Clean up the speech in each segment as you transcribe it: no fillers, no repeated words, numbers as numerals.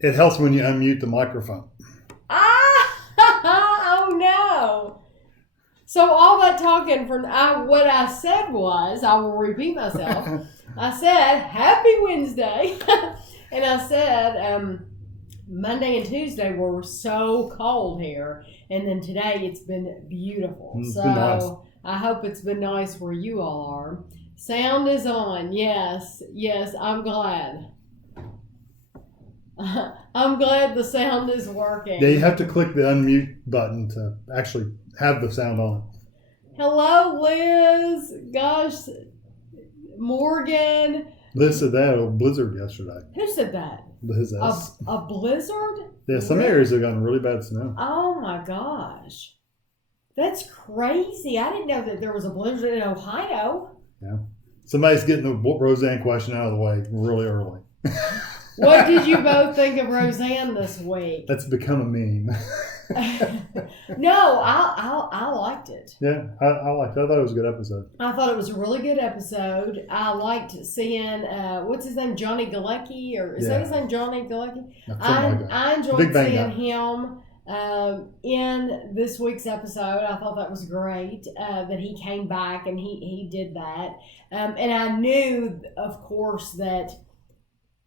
It helps when you unmute the microphone. Oh no! So all that talking what I said was, I will repeat myself. I said Happy Wednesday, and I said Monday and Tuesday were so cold here, and then today it's been beautiful. It's been nice. I hope it's been nice where you all are. Sound is on. Yes, I'm glad. I'm glad the sound is working. Yeah, you have to click the unmute button to actually have the sound on. Hello, Liz. Gosh, Morgan. Liz said that a blizzard yesterday. Who said that? Liz A blizzard? Yeah, some areas have gotten really bad snow. Oh my gosh. That's crazy. I didn't know that there was a blizzard in Ohio. Yeah. Somebody's getting the Roseanne question out of the way really early. What did you both think of Roseanne this week? That's become a meme. No, I liked it. Yeah, I liked it. I thought it was a good episode. I thought it was a really good episode. I liked seeing, what's his name, Johnny Galecki? Or is that his name, Johnny Galecki? I enjoyed seeing him in this week's episode. I thought that was great that he came back and he did that. And I knew, of course, that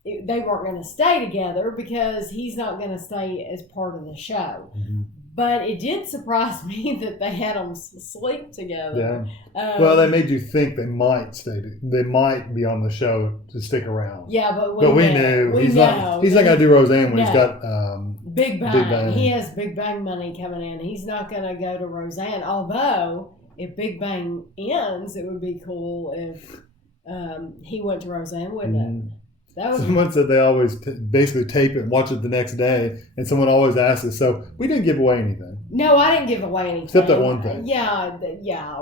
they weren't going to stay together because he's not going to stay as part of the show. Mm-hmm. But it did surprise me that they had them sleep together. Yeah. Well, they made you think they might stay. They might be on the show to stick around. Yeah, but we knew he's not going to do Roseanne when he's got Big Bang. He has Big Bang money coming in. He's not going to go to Roseanne. Although, if Big Bang ends, it would be cool if he went to Roseanne, wouldn't it? Someone said they always basically tape it and watch it the next day, and someone always asks us, so we didn't give away anything. No, I didn't give away anything. Except that one thing. Yeah.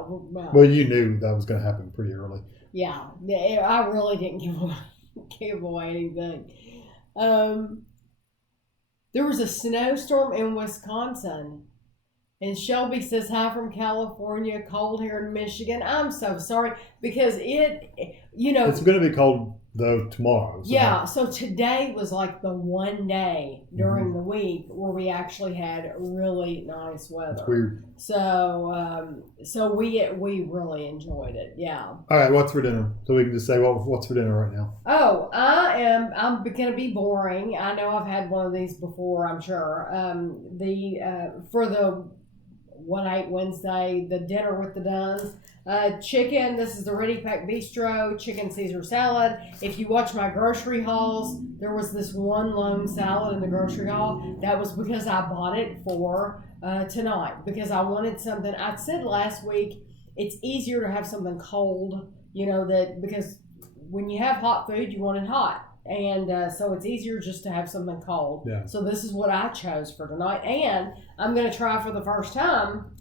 Well, you knew that was going to happen pretty early. Yeah, I really didn't give away anything. There was a snowstorm in Wisconsin, and Shelby says, hi from California, cold here in Michigan. I'm so sorry, because it's going to be cold, though, tomorrow. So. Yeah, so today was like the one day during the week where we actually had really nice weather. That's weird. So we really enjoyed it, yeah. All right, what's for dinner? So we can just say, what's for dinner right now? Oh, I'm going to be boring. I know I've had one of these before, I'm sure. For the 1-8 Wednesday, the dinner with the Dunns. Chicken, this is the Ready Pack Bistro, chicken Caesar salad. If you watch my grocery hauls, there was this one lone salad in the grocery haul. That was because I bought it for tonight, because I wanted something. I said last week, it's easier to have something cold, because when you have hot food, you want it hot. And so it's easier just to have something cold. Yeah. So this is what I chose for tonight. And I'm going to try for the first time.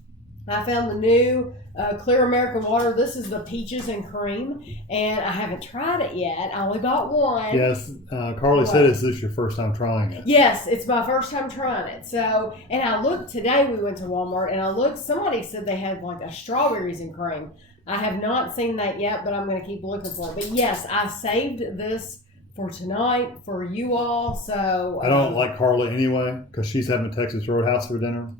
I found the new Clear American Water. This is the peaches and cream. And I haven't tried it yet. I only bought one. Yes. Carly said, is this your first time trying it? Yes, it's my first time trying it. So, and I looked today, we went to Walmart, and somebody said they had like a strawberries and cream. I have not seen that yet, but I'm going to keep looking for it. But yes, I saved this for tonight, for you all, so... I don't like Carla anyway, because she's having Texas Roadhouse for dinner.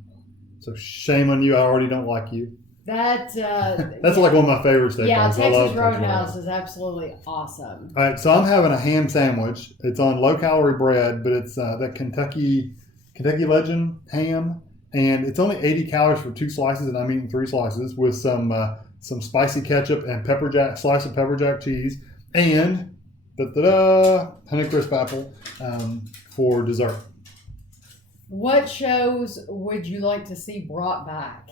So shame on you, I already don't like you. That's like one of my favorite steak places. I love Texas Roadhouse is absolutely awesome. All right, so I'm having a ham sandwich. It's on low-calorie bread, but it's that Kentucky Legend ham, and it's only 80 calories for 2 slices, and I'm eating 3 slices with some spicy ketchup and slice of pepper jack cheese, and... honey crisp apple for dessert. What shows would you like to see brought back?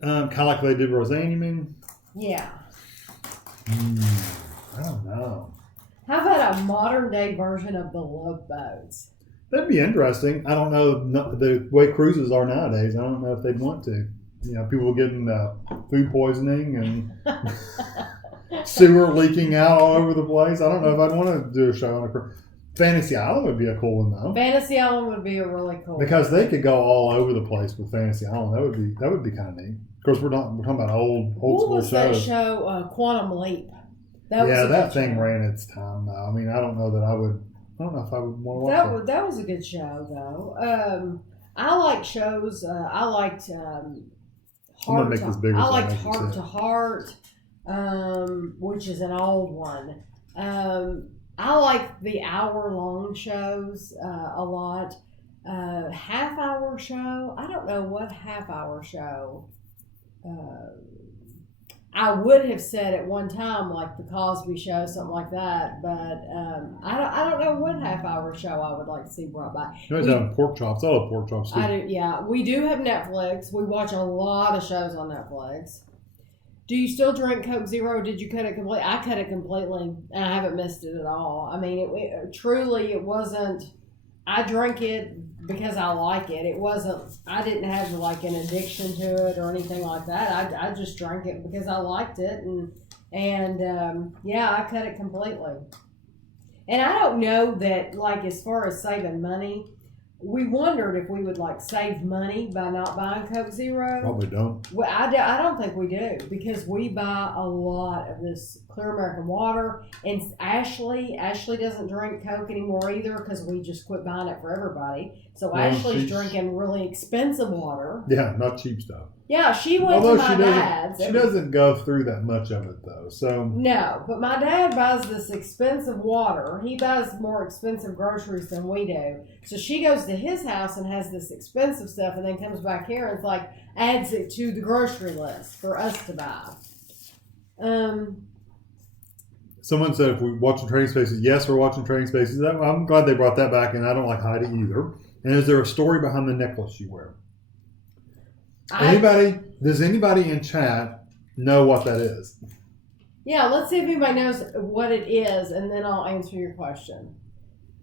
Kind of like they did Roseanne, you mean? Yeah. I don't know. How about a modern day version of the Love Boats? That'd be interesting. I don't know the way cruises are nowadays. I don't know if they'd want to. People getting food poisoning and... sewer leaking out all over the place. I don't know if I'd want to do a show on a cruise. Fantasy Island would be a cool one though. Fantasy Island would be a really cool because they could go all over the place with Fantasy Island. That would be kind of neat. Of course, we're talking about old school shows. What was that show? Quantum Leap. That thing ran its time. Though. I mean, I don't know that I would I don't know if I would want to watch That was a good show though. I like shows. I liked I'm gonna make this bigger. I so liked can see Heart it. to Heart, which is an old one. I like the hour-long shows a lot. Half-hour show. I don't know what half-hour show. I would have said at one time like the Cosby Show, something like that, but I don't know what half-hour show I would like to see brought back. You always have pork chops. I love pork chops too. I do, yeah. We do have Netflix. We watch a lot of shows on Netflix. Do you still drink Coke Zero? Did you cut it completely? I cut it completely, and I haven't missed it at all. I mean, it wasn't. I drank it because I like it. It wasn't. I didn't have like an addiction to it or anything like that. I just drank it because I liked it, and yeah, I cut it completely. And I don't know that like as far as saving money. We wondered if we would like save money by not buying Coke Zero. Probably don't. Well, I don't think we do because we buy a lot of this Clear American Water. And Ashley doesn't drink Coke anymore either because we just quit buying it for everybody. So Well, Ashley's drinking really expensive water. Yeah, not cheap stuff. Yeah, she went Although to my dad's. she doesn't go through that much of it though. So No, but my dad buys this expensive water. He buys more expensive groceries than we do. So she goes to his house and has this expensive stuff and then comes back here and it's like adds it to the grocery list for us to buy. someone said if we watching Trading Spaces, yes, we're watching Trading Spaces. I'm glad they brought that back, and I don't like Heidi either. And is there a story behind the necklace you wear? Does anybody in chat know what that is? Yeah, let's see if anybody knows what it is, and then I'll answer your question.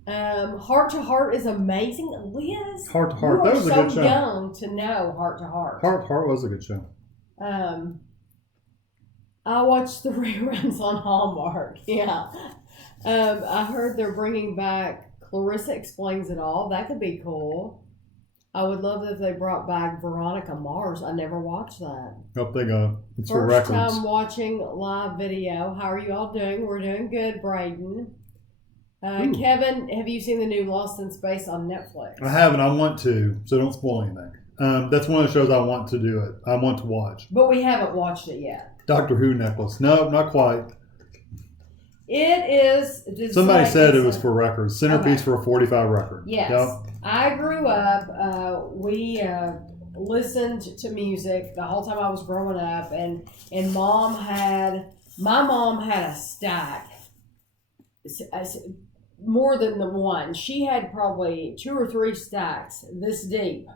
Heart to Heart is amazing. Liz, Heart to Heart, you that was are a good so show. young to know Heart to Heart. Heart to Heart was a good show. I watched the reruns on Hallmark. Yeah. I heard they're bringing back Clarissa Explains It All. That could be cool. I would love if they brought back Veronica Mars. I never watched that. Hope they go. It's for First records. time watching live video. How are you all doing? We're doing good, Braden. Kevin, have you seen the new Lost in Space on Netflix? I haven't. I want to, so don't spoil anything. That's one of the shows I want to do it. I want to watch. But we haven't watched it yet. Doctor Who necklace. No, not quite. It is. Somebody said it was for records. Centerpiece Okay. for a 45 record. Yes. Yep. I grew up, we listened to music the whole time I was growing up, and my mom had a stack, more than the one. She had probably 2 or 3 stacks this deep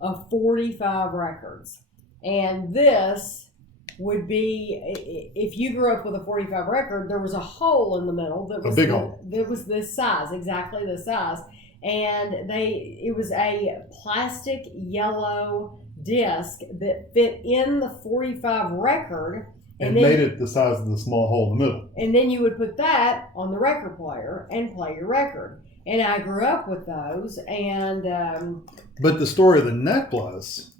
of 45 records. And this would be, if you grew up with a 45 record, there was a hole in the middle that was A big hole. That was this size, exactly this size. And it was a plastic yellow disc that fit in the 45 record. And made it the size of the small hole in the middle. And then you would put that on the record player and play your record. And I grew up with those. And But the story of the necklace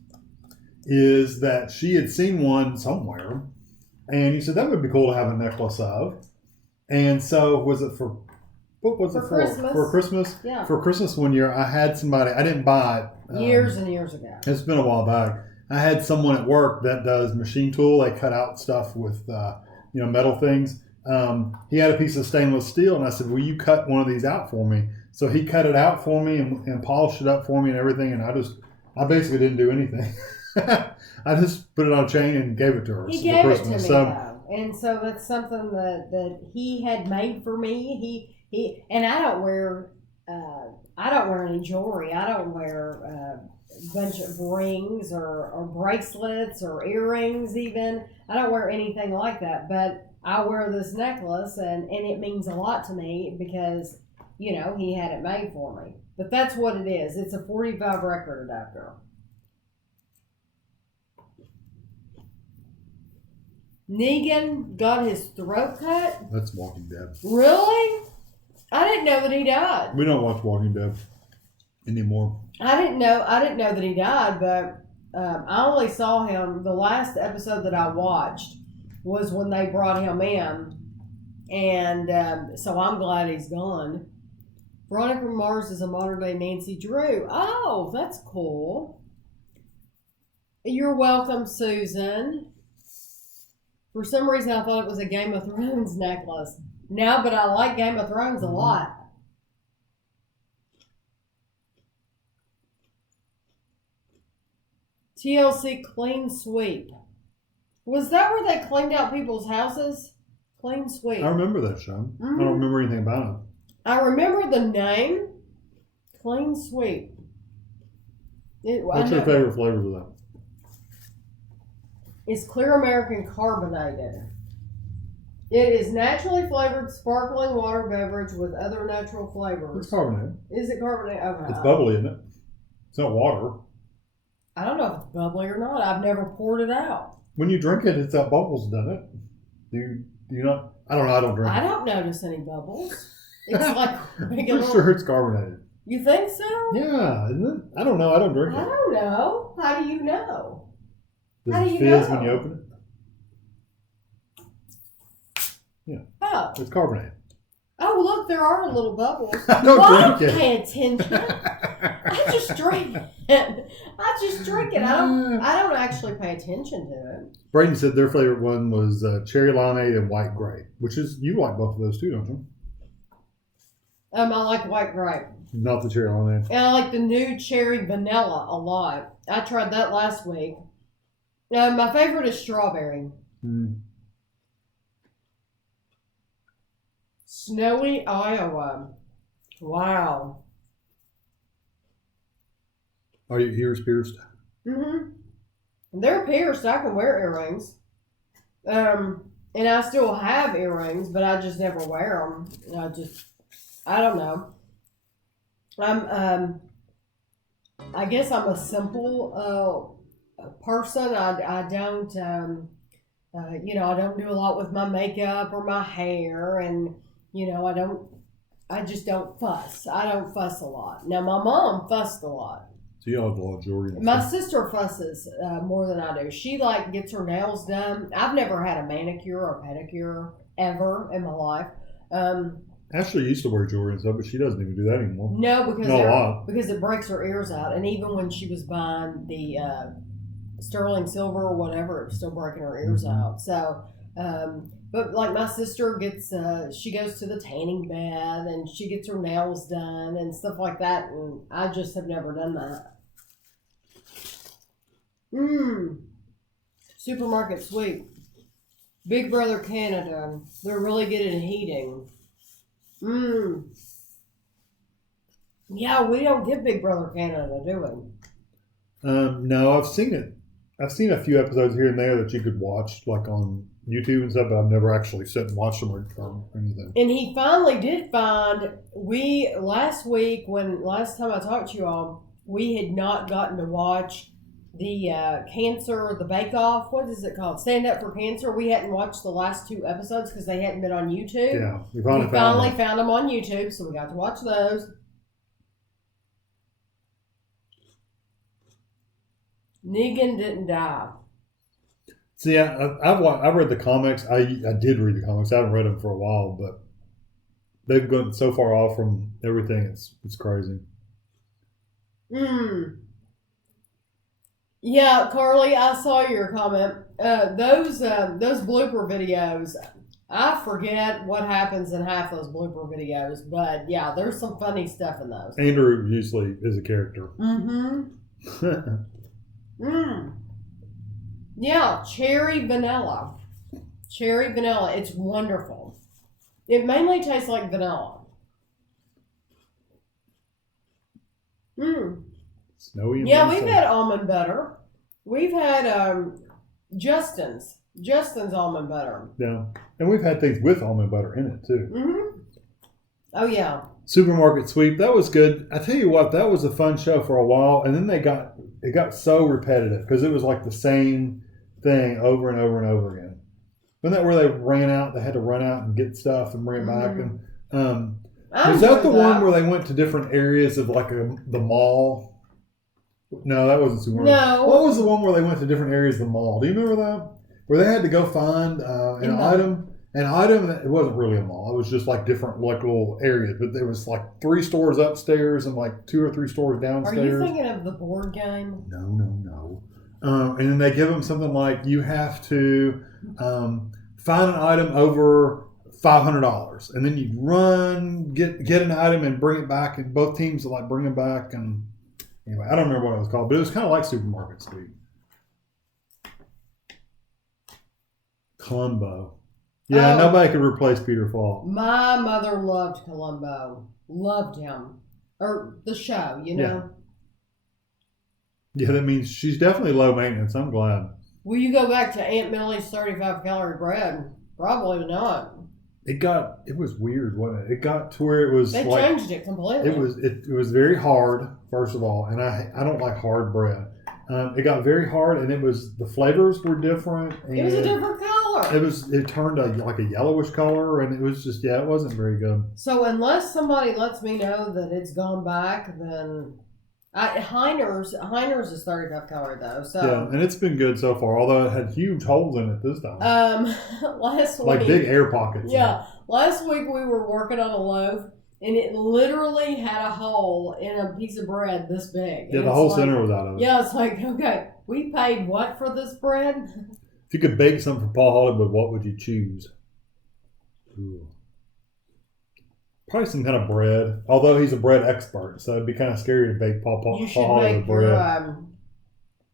is that she had seen one somewhere, and you said that would be cool to have a necklace of. And so was it for what was it for? Christmas. For Christmas? Yeah. For Christmas one year, I had somebody. I didn't buy it years and years ago. It's been a while back. I had someone at work that does machine tool. They cut out stuff with metal things. He had a piece of stainless steel, and I said, "Will you cut one of these out for me?" So he cut it out for me and polished it up for me and everything. And I basically didn't do anything. I just put it on a chain and gave it to her. He for gave Christmas. it to me, So, though. And so that's something that he had made for me. He and I don't wear any jewelry. I don't wear a bunch of rings or bracelets or earrings even. I don't wear anything like that. But I wear this necklace and it means a lot to me because, he had it made for me. But that's what it is. It's a 45 record adapter. Negan got his throat cut? that's Walking Dead. Really? I didn't know that he died. We don't watch Walking Dead anymore. I didn't know that he died, but I only saw him. The last episode that I watched was when they brought him in, and so I'm glad he's gone. Veronica Mars is a modern day Nancy Drew. Oh, that's cool. You're welcome, Susan. For some reason, I thought it was a Game of Thrones necklace. No, but I like Game of Thrones a lot. TLC Clean Sweep. Was that where they cleaned out people's houses? Clean Sweep. I remember that show. I don't remember anything about it. I remember the name. Clean Sweep. What's your favorite flavors of that? It's clear American carbonated. It is naturally flavored sparkling water beverage with other natural flavors. It's carbonated. Is it carbonated? Okay. It's bubbly, isn't it? It's not water. I don't know if it's bubbly or not. I've never poured it out. When you drink it, it's got bubbles, doesn't it? Do you not? I don't know. I don't drink it. I don't notice any bubbles. It's like regular. I'm sure it's carbonated. You think so? Yeah, isn't it? I don't know. I don't drink it. I don't know. How do you know? Does it fizz when you open it? Yeah. Oh. It's carbonated. Oh, look, there are little bubbles. I don't drink it. Pay attention. I just drink it. I don't actually pay attention to it. Braden said their favorite one was cherry limeade and white grape, which is, you like both of those too, don't you? I like white grape. Not the cherry limeade. And I like the new cherry vanilla a lot. I tried that last week. My favorite is strawberry. Snowy Iowa. Wow. Are your ears pierced? They're pierced. I can wear earrings. And I still have earrings, but I just never wear them. I don't know. I guess I'm a simple person. I don't, I don't do a lot with my makeup or my hair, and I just don't fuss. I don't fuss a lot. Now, my mom fussed a lot. So you have a lot of jewelry. My sister fusses more than I do. She gets her nails done. I've never had a manicure or pedicure ever in my life. Ashley used to wear jewelry and stuff, but she doesn't even do that anymore. No, because it breaks her ears out. And even when she was buying the sterling silver or whatever, it was still breaking her ears out. So, but like my sister she goes to the tanning bed and she gets her nails done and stuff like that. And I just have never done that. Supermarket sweep. Big Brother Canada. They're really good at heating. Yeah, we don't get Big Brother Canada, do we? No, I've seen it. I've seen a few episodes here and there that you could watch, like on YouTube and stuff, but I've never actually sat and watched them or anything. And he finally did find, last time I talked to you all, we had not gotten to watch the cancer, the Bake Off, what is it called? Stand Up for Cancer. We hadn't watched the last 2 episodes because they hadn't been on YouTube. Yeah, we finally found them on YouTube, so we got to watch those. Negan didn't die. See, I've read the comics. I did read the comics. I haven't read them for a while, but they've gone so far off from everything. It's crazy. Yeah, Carly, I saw your comment. Those blooper videos, I forget what happens in half those blooper videos, but yeah, there's some funny stuff in those. Andrew usually is a character. Yeah, cherry vanilla. Cherry vanilla. It's wonderful. It mainly tastes like vanilla. Snowy. Yeah, we've had almond butter. We've had Justin's almond butter. Yeah, and we've had things with almond butter in it too. Oh yeah. Supermarket sweep, that was good. I tell you what, that was a fun show for a while, and then it got so repetitive because it was like the same thing over and over and over again. Wasn't that where they had to run out and get stuff and bring it back? And was that the one where they went to different areas of like the mall? No, that wasn't Supermarket. No. What was the one where they went to different areas of the mall? Do you remember that? Where they had to go find an item an item that it wasn't really a mall. It was just like different like little areas, but there was like 3 stores upstairs and like 2 or 3 stores downstairs. Are you thinking of the board game? No. And then they give them something like you have to find an item over $500, and then you run, get an item, and bring it back. And both teams like bring it back. And anyway, I don't remember what it was called, but it was kind of like Supermarket Speed. Columbo. Yeah, nobody could replace Peter Falk. My mother loved Columbo. Loved him. Or the show, you know? Yeah, that means she's definitely low maintenance. I'm glad. Will you go back to Aunt Millie's 35-calorie bread? Probably not. It was weird, wasn't it? It got to where it was They changed it completely. It was very hard, first of all, and I don't like hard bread. It got very hard, and the flavors were different. And it was a different color. It turned like a yellowish color, and it was just it wasn't very good. So unless somebody lets me know that it's gone back, then Heiner's is 35 calorie though. So yeah, and it's been good so far. Although it had huge holes in it this time. Last week, like big air pockets. Yeah, last week we were working on a loaf. And it literally had a hole in a piece of bread this big. Yeah, the whole center was out of it. Yeah, it's like, okay, we paid what for this bread? If you could bake something for Paul Hollywood, what would you choose? Ooh. Probably some kind of bread. Although he's a bread expert, so it'd be kind of scary to bake Paul Hollywood bread. You should make your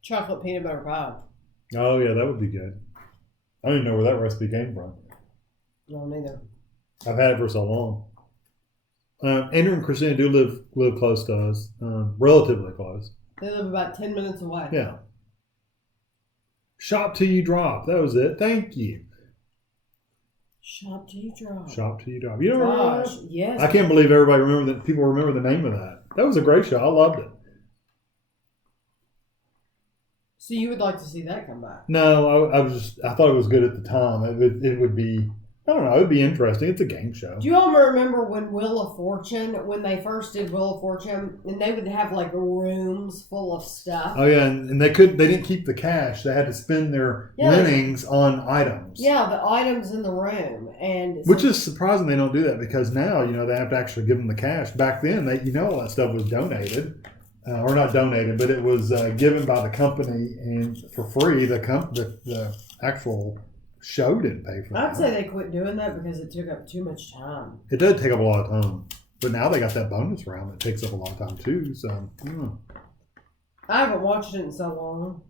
chocolate peanut butter pie. Oh, yeah, that would be good. I don't even know where that recipe came from. No, neither. I've had it for so long. Andrew and Christina do live close to us, relatively close. They live about 10 minutes away. Yeah. Shop till you drop. That was it. Thank you. Shop till you drop. Shop till you drop. You don't remember that? Yes. I can't believe everybody people remember the name of that. That was a great show. I loved it. So you would like to see that come back? No, I thought it was good at the time. It would be. I don't know. It'd be interesting. It's a game show. Do you all remember when Wheel of Fortune, when they first did Wheel of Fortune, and they would have like rooms full of stuff? Oh yeah, and they didn't keep the cash. They had to spend their winnings on items. Yeah, the items in the room, which is surprising they don't do that because now they have to actually give them the cash. Back then, all that stuff was donated, or not donated, but it was given by the company and for free. The actual show didn't pay for that. I'd say they quit doing that because it took up too much time. It did take up a lot of time. But now they got that bonus round that takes up a lot of time too. So I haven't watched it in so long.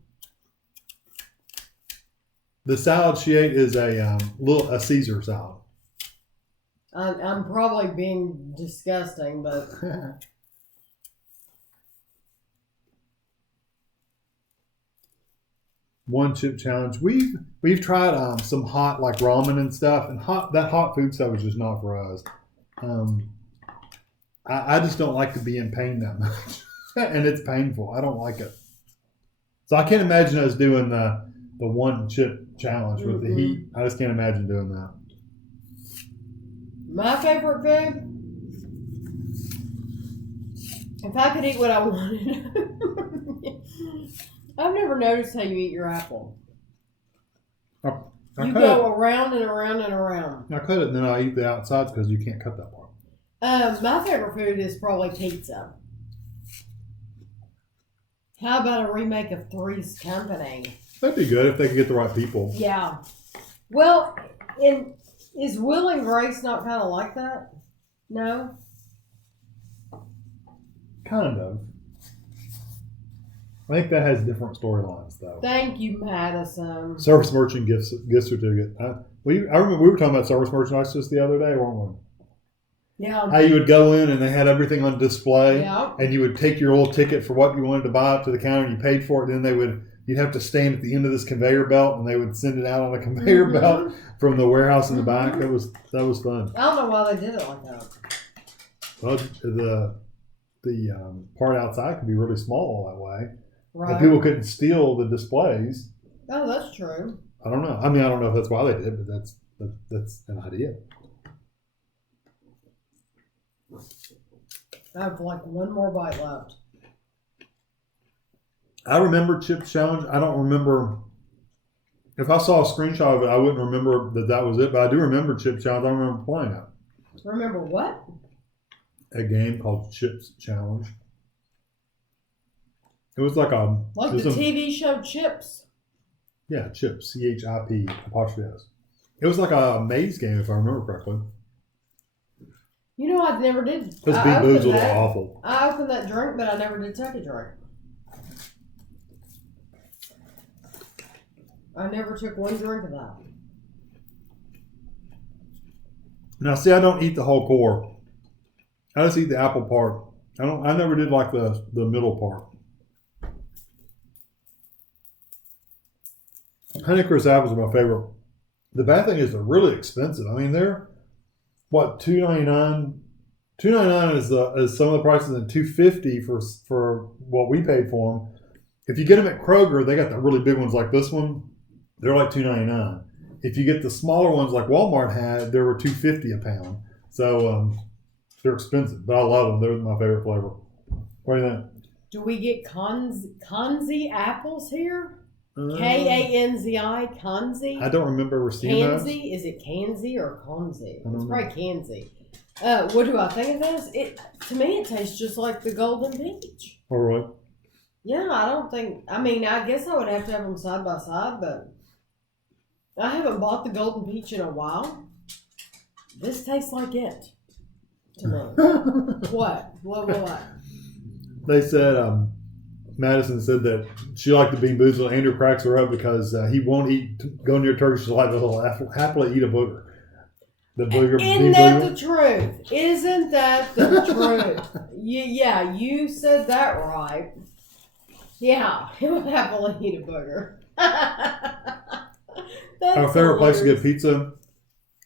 The salad she ate is a Caesar salad. I'm probably being disgusting, but one chip challenge. We've tried some hot like ramen and stuff, and that hot food stuff is just not for us. I just don't like to be in pain that much, and it's painful. I don't like it, so I can't imagine us doing the one chip challenge with the heat. I just can't imagine doing that. My favorite food, if I could eat what I wanted. I've never noticed how you eat your apple. You go around and around and around. I cut it and then I eat the outsides because you can't cut that part. My favorite food is probably pizza. How about a remake of Three's Company? That'd be good if they could get the right people. Yeah. Well, is Will and Grace not kind of like that? No? Kind of. I think that has different storylines, though. Thank you, Madison. Service merchant gift certificate. I remember we were talking about service merchandise just the other day, weren't we? Yeah. How you would go in and they had everything on display, yeah. And you would take your little ticket for what you wanted to buy up to the counter, and you paid for it, and then you'd have to stand at the end of this conveyor belt, and they would send it out on a conveyor belt from the warehouse in the back. That was fun. I don't know why they did it like that. Well, the part outside could be really small that way. Right. And people couldn't steal the displays. Oh, that's true. I don't know. I mean, I don't know if that's why they did, but that's an idea. I have like one more bite left. I remember Chip Challenge. I don't remember If I saw a screenshot of it, I wouldn't remember that was it. But I do remember Chip Challenge. I remember playing it. Remember what? A game called Chips Challenge. It was like the TV show Chips. Yeah, Chips. CHIP apostrophe S. It was like a maze game, if I remember correctly. You know, I never did. Because Bean Boozled was awful. I opened that drink, but I never did take a drink. I never took one drink of that. Now, see, I don't eat the whole core. I just eat the apple part. I never did like the middle part. Honeycrisp apples are my favorite. The bad thing is they're really expensive. I mean, they're what, $2.99? $2.99 is some of the prices, and $2.50 for what we paid for them. If you get them at Kroger, they got the really big ones like this one. They're like $2.99. If you get the smaller ones like Walmart had, they were $2.50 a pound. So they're expensive, but I love them. They're my favorite flavor. What do you think? Do we get Kanzi apples here? Kanzi, Kanzi? I don't remember ever seeing those. Kanzi? Is it Kanzi or Kanzi? It's know. probably Kanzi. What do I think of this? To me, it tastes just like the Golden Peach. Oh, really? Yeah, I guess I would have to have them side by side, but I haven't bought the Golden Peach in a while. This tastes like it to me. What? They said, Madison said that she liked the Bean Boozled. Andrew cracks her up because he won't go near Turkish delight, but he'll happily eat a booger. The booger. Isn't that the truth? Isn't that the truth? Yeah, you said that right. Yeah, he'll happily eat a booger. Our favorite place to get pizza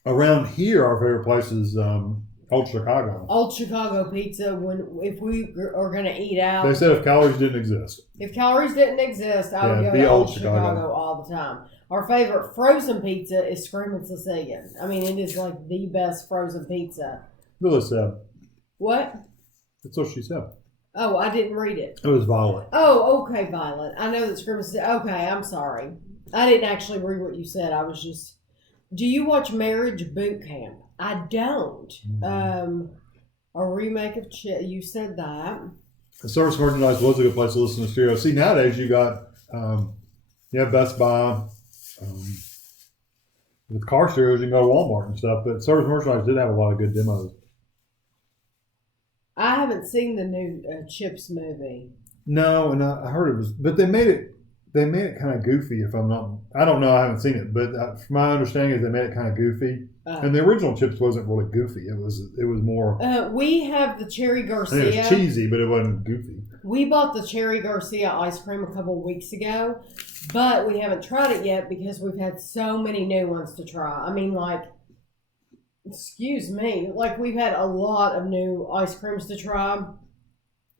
around here. Our favorite place is Old Chicago. Old Chicago pizza. If we are going to eat out, they said if calories didn't exist. If calories didn't exist, I would go to Old Chicago all the time. Our favorite frozen pizza is Screaming Sicilian. I mean, it is like the best frozen pizza. Lily said. What? That's what she said. Oh, I didn't read it. It was Violet. Oh, okay, Violet. I know that Screaming Sicilian. Okay, I'm sorry. I didn't actually read what you said. I was just. Do you watch Marriage Boot Camp? I don't. A remake of You said that. The service merchandise was a good place to listen to stereo. See, nowadays you got you have Best Buy. With car stereos, you can go to Walmart and stuff. But service merchandise did have a lot of good demos. I haven't seen the new Chips movie. No, and I heard it was, but they made it kind of goofy. If I'm not, I don't know. I haven't seen it, but from my understanding, is they made it kind of goofy. And the original Chips wasn't really goofy. It was more. We have the Cherry Garcia. It was cheesy, but it wasn't goofy. We bought the Cherry Garcia ice cream a couple of weeks ago, but we haven't tried it yet because we've had so many new ones to try. I mean, excuse me, we've had a lot of new ice creams to try,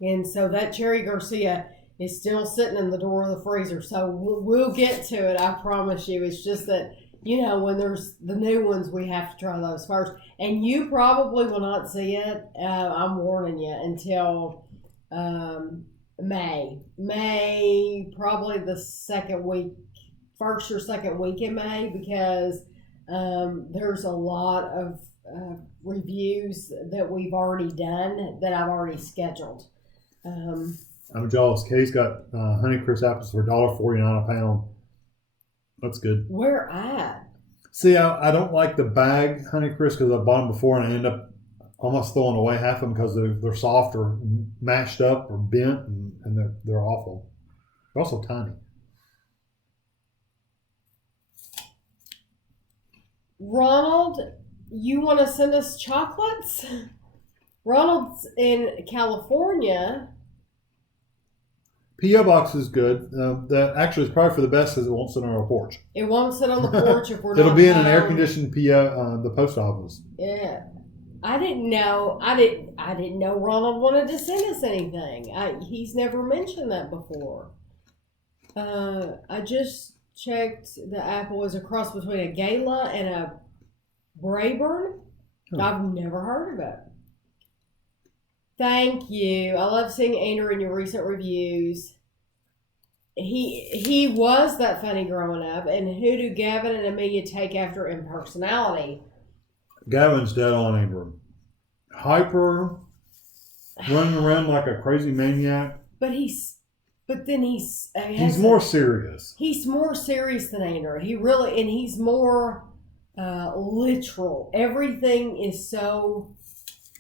and so that Cherry Garcia is still sitting in the door of the freezer. So we'll get to it. I promise you. It's just that. When there's the new ones, we have to try those first. And you probably will not see it, I'm warning you, until May. May, probably the first or second week in May, because there's a lot of reviews that we've already done that I've already scheduled. I'm jealous. Kay's got Honeycrisp apples for $1.49 a pound. That's good. Where at? See, I don't like the bag Honeycrisp because I bought them before and I end up almost throwing away half of them because they're soft or mashed up or bent and they're awful. They're also tiny. Ronald, you want to send us chocolates? Ronald's in California. P.O. Box is good. That actually is probably for the best because it won't sit on our porch. It won't sit on the porch if we're not. It'll be in an air-conditioned P.O. The post office. Yeah, I didn't know. I didn't know Ronald wanted to send us anything. He's never mentioned that before. I just checked. The apple is a cross between a Gala and a Brayburn. Oh. I've never heard of it. Thank you. I love seeing Andrew in your recent reviews. he was that funny growing up. And who do Gavin and Amelia take after in personality? Gavin's dead on Andrew. Hyper, running around like a crazy maniac. But he's more serious. He's more serious than Andrew. He's more literal. Everything is so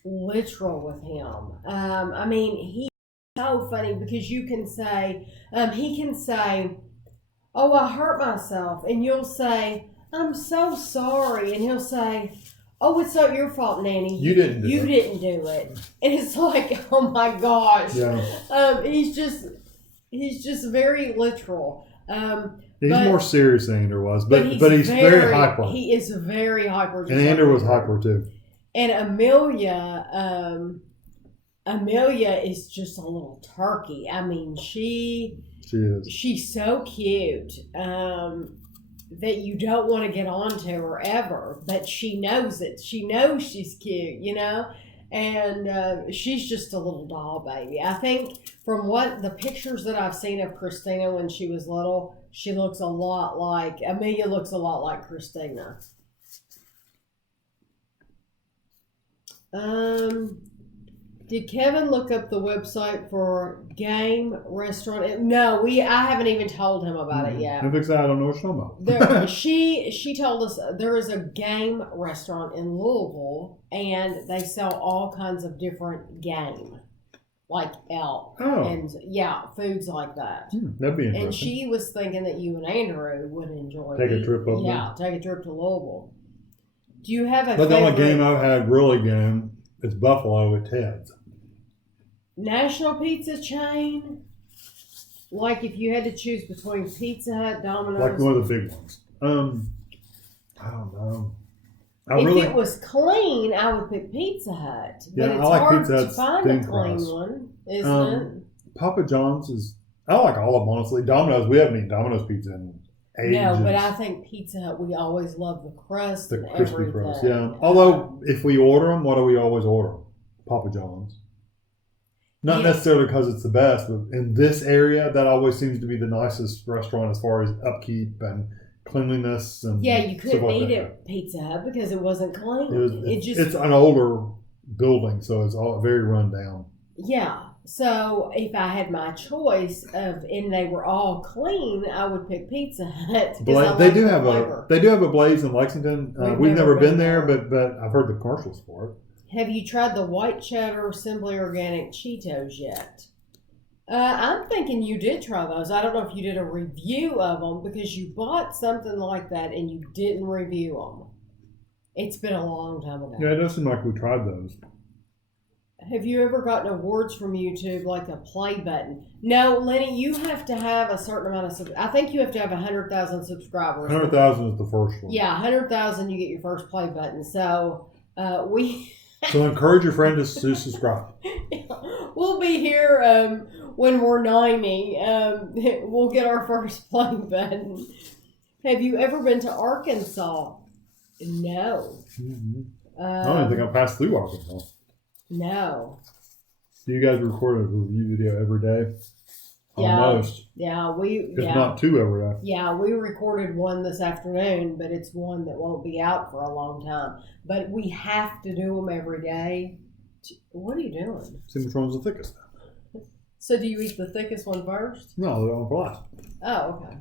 literal with him. I mean, he's so funny because you can say, he can say, "Oh, I hurt myself," and you'll say, "I'm so sorry," and he'll say, "Oh, it's not your fault, Nanny. You didn't do it." And it's like, oh my gosh. Yeah. He's just very literal. He's more serious than Andrew was, but he's very hyper. He is very hyper. And Andrew was hyper too. And Amelia is just a little turkey. I mean, she is. She's so cute that you don't want to get on to her ever, but she knows it. She knows she's cute, you know? And she's just a little doll baby. I think from what the pictures that I've seen of Christina when she was little, Amelia looks a lot like Christina. Did Kevin look up the website for game restaurant? No, I haven't even told him about it yet. I don't know what you're talking about. She told us there is a game restaurant in Louisville, and they sell all kinds of different game, like elk and foods like that. That'd be interesting. And she was thinking that you and Andrew would enjoy. Take a trip over. Yeah, take a trip to Louisville. Do you have a? But the only game I've had really game is Buffalo at Ted's. National pizza chain? Like if you had to choose between Pizza Hut, Domino's? Like one of the big ones. I don't know. If it was clean, I would pick Pizza Hut. But it's hard to find a clean one, isn't it? Papa John's is... I like all of them, honestly. Domino's, we haven't eaten Domino's pizza in ages. No, but I think Pizza Hut, we always love the crust and crispy everything. Crust, yeah. Although, if we order them, what do we always order? Papa John's. Not necessarily because it's the best, but in this area, that always seems to be the nicest restaurant as far as upkeep and cleanliness. And you couldn't eat at Pizza Hut because it wasn't clean. It's an older building, so it's all very run down. Yeah. So if I had my choice and they were all clean, I would pick Pizza Hut. They do have a Blaze in Lexington. We've never been there, but I've heard the commercials for it. Have you tried the white cheddar Simply Organic Cheetos yet? I'm thinking you did try those. I don't know if you did a review of them because you bought something like that and you didn't review them. It's been a long time ago. Yeah, it does seem like we tried those. Have you ever gotten awards from YouTube like a play button? No, Lenny, you have to have a certain amount of I think you have to have 100,000 subscribers. 100,000 is the first one. Yeah, 100,000 you get your first play button. So So encourage your friend to subscribe. We'll be here when we're 90. We'll get our first play button. Have you ever been to Arkansas? No. Mm-hmm. I don't even think I passed through Arkansas. No. Do you guys record a review video every day? Yeah. Almost. Yeah, If not two every day. Yeah, we recorded one this afternoon, but it's one that won't be out for a long time. But we have to do them every day. What are you doing? See which one's the thickest. So do you eat the thickest one first? No, they're on for last. Oh, okay.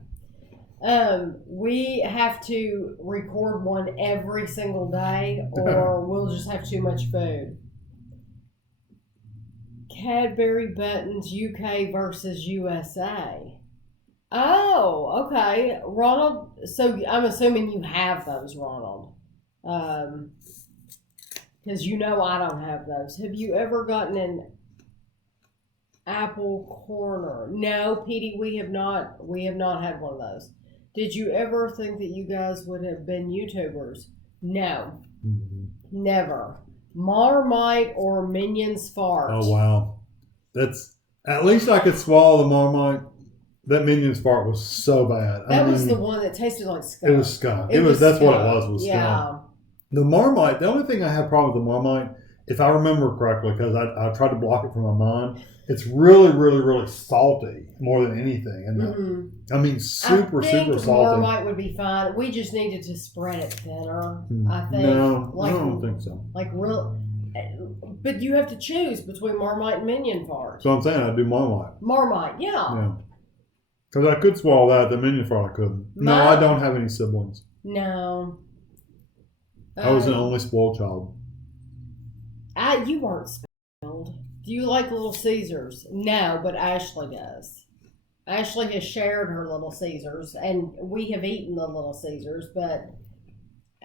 We have to record one every single day or we'll just have too much food. Cadbury Buttons UK versus USA. Oh, okay. Ronald, so I'm assuming you have those, Ronald. Because you know I don't have those. Have you ever gotten an apple corner? No, Petey, we have not had one of those. Did you ever think that you guys would have been YouTubers? No. Mm-hmm. Never. Marmite or Minions fart? Oh, wow. That's, at least I could swallow the Marmite. That Minions fart was so bad. That was the one that tasted like skunk. It was skunk. That's skunk. What it was skunk. The Marmite, the only thing I have problem with the Marmite if I remember correctly, because I tried to block it from my mind, it's really, really, really salty more than anything. And I mean, super, super salty. Marmite would be fine. We just needed to spread it thinner. I think. No, I don't think so. Like real, but you have to choose between Marmite and Minion fart. So I'm saying I do Marmite. Marmite, yeah. Yeah. Because I could swallow that. The Minion fart I couldn't. No, I don't have any siblings. No. I was an only spoiled child. You weren't spoiled. Do you like Little Caesars? No, but Ashley does. Ashley has shared her Little Caesars, and we have eaten the Little Caesars, but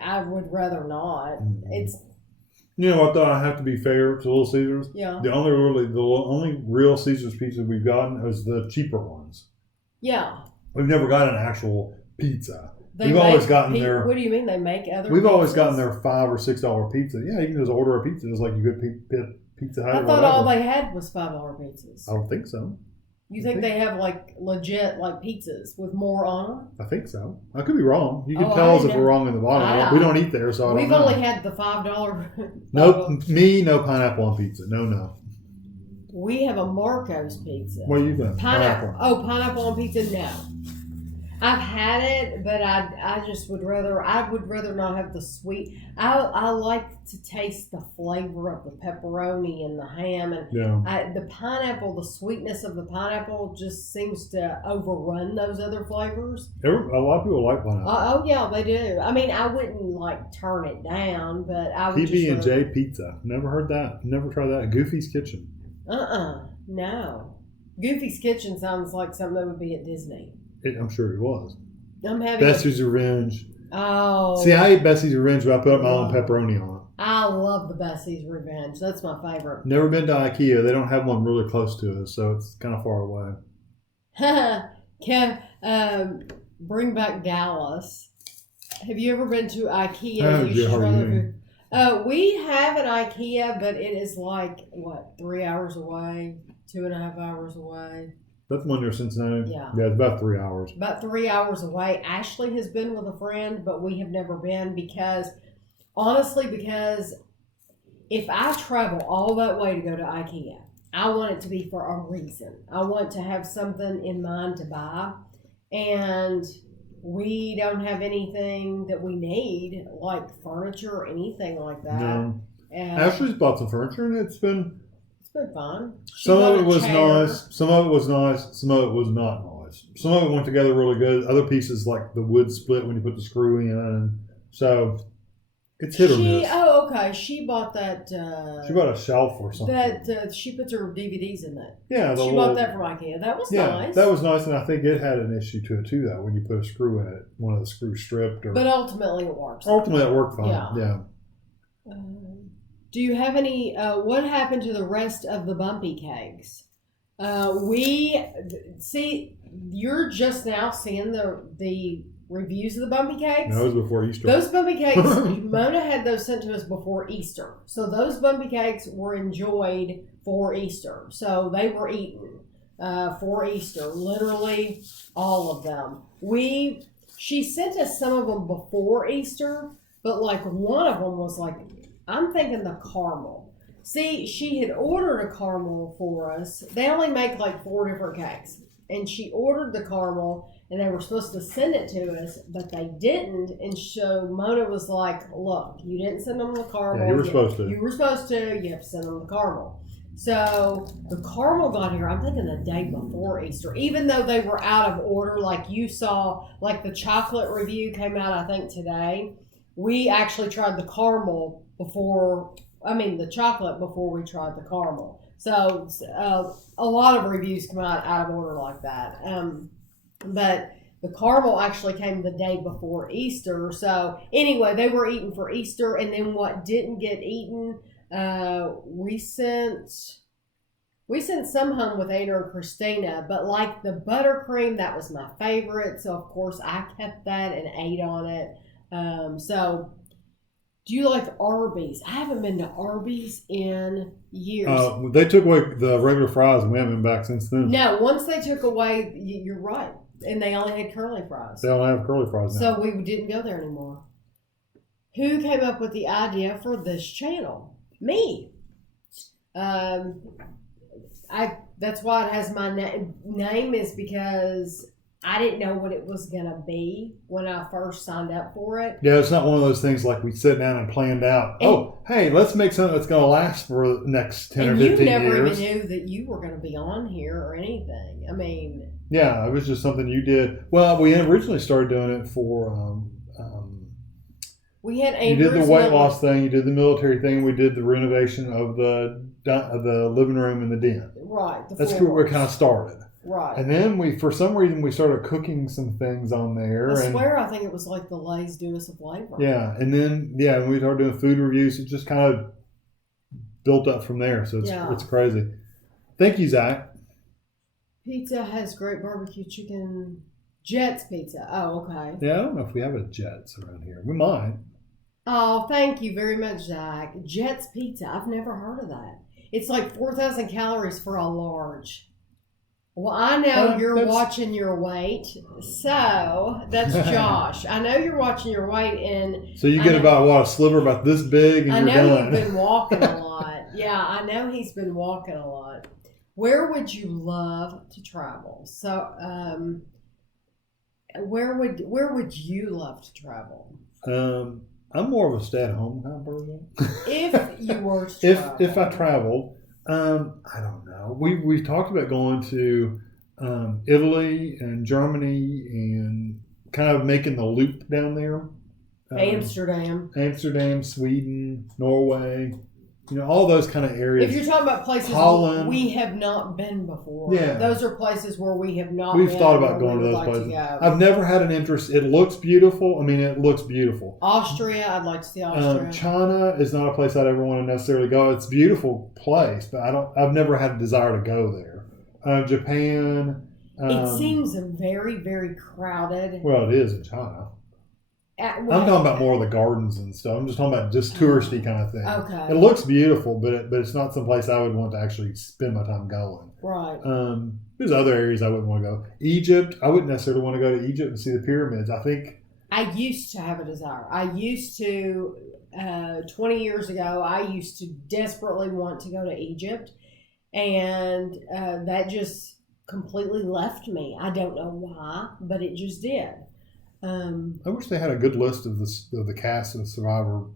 I would rather not. It's. You know, I thought I have to be fair to Little Caesars. Yeah. The only real Caesars pizza we've gotten is the cheaper ones. Yeah. We've never gotten an actual pizza. We've always gotten their. What do you mean they make other? We've pizzas? always gotten their $5 or $6 pizza. Yeah, you can just order a pizza just like you could Pizza Hut. I thought all they had was $5 pizzas. I don't think so. You think they have like legit like pizzas with more on them? I think so. I could be wrong. You can tell us if we're wrong in the bottom. We don't eat there, so I don't know. We've only had the $5. Nope. No pineapple on pizza. No. We have a Marco's pizza. What do you think? Pineapple. Oh, pineapple on pizza? No. I've had it, but I just would rather not have the sweet. I like to taste the flavor of the pepperoni and the ham, and the pineapple, the sweetness of the pineapple just seems to overrun those other flavors. A lot of people like pineapple. Oh yeah, they do. I mean, I wouldn't like turn it down, but I would. PB&J pizza. Never heard that. Never tried that. Goofy's Kitchen. No. Goofy's Kitchen sounds like something that would be at Disney. I'm sure it was. I'm having Bessie's Revenge. Oh. See, I ate Bessie's Revenge, but I put my own pepperoni on it. I love the Bessie's Revenge. That's my favorite. Never been to IKEA. They don't have one really close to us, so it's kind of far away. Bring back Dallas. Have you ever been to IKEA? We have an IKEA, but it is like, 3 hours away, 2.5 hours away. That's one near Cincinnati. Yeah, it's about 3 hours. About 3 hours away. Ashley has been with a friend, but we have never been because if I travel all that way to go to IKEA, I want it to be for a reason. I want to have something in mind to buy, and we don't have anything that we need, like furniture or anything like that. No. Ashley's bought some furniture, and it's been fun. Some of it was nice. Some of it was nice. Some of it was not nice. Some of it went together really good. Other pieces, like the wood split when you put the screw in. And so it's hit or miss. Oh, okay. She bought that. She bought a shelf or something. That she puts her DVDs in that. Yeah. She bought that from IKEA. That was nice. That was nice. And I think it had an issue to it too, though, when you put a screw in it. One of the screws stripped. But ultimately it works. Ultimately it worked fine. Yeah. Do you have any, what happened to the rest of the bumpy cakes? You're just now seeing the reviews of the bumpy cakes. No, it was before Easter. Those bumpy cakes, Mona had those sent to us before Easter. So those bumpy cakes were enjoyed for Easter. So they were eaten for Easter, literally all of them. She sent us some of them before Easter, but like one of them was like, I'm thinking the caramel. See, she had ordered a caramel for us. They only make like 4 different cakes. And she ordered the caramel, and they were supposed to send it to us, but they didn't. And so Mona was like, look, you didn't send them the caramel. Yeah, you were supposed to. You were supposed to. You have to send them the caramel. So the caramel got here, I'm thinking the day before Easter, even though they were out of order, like you saw, like the chocolate review came out, I think, today. We actually tried the caramel the chocolate before we tried the caramel. So a lot of reviews come out of order like that. But the caramel actually came the day before Easter. So anyway, they were eaten for Easter. And then what didn't get eaten, we sent some home with Ada and Christina. But like the buttercream, that was my favorite. So of course I kept that and ate on it. So do you like Arby's? I haven't been to Arby's in years. They took away the regular fries, and we haven't been back since then. No, once they took away, you're right. And they only had curly fries. They only have curly fries now. So we didn't go there anymore. Who came up with the idea for this channel? Me. That's why it has my name is because I didn't know what it was going to be when I first signed up for it. Yeah, it's not one of those things like we sit down and planned out, hey, let's make something that's going to last for the next 10 or 15 years. And you never even knew that you were going to be on here or anything. I mean... Yeah, it was just something you did. Well, we originally started doing it for... we had you did the weight loss thing, you did the military thing, we did the renovation of the living room and the den. Right. That's where we kind of started. Right. And then for some reason, we started cooking some things on there. I swear, I think it was like the Lay's Do Us a Flavor. Yeah. And then, when we started doing food reviews, it just kind of built up from there. So it's crazy. Thank you, Zach. Pizza has great barbecue chicken. Jets Pizza. Oh, okay. Yeah, I don't know if we have a Jets around here. We might. Oh, thank you very much, Zach. Jets Pizza. I've never heard of that. It's like 4,000 calories for a large. Well, I know you're watching your weight, so that's Josh. I know you're watching your weight, and so you get a sliver about this big, and I you're know done. you've been walking a lot. Yeah, I know he's been walking a lot. Where would you love to travel? So, where would you love to travel? I'm more of a stay-at-home kind of person. If you were to travel. If I traveled. I don't know. We've talked about going to Italy and Germany and kind of making the loop down there. Amsterdam, Sweden, Norway. All those kind of areas. If you're talking about places Holland, we have not been before, those are places where we have not been. We've thought about going to those places. I've never had an interest. It looks beautiful. I mean, it looks beautiful. Austria, I'd like to see Austria. China is not a place I'd ever want to necessarily go. It's a beautiful place, but I've never had a desire to go there. Japan. It seems very, very crowded. Well, it is in China. I'm talking about more of the gardens and stuff. I'm just talking about just touristy kind of thing. Okay. It looks beautiful, but it's not some place I would want to actually spend my time going. Right. There's other areas I wouldn't want to go. Egypt, I wouldn't necessarily want to go to Egypt and see the pyramids. I used to have a desire. I used to, 20 years ago, I used to desperately want to go to Egypt. And that just completely left me. I don't know why, but it just did. I wish they had a good list of the cast of Survivor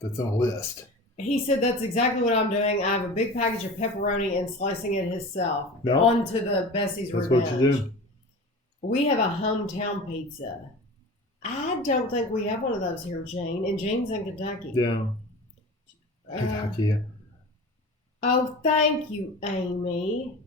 that's on a list. He said that's exactly what I'm doing. I have a big package of pepperoni and slicing it himself onto the Bessie's Revenge. That's what you do. We have a hometown pizza. I don't think we have one of those here, Gene. And Gene's in Kentucky. Yeah. Kentucky. Oh, thank you, Amy.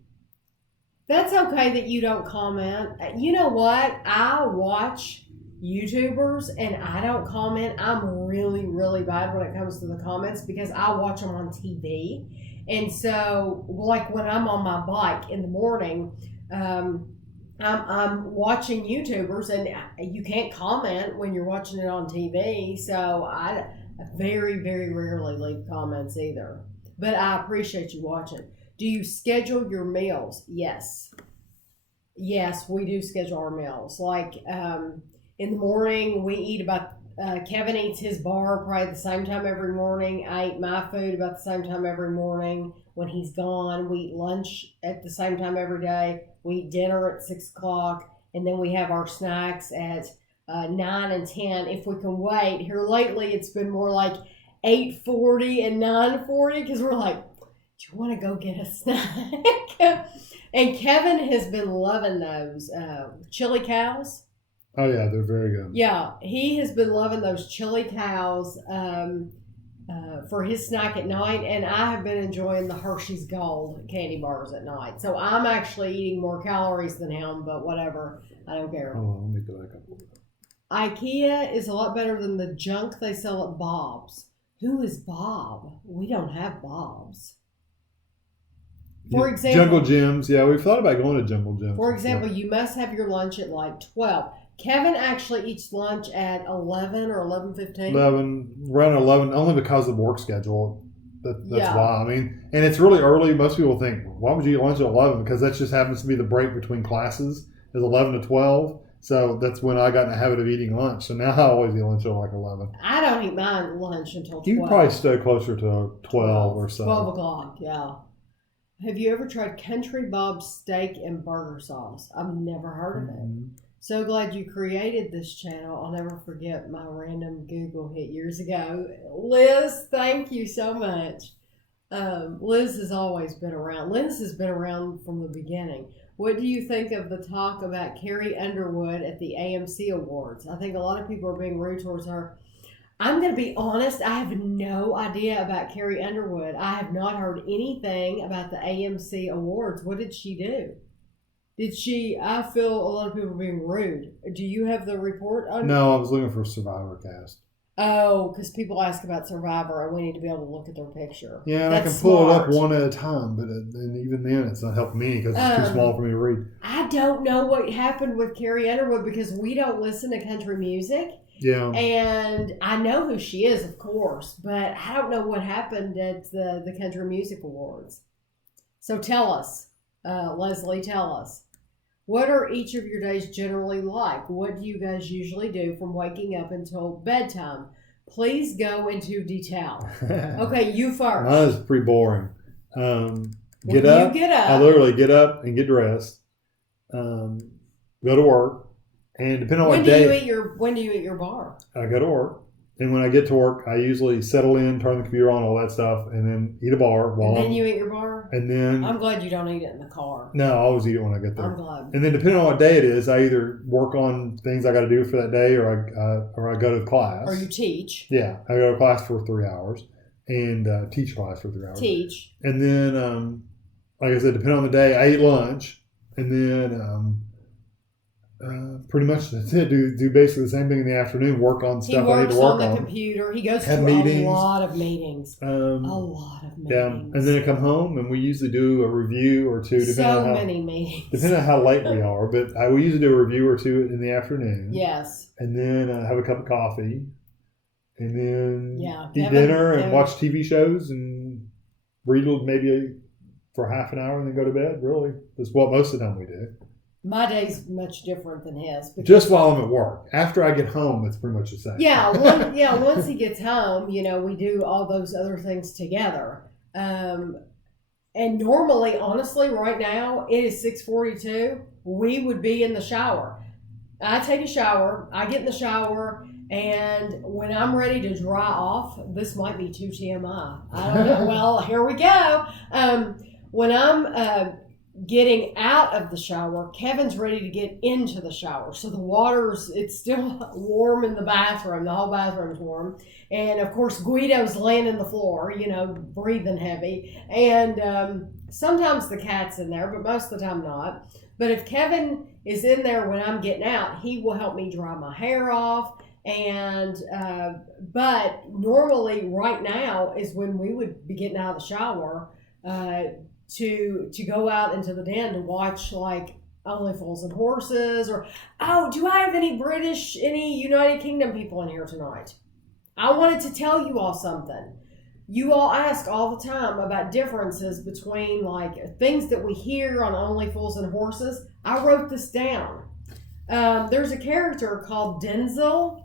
That's okay that you don't comment. You know what? I watch YouTubers and I don't comment. I'm really, really bad when it comes to the comments because I watch them on TV. And so, like when I'm on my bike in the morning, I'm watching YouTubers and you can't comment when you're watching it on TV. So I very, very rarely leave comments either. But I appreciate you watching. Do you schedule your meals? Yes. Yes, we do schedule our meals. Like, in the morning, we eat about, Kevin eats his bar probably at the same time every morning. I eat my food about the same time every morning. When he's gone, we eat lunch at the same time every day. We eat dinner at 6 o'clock. And then we have our snacks at 9 and 10 if we can wait. Here lately, it's been more like 8:40 and 9:40 because we're like, do you want to go get a snack? And Kevin has been loving those chili cows. Oh, yeah, they're very good. Yeah, he has been loving those chili cows for his snack at night, and I have been enjoying the Hershey's Gold candy bars at night. So I'm actually eating more calories than him, but whatever. I don't care. Oh, let me go back up. IKEA is a lot better than the junk they sell at Bob's. Who is Bob? We don't have Bob's. For example, Jungle Gyms. Yeah, we've thought about going to Jungle Gyms. For example, you must have your lunch at like 12. Kevin actually eats lunch at 11 or 11:15. Around 11, only because of work schedule. That's why. I mean, and it's really early. Most people think, why would you eat lunch at 11? Because that just happens to be the break between classes is 11 to 12. So that's when I got in the habit of eating lunch. So now I always eat lunch at like 11. I don't eat my lunch until 12. You can probably stay closer to 12 or so. 12 o'clock, yeah. Have you ever tried Country Bob's steak and burger sauce? I've never heard of it. So glad you created this channel. I'll never forget my random Google hit years ago. Liz, thank you so much. Liz has always been around. Liz has been around from the beginning. What do you think of the talk about Carrie Underwood at the AMC Awards? I think a lot of people are being rude towards her. I'm going to be honest, I have no idea about Carrie Underwood. I have not heard anything about the AMC Awards. What did she do? I feel a lot of people being rude. Do you have the report on? No, I was looking for Survivor cast. Oh, because people ask about Survivor and we need to be able to look at their picture. Yeah, That's I can pull smart. it up one at a time, but and even then it's not helping me because it's too small for me to read. I don't know what happened with Carrie Underwood because we don't listen to country music. Yeah. And I know who she is, of course, but I don't know what happened at the Country Music Awards. So tell us, Leslie, tell us. What are each of your days generally like? What do you guys usually do from waking up until bedtime? Please go into detail. Okay, you first. Mine is pretty boring. Get up. I literally get up and get dressed. Go to work. And depending on what day. When do you eat your bar? I go to work. And when I get to work, I usually settle in, turn the computer on, all that stuff, and then eat a bar. And then you eat your bar? And then... I'm glad you don't eat it in the car. No, I always eat it when I get there. I'm glad. And then depending on what day it is, I either work on things I got to do for that day or I go to class. Or you teach. Yeah, I go to class for 3 hours and teach class for 3 hours. Teach. And then, like I said, depending on the day, I eat lunch. And then... pretty much that's it. Do basically the same thing in the afternoon. Work on stuff I need to work on. He works on the computer. He goes to meetings. A lot of meetings. Yeah, and then I come home and we usually do a review or two. Many meetings. Depending on how late we are, but we usually do a review or two in the afternoon. Yes. And then have a cup of coffee, and then eat Kevin, dinner and watch TV shows and read maybe for half an hour and then go to bed. Really, that's what most of the time we do. My day's much different than his. Just while I'm at work. After I get home, it's pretty much the same. Once he gets home, we do all those other things together. And normally, honestly, right now, it is 6:42. We would be in the shower. I take a shower. I get in the shower. And when I'm ready to dry off, this might be too TMI. I don't know. Well, here we go. When I'm... getting out of the shower, Kevin's ready to get into the shower. So it's still warm in the bathroom. The whole bathroom's warm. And of course, Guido's laying in the floor, breathing heavy. And sometimes the cat's in there, but most of the time not. But if Kevin is in there when I'm getting out, he will help me dry my hair off. And but normally right now is when we would be getting out of the shower to go out into the den to watch like Only Fools and Horses do I have any United Kingdom people in here tonight? I wanted to tell you all something. You all ask all the time about differences between like things that we hear on Only Fools and Horses. I wrote this down. There's a character called Denzel,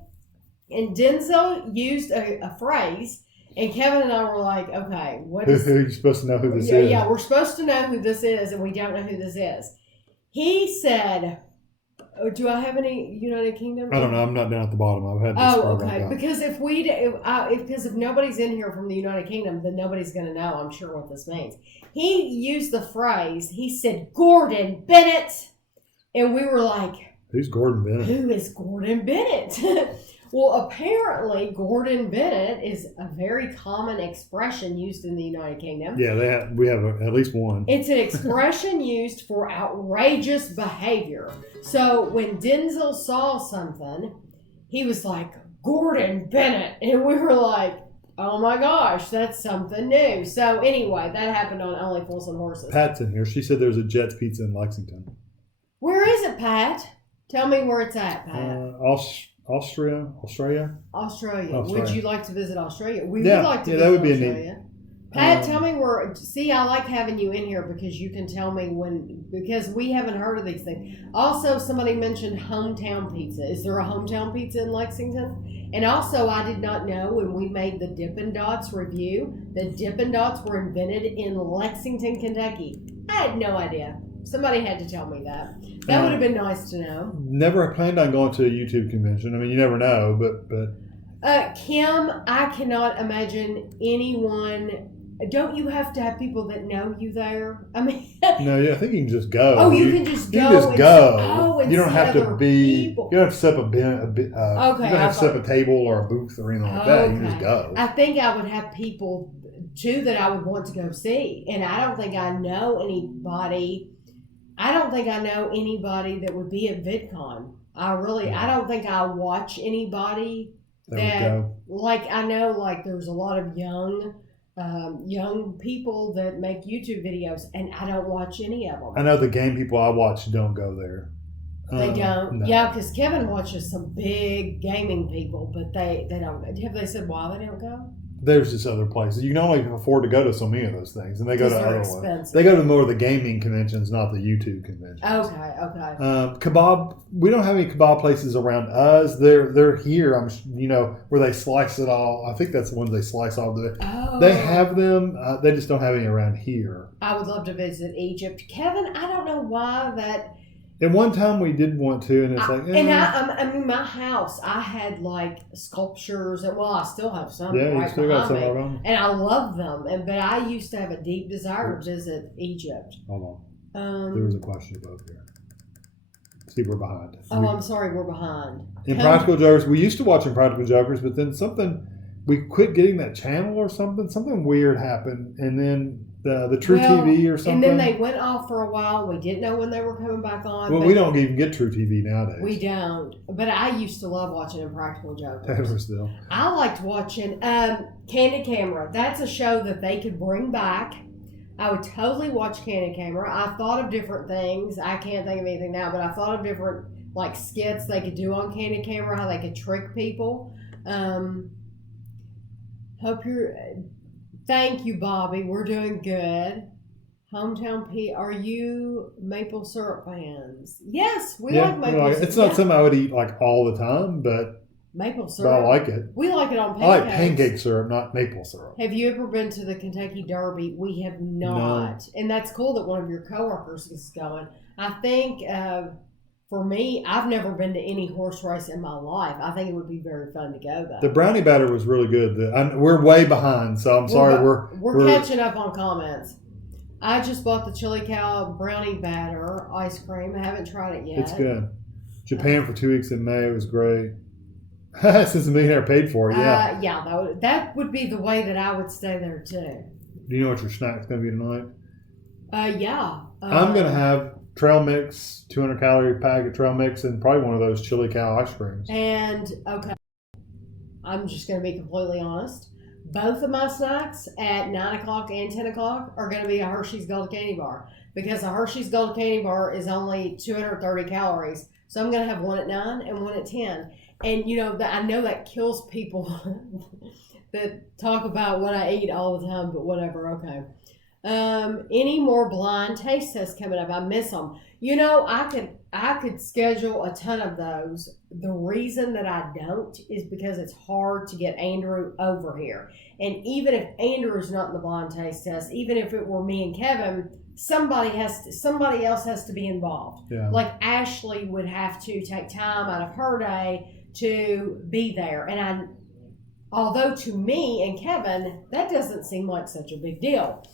and Denzel used a phrase. And Kevin and I were like, okay, what is... You're supposed to know who this is. Yeah, we're supposed to know who this is, and we don't know who this is. He said, do I have any United Kingdom? I don't know. I'm not down at the bottom. I've had this okay. Because if nobody's in here from the United Kingdom, then nobody's going to know, I'm sure, what this means. He used the phrase, he said, Gordon Bennett. And we were like... Who's Gordon Bennett? Who is Gordon Bennett? Well, apparently, Gordon Bennett is a very common expression used in the United Kingdom. Yeah, we have at least one. It's an expression used for outrageous behavior. So when Denzel saw something, he was like, Gordon Bennett. And we were like, oh my gosh, that's something new. So anyway, that happened on Only Fools and Horses. Pat's in here. She said there's a Jet's Pizza in Lexington. Where is it, Pat? Tell me where it's at, Pat. Australia. Australia. Would you like to visit Australia? We would like to visit that would be Australia. a Tell me where. See, I like having you in here because you can tell me because we haven't heard of these things. Also, somebody mentioned hometown pizza. Is there a hometown pizza in Lexington? And also, I did not know when we made the Dippin' Dots review that Dippin' Dots were invented in Lexington, Kentucky. I had no idea. Somebody had to tell me that. That would have been nice to know. Never planned on going to a YouTube convention. I mean, you never know, but. Kim, I cannot imagine anyone. Don't you have to have people that know you there? I mean, no, yeah, I think you can just go. Oh, you can just go. You can just go. And you don't have to be. People. You don't have to set up Okay, you don't have to set up a table or a booth or anything like that. You can just go. I think I would have people too that I would want to go see, and I don't think I know anybody. I don't think I know anybody that would be at VidCon. I don't think I watch anybody that like I know like there's a lot of young people that make YouTube videos, and I don't watch any of them. I know the game people I watch don't go there. They don't. No. Yeah, because Kevin watches some big gaming people, but they don't. Have they said why they don't go? There's just other places. You can only afford to go to so many of those things, and they go to other ones. They go to more of the gaming conventions, not the YouTube conventions. Okay. Kebab. We don't have any kebab places around us. They're here. Where they slice it all. I think that's the ones they slice off. They have them. They just don't have any around here. I would love to visit Egypt, Kevin. I don't know why that. And one time we did want to, and it's I mean, my house, I had like sculptures, and I still have some. Yeah, you still got some around. And I love them, but I used to have a deep desire to visit Egypt. Hold on. There was a question above here. See, we're behind. I'm sorry, we're behind. Impractical Jokers, we used to watch Impractical Jokers, but then we quit getting that channel or something. Something weird happened, and then the True TV or something. And then they went off for a while. We didn't know when they were coming back on. Well, we don't even get True TV nowadays. We don't. But I used to love watching Impractical Jokers. Ever still. I liked watching Candid Camera. That's a show that they could bring back. I would totally watch Candid Camera. I thought of different things. I can't think of anything now, but I thought of different like skits they could do on Candid Camera, how they could trick people. Thank you, Bobby. We're doing good. Hometown P. Are you maple syrup fans? Yes, we like maple syrup. It's not something I would eat like all the time, but maple syrup. But I like it. We like it on pancakes. I like pancake syrup, not maple syrup. Have you ever been to the Kentucky Derby? We have not. No. And that's cool that one of your coworkers is going. I think for me, I've never been to any horse race in my life. I think it would be very fun to go, though. The brownie batter was really good. We're way behind, so I'm sorry. We're catching up on comments. I just bought the Chili Cow brownie batter ice cream. I haven't tried it yet. It's good. Japan for 2 weeks in May. It was great. Since the millionaire paid for it, yeah. That would be the way that I would stay there, too. Do you know what your snack's going to be tonight? Yeah. I'm going to have trail mix, 200 calorie pack of trail mix, and probably one of those Chili Cow ice creams. And, okay, I'm just going to be completely honest. Both of my snacks at 9 o'clock and 10 o'clock are going to be a Hershey's Gold Candy Bar, because a Hershey's Gold Candy Bar is only 230 calories. So I'm going to have one at 9 and one at 10. And, I know that kills people that talk about what I eat all the time, but whatever, okay. Any more blind taste tests coming up? I miss them. I could schedule a ton of those. The reason that I don't is because it's hard to get Andrew over here. And even if Andrew's not in the blind taste test, even if it were me and Kevin, somebody else has to be involved. Yeah. Like Ashley would have to take time out of her day to be there. And although to me and Kevin, that doesn't seem like such a big deal.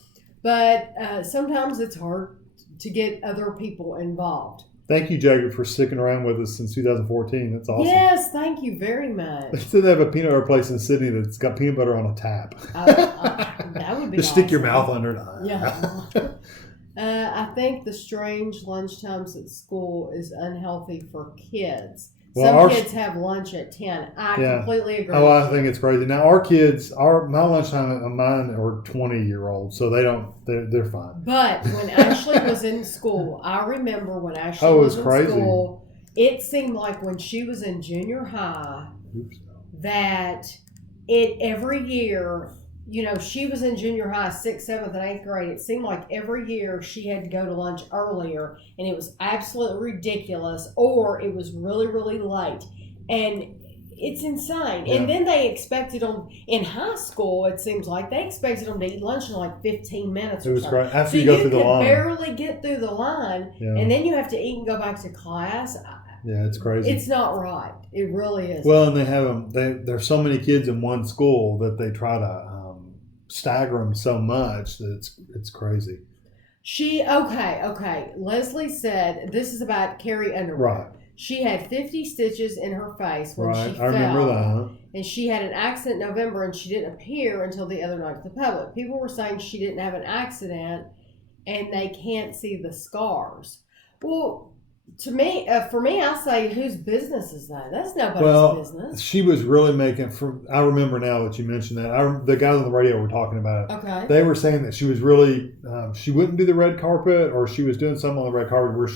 But sometimes it's hard to get other people involved. Thank you, Jagger, for sticking around with us since 2014. That's awesome. Yes, thank you very much. They said they have a peanut butter place in Sydney that's got peanut butter on a tap. That would be Just stick your mouth under it. Yeah. I think the strange lunchtimes at school is unhealthy for kids. Some kids have lunch at 10. I completely agree. Oh, I think it's crazy. Now, our kids, my lunchtime, mine are 20-year-olds, so they're fine. But when Ashley was in school, I remember when Ashley was in school, it seemed like when she was in junior high that every year she was in junior high, 6th, 7th, and 8th grade. It seemed like every year she had to go to lunch earlier, and it was absolutely ridiculous, or it was really, really late. And it's insane. Yeah. And then they expected them, in high school, it seems like, they expected them to eat lunch in like 15 minutes It or was something. great. After you go through the line. You barely get through the line, and then you have to eat and go back to class. Yeah, it's crazy. It's not right. It really is. Well, and they have them. There's so many kids in one school that they try to stagger them so much that it's crazy. Okay. Leslie said this is about Carrie Underwood. Right. She had 50 stitches in her face when she fell. I remember that. And she had an accident in November, and she didn't appear until the other night to the public. People were saying she didn't have an accident, and they can't see the scars. Well, for me, I say, whose business is that? That's nobody's business. She was really making. I remember now that you mentioned that. The guys on the radio were talking about it. Okay. They were saying that she was really. She wouldn't do the red carpet, or she was doing something on the red carpet where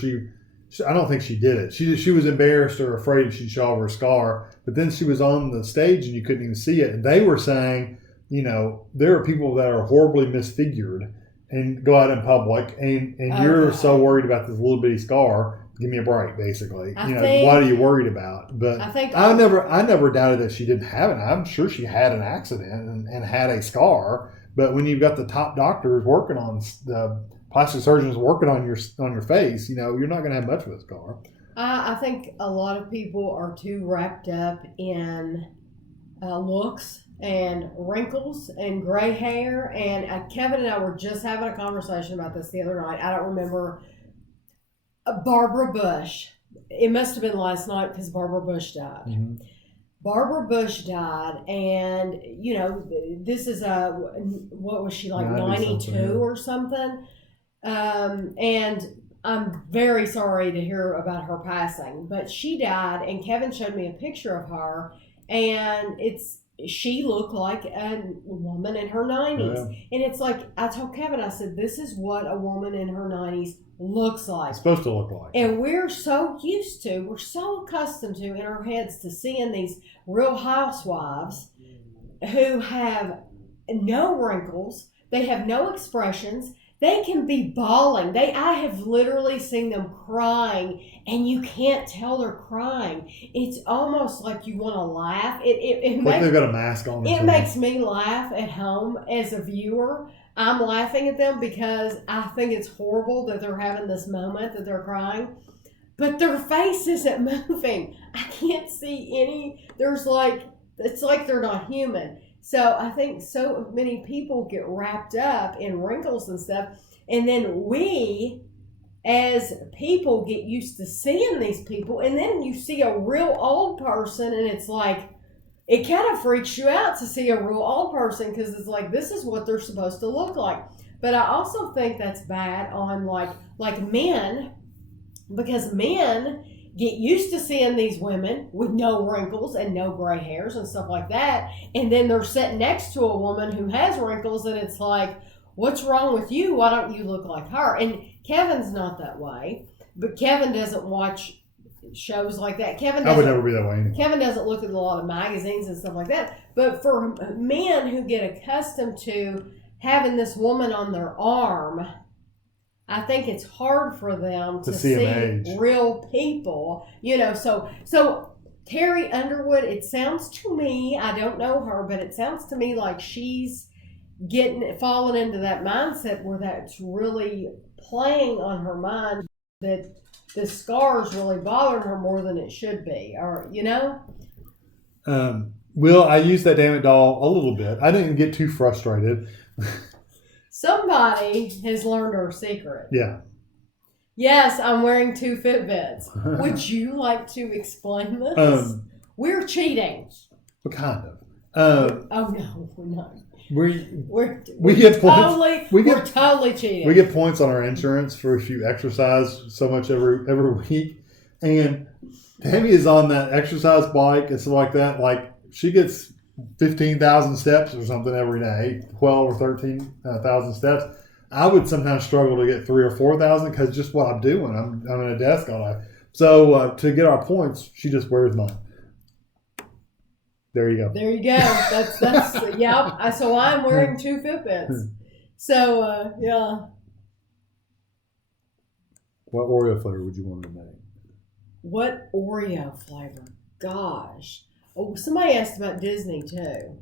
I don't think she did it. She was embarrassed or afraid she'd show her scar. But then she was on the stage and you couldn't even see it. And they were saying, there are people that are horribly misfigured and go out in public, and you're so worried about this little bitty scar. Give me a break, basically. What are you worried about? But I never doubted that she didn't have it. I'm sure she had an accident and had a scar. But when you've got the top doctors working on the plastic surgeons working on your face, you're not going to have much of a scar. I think a lot of people are too wrapped up in looks and wrinkles and gray hair. And Kevin and I were just having a conversation about this the other night. I don't remember. Barbara Bush. It must have been last night because Barbara Bush died. Mm-hmm. Barbara Bush died, and this is what was she, like 92 or something? And I'm very sorry to hear about her passing, but she died, and Kevin showed me a picture of her, and she looked like a woman in her 90s. Yeah. And it's like, I told Kevin, I said, this is what a woman in her 90s looks like. It's supposed to look like. And we're so accustomed to in our heads to seeing these real housewives who have no wrinkles, they have no expressions, they can be bawling. I have literally seen them crying, and you can't tell they're crying. It's almost like you want to laugh. Like they've got a mask on. It makes me laugh at home as a viewer. I'm laughing at them because I think it's horrible that they're having this moment that they're crying, but their face isn't moving. I can't see any. It's like they're not human. So I think so many people get wrapped up in wrinkles and stuff, and then we as people get used to seeing these people, and then you see a real old person, and it's like, it kind of freaks you out to see a real old person because it's like, this is what they're supposed to look like. But I also think that's bad on like men, because men get used to seeing these women with no wrinkles and no gray hairs and stuff like that. And then they're sitting next to a woman who has wrinkles, and it's like, what's wrong with you? Why don't you look like her? And Kevin's not that way, but Kevin doesn't watch shows like that. I would never be that way anyway. Kevin doesn't look at a lot of magazines and stuff like that. But for men who get accustomed to having this woman on their arm, I think it's hard for them to see real people, So Carrie Underwood, it sounds to me, I don't know her, but it sounds to me like she's falling into that mindset where that's really playing on her mind, that the scars really bothering her more than it should be, or Will, I used that damn it doll a little bit. I didn't get too frustrated. Somebody has learned our secret. Yeah. Yes, I'm wearing 2 Fitbits. Would you like to explain this? We're cheating. What kind of? Oh no, we're not. We get points. We're totally cheating. We get points on our insurance for if you exercise so much every week. And Tami is on that exercise bike and stuff like that. Like, she gets 15,000 steps or something every day, 12 or 13,000 steps. I would sometimes struggle to get 3,000 or 4,000 because just what I'm doing. I'm at a desk all day. So to get our points, she just wears mine. There you go. There you go. That's yeah. So I'm wearing 2 Fitbits. So yeah. What Oreo flavor would you want to make? What Oreo flavor? Gosh. Oh, somebody asked about Disney too.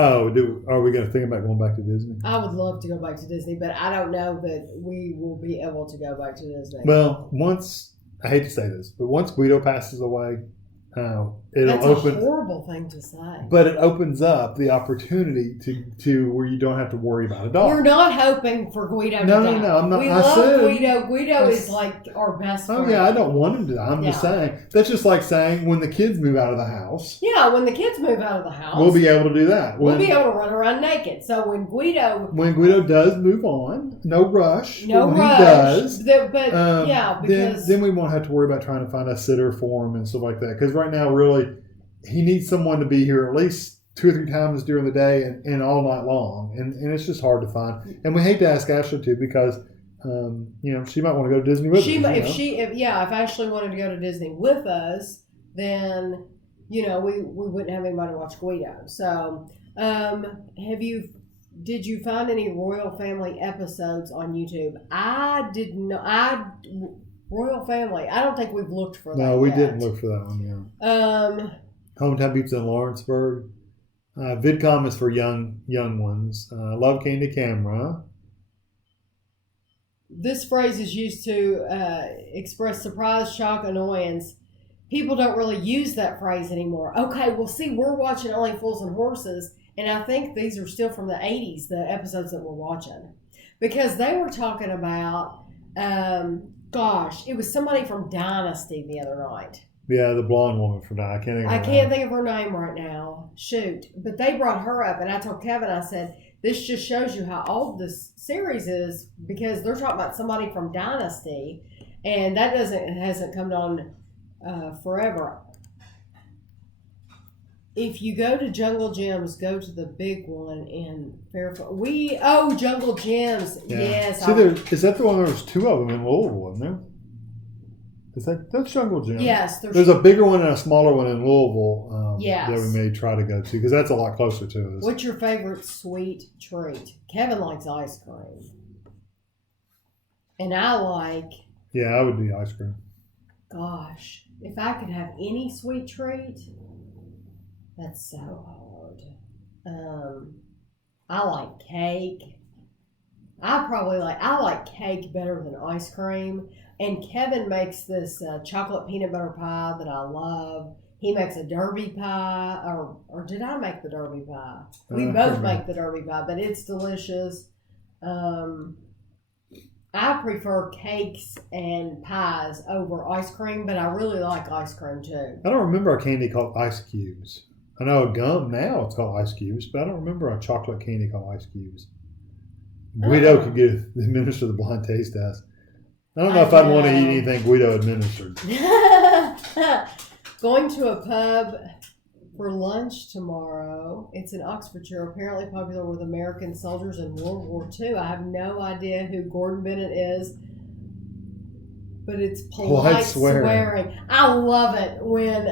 Oh, are we going to think about going back to Disney? I would love to go back to Disney, but I don't know that we will be able to go back to Disney. Well, I hate to say this, but once Guido passes away, That's a horrible thing to say. But it opens up the opportunity to where you don't have to worry about a dog. We're not hoping for Guido to die. No, I'm not. We love Guido. Guido is like our best friend. Oh, yeah, I don't want him to die. I'm just saying. That's just like saying when the kids move out of the house. Yeah, when the kids move out of the house. We'll be able to do that. We'll be able to run around naked. So when Guido does move on, no rush. No when rush. He does. Because then we won't have to worry about trying to find a sitter for him and stuff like that. Because right now, really, he needs someone to be here at least 2 or 3 times during the day and all night long. And it's just hard to find. And we hate to ask Ashley to because, she might want to go to Disney with us. If Ashley wanted to go to Disney with us, then, we wouldn't have anybody to watch Guido. So, did you find any Royal Family episodes on YouTube? I didn't know. Royal Family. I don't think we've looked for that. No, we didn't look for that one. Yeah. Hometown Pizza in Lawrenceburg. VidCom is for young ones. Love Candy Camera. This phrase is used to express surprise, shock, annoyance. People don't really use that phrase anymore. Okay, well, see, we're watching Only Fools and Horses, and I think these are still from the 80s, the episodes that we're watching. Because they were talking about, it was somebody from Dynasty the other night. Yeah, the blonde woman from Dynasty. I can't think of her name right now. Shoot. But they brought her up, and I told Kevin, I said, this just shows you how old this series is because they're talking about somebody from Dynasty, and that hasn't come on forever. If you go to Jungle Gyms, go to the big one in Fairfield. Jungle Gyms. Yeah. Yes. See, is that the one? There was 2 of them in Louisville, isn't there? That's Jungle Gym? Yes. There's a bigger one and a smaller one in Louisville yes. that we may try to go to because that's a lot closer to us. What's your favorite sweet treat? Kevin likes ice cream. And I like... Yeah, I would do ice cream. Gosh, if I could have any sweet treat, that's so hard. I like cake. I like cake better than ice cream. And Kevin makes this chocolate peanut butter pie that I love. He makes a derby pie, or did I make the derby pie? We both make the derby pie, but it's delicious. I prefer cakes and pies over ice cream, but I really like ice cream too. I don't remember a candy called Ice Cubes. I know a gum now it's called Ice Cubes, but I don't remember a chocolate candy called Ice Cubes. Guido could administer the blind taste test. I don't know if I'd want to eat anything Guido administered. Going to a pub for lunch tomorrow. It's in Oxfordshire, apparently popular with American soldiers in World War II. I have no idea who Gordon Bennett is, but it's polite swearing. I love it when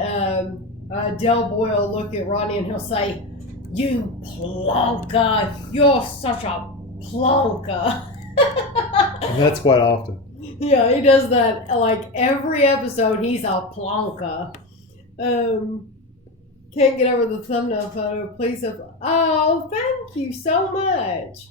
Del Boyle look at Ronnie and he'll say, "You plonker, you're such a plonker." And that's quite often. Yeah, he does that like every episode. He's a plonker. Can't get over the thumbnail photo. Please. Oh, thank you so much.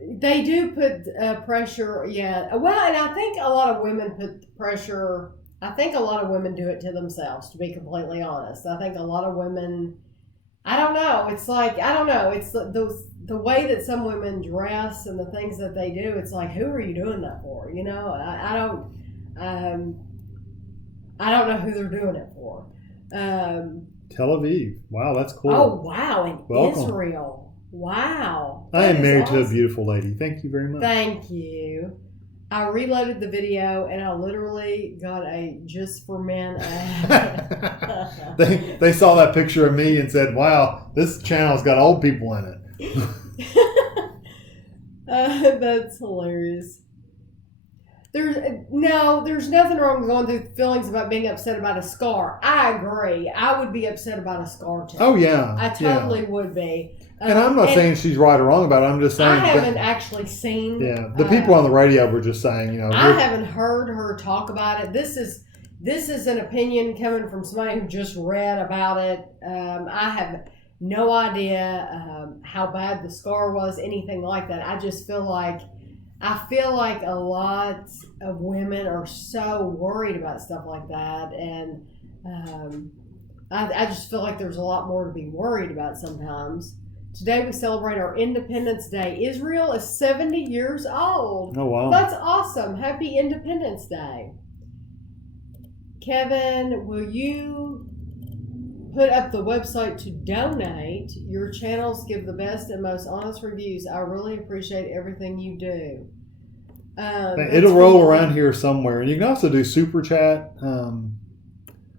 They do put pressure. Yeah. Well, and I think a lot of women put pressure. I think a lot of women do it to themselves, to be completely honest. I think a lot of women, I don't know. It's like, I don't know. It's the way that some women dress and the things that they do. It's like, who are you doing that for? You know, I don't know who they're doing it for. Tel Aviv. Wow, that's cool. Oh, wow. In Welcome. Israel. Wow. I am married to a beautiful lady. Thank you very much. Thank you. I reloaded the video and I literally got a Just for Men ad. They saw that picture of me and said, wow, this channel's got old people in it. That's hilarious. There's nothing wrong with going through feelings about being upset about a scar. I agree. I would be upset about a scar too. Oh yeah, I totally would be. And I'm not saying she's right or wrong about it. I'm just saying I haven't actually seen. Yeah, the people on the radio were just saying, I haven't heard her talk about it. This is an opinion coming from somebody who just read about it. I have no idea how bad the scar was, anything like that. I just feel like a lot of women are so worried about stuff like that, and I just feel like there's a lot more to be worried about sometimes. Today we celebrate our Independence Day. Israel is 70 years old. Oh, wow. That's awesome. Happy Independence Day. Kevin, will you put up the website to donate? Your channels give the best and most honest reviews. I really appreciate everything you do. It'll roll around here somewhere. And you can also do Super Chat.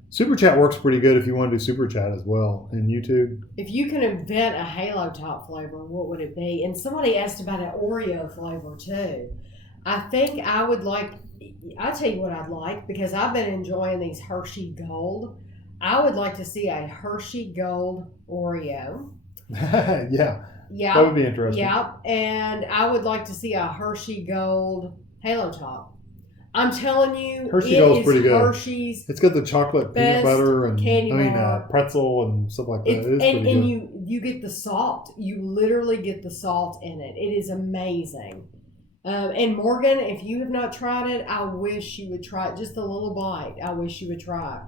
Super Chat works pretty good if you want to do Super Chat as well in YouTube. If you can invent a Halo Top flavor, what would it be? And somebody asked about an Oreo flavor too. I think I would like, I'll tell you what I'd like, because I've been enjoying these Hershey Gold. I would like to see a Hershey Gold Oreo. Yeah. Yeah. That would be interesting. Yeah. And I would like to see a Hershey Gold Halo Top. I'm telling you, Hershey Gold's pretty good. Hershey's. It's got the chocolate peanut butter and pretzel and stuff like that. It is and pretty good. you get the salt. You literally get the salt in it. It is amazing. And Morgan, if you have not tried it, I wish you would try it. Just a little bite. I wish you would try it.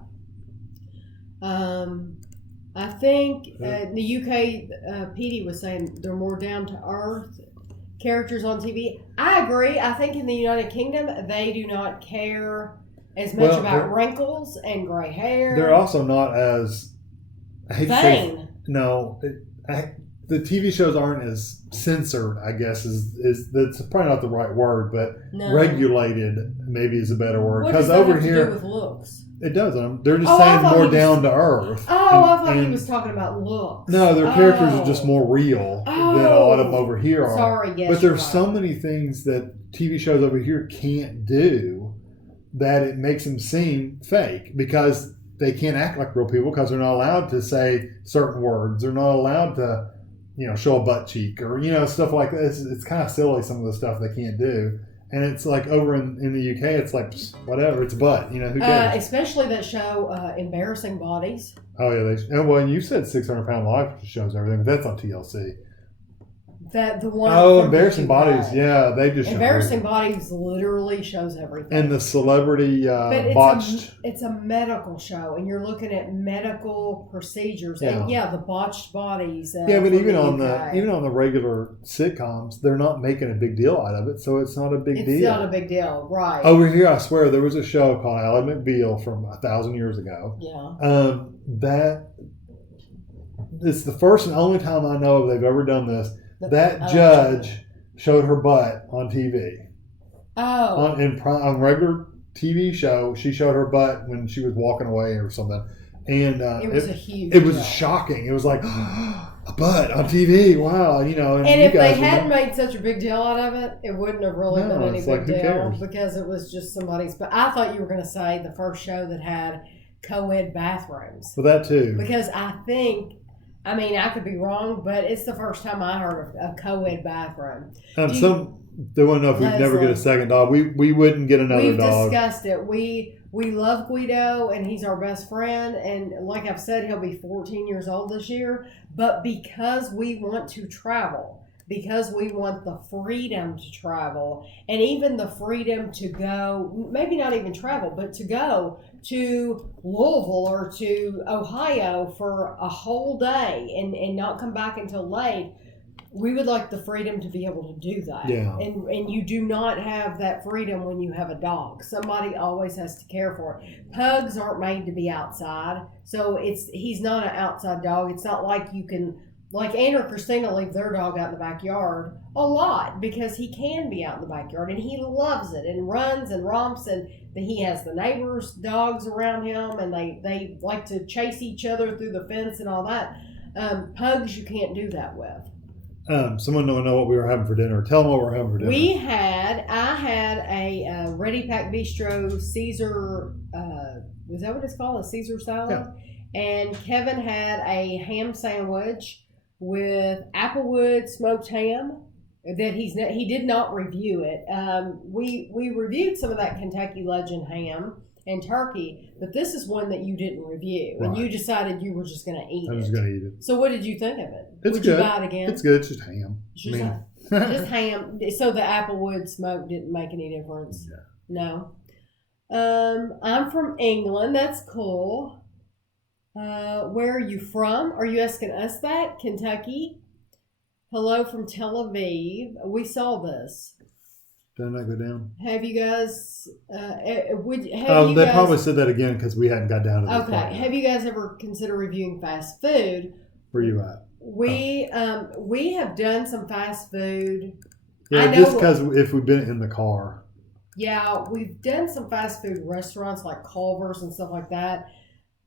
I think in the UK, Petey was saying they're more down to earth characters on TV. I agree. I think in the United Kingdom, they do not care as much about wrinkles and gray hair. They're also not as vain. The TV shows aren't as censored, I guess, is that's probably not the right word, but regulated maybe is a better word. What does that have to do with looks? It doesn't. They're just saying more down to earth. I thought he was talking about looks. No, their characters are just more real than a lot of them over here are. Sorry, yes. But there's so many things that TV shows over here can't do that it makes them seem fake because they can't act like real people because they're not allowed to say certain words. They're not allowed to, show a butt cheek or, stuff like that. It's kind of silly, some of the stuff they can't do. And it's like over in the UK, it's like, whatever, it's butt. Who cares? Especially that show, Embarrassing Bodies. Oh, yeah. And you said 600 Pound Life shows everything, but that's on TLC. The one. Oh, Embarrassing Bodies. Yeah, they just Embarrassing Bodies literally shows everything. And the celebrity botched. It's a medical show, and you're looking at medical procedures. Yeah. And the botched bodies. But even on the regular sitcoms, they're not making a big deal out of it, so it's not a big deal. It's not a big deal, right? Over here, I swear, there was a show called Ally McBeal from 1,000 years ago. Yeah. That it's the first and only time I know they've ever done this. That judge showed her butt on TV. Oh. On regular TV show, she showed her butt when she was walking away or something. And it was a huge It was shocking. It was like, a butt on TV. Wow. And if they hadn't made such a big deal out of it, it wouldn't have really been any big deal because it was just somebody's. But I thought you were going to say the first show that had co-ed bathrooms. Well, that too. Because I think... I could be wrong, but it's the first time I heard of a co-ed bathroom. They want to know if we'd never get a second dog. We wouldn't get another dog. We've discussed it. We love Guido, and he's our best friend. And like I've said, he'll be 14 years old this year. But because we want to travel, because we want the freedom to travel, and even the freedom to go, maybe not even travel, but to go to Louisville or to Ohio for a whole day and not come back until late, we would like the freedom to be able to do that. Yeah. And you do not have that freedom when you have a dog. Somebody always has to care for it. Pugs aren't made to be outside, so he's not an outside dog. It's not like you can... Like Andrew and Christina leave their dog out in the backyard a lot because he can be out in the backyard and he loves it and runs and romps and he has the neighbors' dogs around him and they like to chase each other through the fence and all that. Pugs you can't do that with. Someone don't know what we were having for dinner. Tell them what we're having for dinner. I had a Ready Pack Bistro Caesar, was that what it's called? A Caesar salad? Yeah. And Kevin had a ham sandwich with applewood smoked ham that he did not review it. We reviewed some of that Kentucky Legend ham and turkey, but this is one that you didn't review, and you decided you were just going to eat it. I was going to eat it. So what did you think of it? It's Would good. you buy it again? It's good. It's just ham. Just ham. So the applewood smoke didn't make any difference? No. I'm from England. That's cool. Where are you from? Are you asking us that? Kentucky? Hello from Tel Aviv. We saw this. Did I not go down? Have you guys? They probably said that again because we hadn't got down to this part. Have you guys ever considered reviewing fast food? Where you at? We have done some fast food. Yeah, just because if we've been in the car. Yeah, we've done some fast food restaurants like Culver's and stuff like that.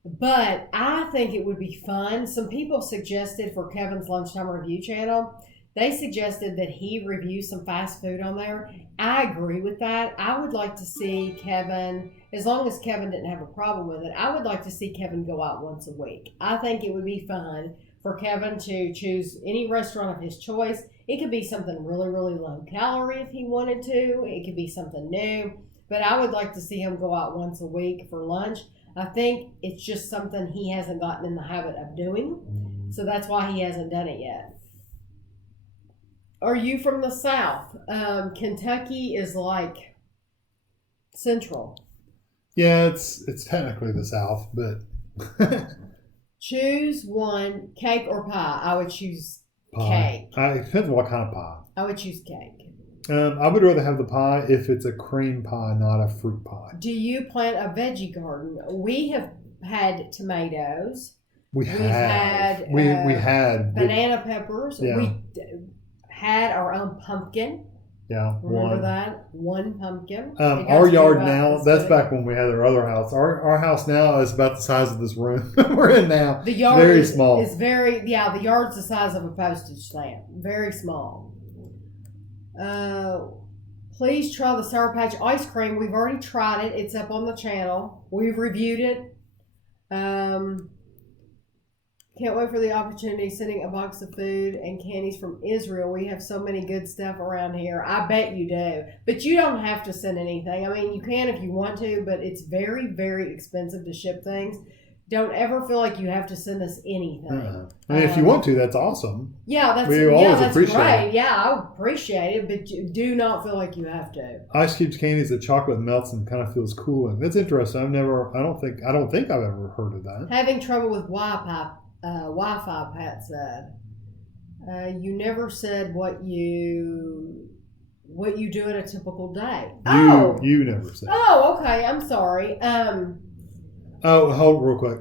But I think it would be fun. Some people suggested for Kevin's Lunchtime Review channel, they suggested that he review some fast food on there. I agree with that. I would like to see Kevin, as long as Kevin didn't have a problem with it, I would like to see Kevin go out once a week. I think it would be fun for Kevin to choose any restaurant of his choice. It could be something really, really low calorie if he wanted to. It could be something new. But I would like to see him go out once a week for lunch. I think it's just something he hasn't gotten in the habit of doing. So that's why he hasn't done it yet. Are you from the South? Kentucky is like central. Yeah, it's technically the South, but... Choose one, cake or pie. I would choose pie. Cake. It depends on what kind of pie. I would choose cake. I would rather have the pie if it's a cream pie, not a fruit pie. Do you plant a veggie garden? We have had tomatoes. We had banana peppers. Yeah. We had our own pumpkin. Yeah. Remember that? One pumpkin. Our yard now, that's back when we had our other house. Our house now is about the size of this room we're in now. The yard very small. It's the yard's the size of a postage stamp. Very small. Please try the Sour Patch ice cream. We've already tried it. It's up on the channel. We've reviewed it. Can't wait for the opportunity sending a box of food and candies from Israel. We have so many good stuff around here. I bet you do. But you don't have to send anything. I mean, you can if you want to, but it's very, very expensive to ship things. Don't ever feel like you have to send us anything. I mean, if you want to, that's awesome. Yeah, that's great. It. Yeah, I appreciate it, but you do not feel like you have to. Ice Cubes candies that chocolate melts and kind of feels cooling. That's interesting. I don't think I've ever heard of that. Having trouble with Wi-Fi, Pat said. You never said what you do in a typical day. You never said. Oh, okay. I'm sorry. Hold real quick.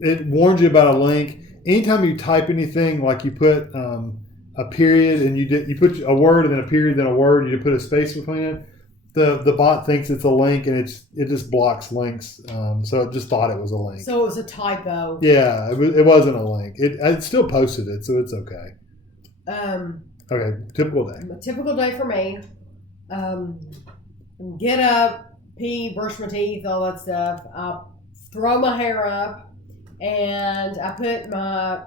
It warns you about a link. Anytime you type anything, like you put a period and you put a word and then a period, then a word, you put a space between it. The bot thinks it's a link and it just blocks links. So it just thought it was a link. So it was a typo. Yeah, it wasn't a link. It still posted it, so it's okay. Okay, typical day. A typical day for me. Get up, pee, brush my teeth, all that stuff. I throw my hair up, and I put my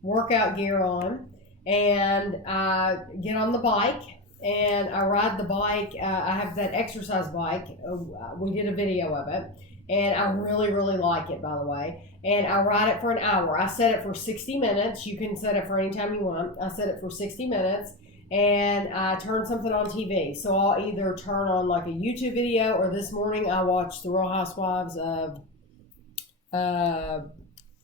workout gear on, and I get on the bike, and I ride the bike. I have that exercise bike. We did a video of it, and I really, really like it, by the way. And I ride it for an hour. I set it for 60 minutes. You can set it for any time you want. I set it for 60 minutes. And I turn something on TV. So I'll either turn on like a YouTube video, or this morning I watched The Real Housewives of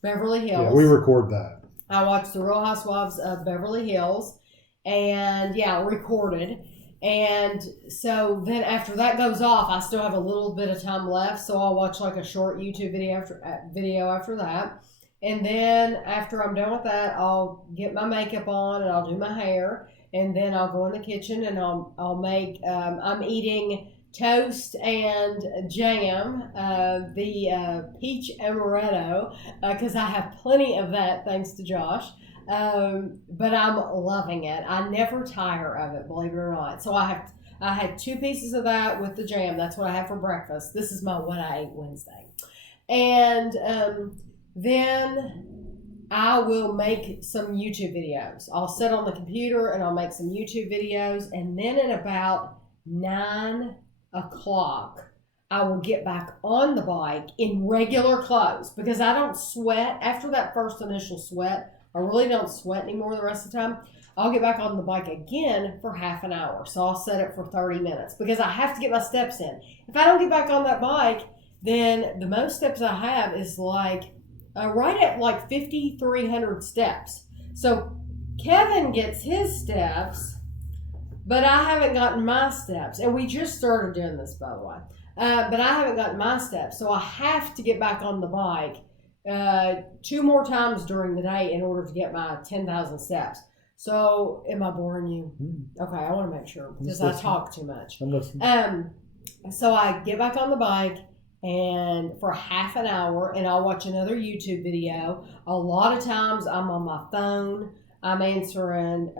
Beverly Hills. Yeah, we record that. I watched The Real Housewives of Beverly Hills, and recorded. And so then after that goes off, I still have a little bit of time left. So I'll watch like a short YouTube video after that. And then after I'm done with that, I'll get my makeup on and I'll do my hair. And then I'll go in the kitchen and I'll make, I'm eating toast and jam, the peach amaretto, because I have plenty of that thanks to Josh. But I'm loving it. I never tire of it, believe it or not. So I had 2 pieces of that with the jam. That's what I had for breakfast. This is my what I ate Wednesday. And then I will make some YouTube videos. I'll sit on the computer and I'll make some YouTube videos. And then at about 9 o'clock, I will get back on the bike in regular clothes because I don't sweat. After that first initial sweat, I really don't sweat anymore the rest of the time. I'll get back on the bike again for half an hour. So I'll set it for 30 minutes because I have to get my steps in. If I don't get back on that bike, then the most steps I have is like right at like 5,300 steps. So Kevin gets his steps, but I haven't gotten my steps. And we just started doing this, by the way. But I haven't gotten my steps. So I have to get back on the bike 2 more times during the day in order to get my 10,000 steps. So am I boring you? Okay, I want to make sure because I talk too much. I'm listening. So I get back on the bike and for half an hour and I'll watch another YouTube video. A lot of times I'm on my phone. I'm answering,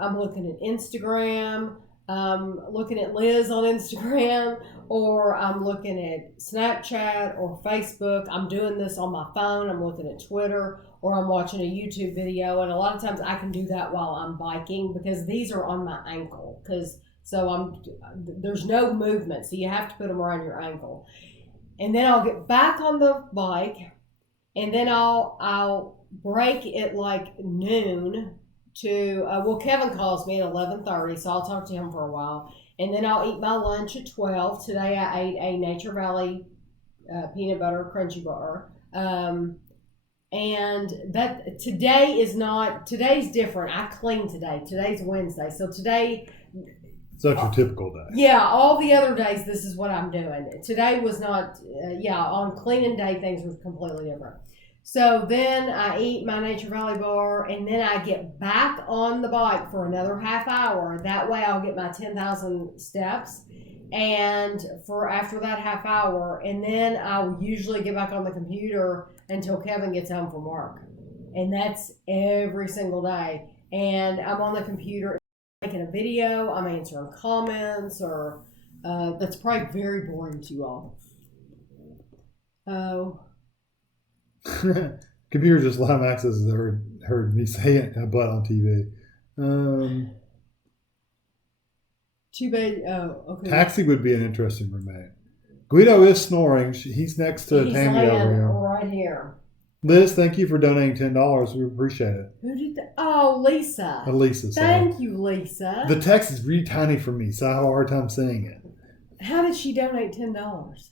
I'm looking at Instagram, looking at Liz on Instagram, or I'm looking at Snapchat or Facebook. I'm doing this on my phone. I'm looking at Twitter, or I'm watching a YouTube video. And a lot of times I can do that while I'm biking because these are on my ankle. There's no movement, so you have to put them around your ankle. And then I'll get back on the bike, and then I'll break at like noon to Kevin calls me at 11:30, so I'll talk to him for a while, and then I'll eat my lunch at 12. Today I ate a Nature Valley peanut butter crunchy bar, and that today's different. I cleaned today. Today's Wednesday, so today. It's not your typical day. Yeah, all the other days, this is what I'm doing. Today was not, on cleaning day, things were completely different. So then I eat my Nature Valley bar, and then I get back on the bike for another half hour. That way I'll get my 10,000 steps. And for after that half hour, and then I'll usually get back on the computer until Kevin gets home from work. And that's every single day. And I'm on the computer making a video, I'm answering comments, or that's probably very boring to you all. Oh. Computer just live access has heard me say it but on TV. Too bad. Oh, okay. Taxi would be an interesting roommate. Guido is snoring. He's next to Tami over here. Right here. Liz, thank you for donating $10. We appreciate it. Who did that? Oh, Lisa. Lisa. Thank you, Lisa. The text is really tiny for me, so I have a hard time saying it. How did she donate $10?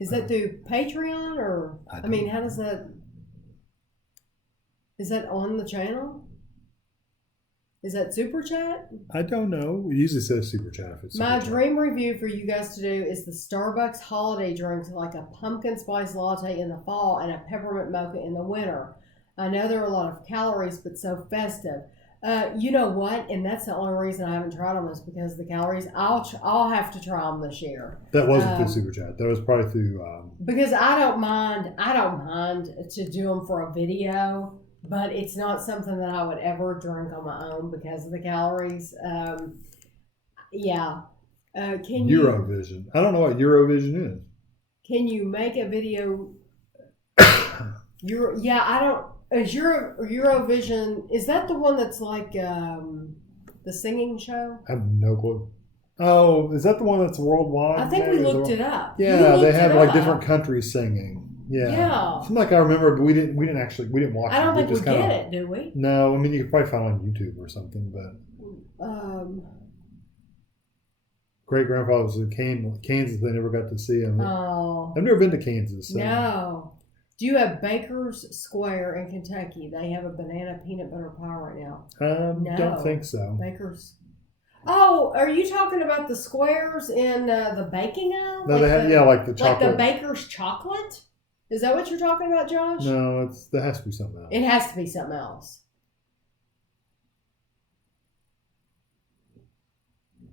Is that through Patreon or? I mean, how does that? Is that on the channel? Is that Super Chat? I don't know. It usually says Super Chat if it's My Super dream review for you guys to do is the Starbucks holiday drinks, like a pumpkin spice latte in the fall and a peppermint mocha in the winter. I know there are a lot of calories, but so festive. You know what? And that's the only reason I haven't tried them is because of the calories. I'll have to try them this year. That wasn't through Super Chat. That was probably through. Because I don't mind to do them for a video. But it's not something that I would ever drink on my own because of the calories. Can Eurovision. I don't know what Eurovision is. Can you make a video? I don't. Is Eurovision? Is that the one that's like the singing show? I have no clue. Oh, is that the one that's worldwide? I think we looked it up. Yeah, they have like different countries singing. Yeah. Seemed like I remember, but we didn't watch it. I don't think we get it, do we? No, I mean you could probably find it on YouTube or something, but great grandfather was in Kansas. They never got to see him. Oh, I've never been to Kansas. So. No. Do you have Baker's Square in Kentucky? They have a banana peanut butter pie right now. No. Don't think so. Baker's. Oh, are you talking about the squares in the baking aisle? No, they have like the chocolate. Like the Baker's chocolate? Is that what you're talking about, Josh? No, that has to be something else. It has to be something else.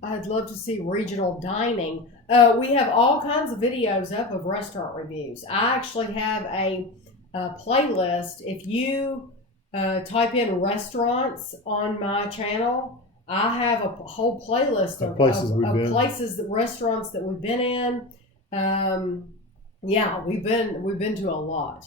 I'd love to see regional dining. We have all kinds of videos up of restaurant reviews. I actually have a playlist. If you type in restaurants on my channel. I have a whole playlist of places, restaurants that we've been in. Yeah, we've been to a lot.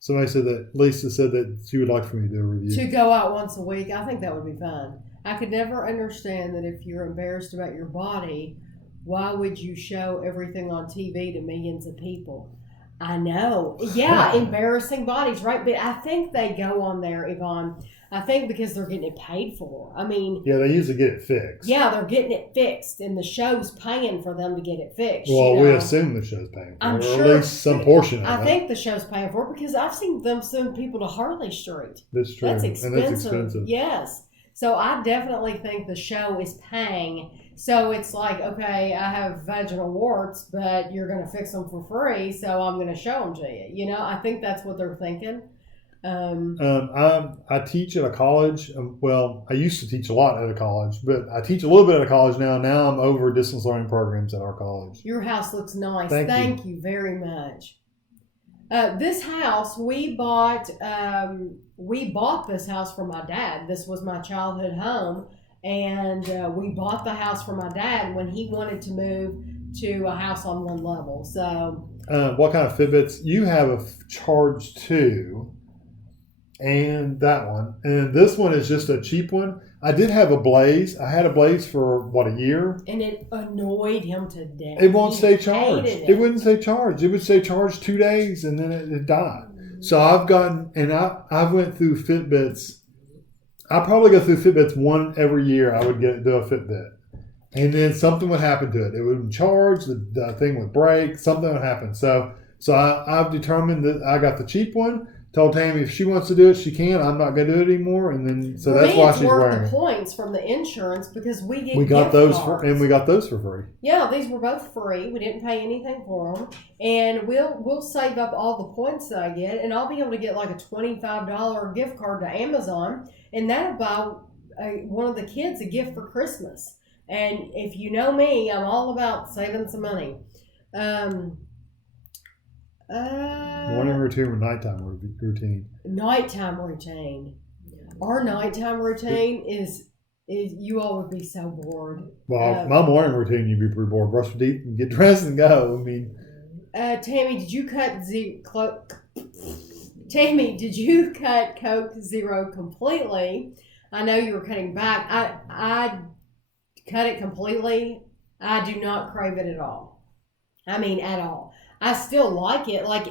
Somebody said that Lisa said that she would like for me to do a review. To go out once a week, I think that would be fun. I could never understand that if you're embarrassed about your body, why would you show everything on TV to millions of people? I know. Yeah, embarrassing bodies, right? But I think they go on there, Yvonne. I think because they're getting it paid for. I mean... Yeah, they usually get it fixed. Yeah, they're getting it fixed, and the show's paying for them to get it fixed. Well, we assume the show's paying for it, or at least some portion of it. I think the show's paying for it because I've seen them send people to Harley Street. That's true. That's expensive. And that's expensive. Yes. So I definitely think the show is paying. So it's like, okay, I have vaginal warts, but you're going to fix them for free, so I'm going to show them to you. You know, I think that's what they're thinking. I teach at a college. Well, I used to teach a lot at a college, but I teach a little bit at a college now. Now I'm over distance learning programs at our college. Your house looks nice. Thank you very much. This house we bought. We bought this house for my dad. This was my childhood home, and we bought the house for my dad when he wanted to move to a house on one level. So, what kind of Fitbits? You have a Charge 2. And that one. And this one is just a cheap one. I did have a Blaze. I had a Blaze for, a year? And it annoyed him to death. It won't stay charged. It wouldn't say charged. It would say charged 2 days, and then it died. So I've gotten, and I went through Fitbits. I probably go through Fitbits one every year. I would do a Fitbit. And then something would happen to it. It would charge, the thing would break, something would happen. So I've determined that I got the cheap one. Told Tami if she wants to do it, she can. I'm not going to do it anymore, and then that's why she's wearing the points from the insurance because we got those for free. Yeah, these were both free. We didn't pay anything for them, and we'll save up all the points that I get, and I'll be able to get like a $25 gift card to Amazon, and that'll buy one of the kids a gift for Christmas. And if you know me, I'm all about saving some money. Morning routine or nighttime routine? Nighttime routine. Our nighttime routine is you all would be so bored. Well, my morning routine, you'd be pretty bored. Brush your teeth and get dressed and go. I mean, Tami, did you cut Tami, did you cut Coke Zero completely? I know you were cutting back. I cut it completely. I do not crave it at all. I mean, at all. I still like it. Like,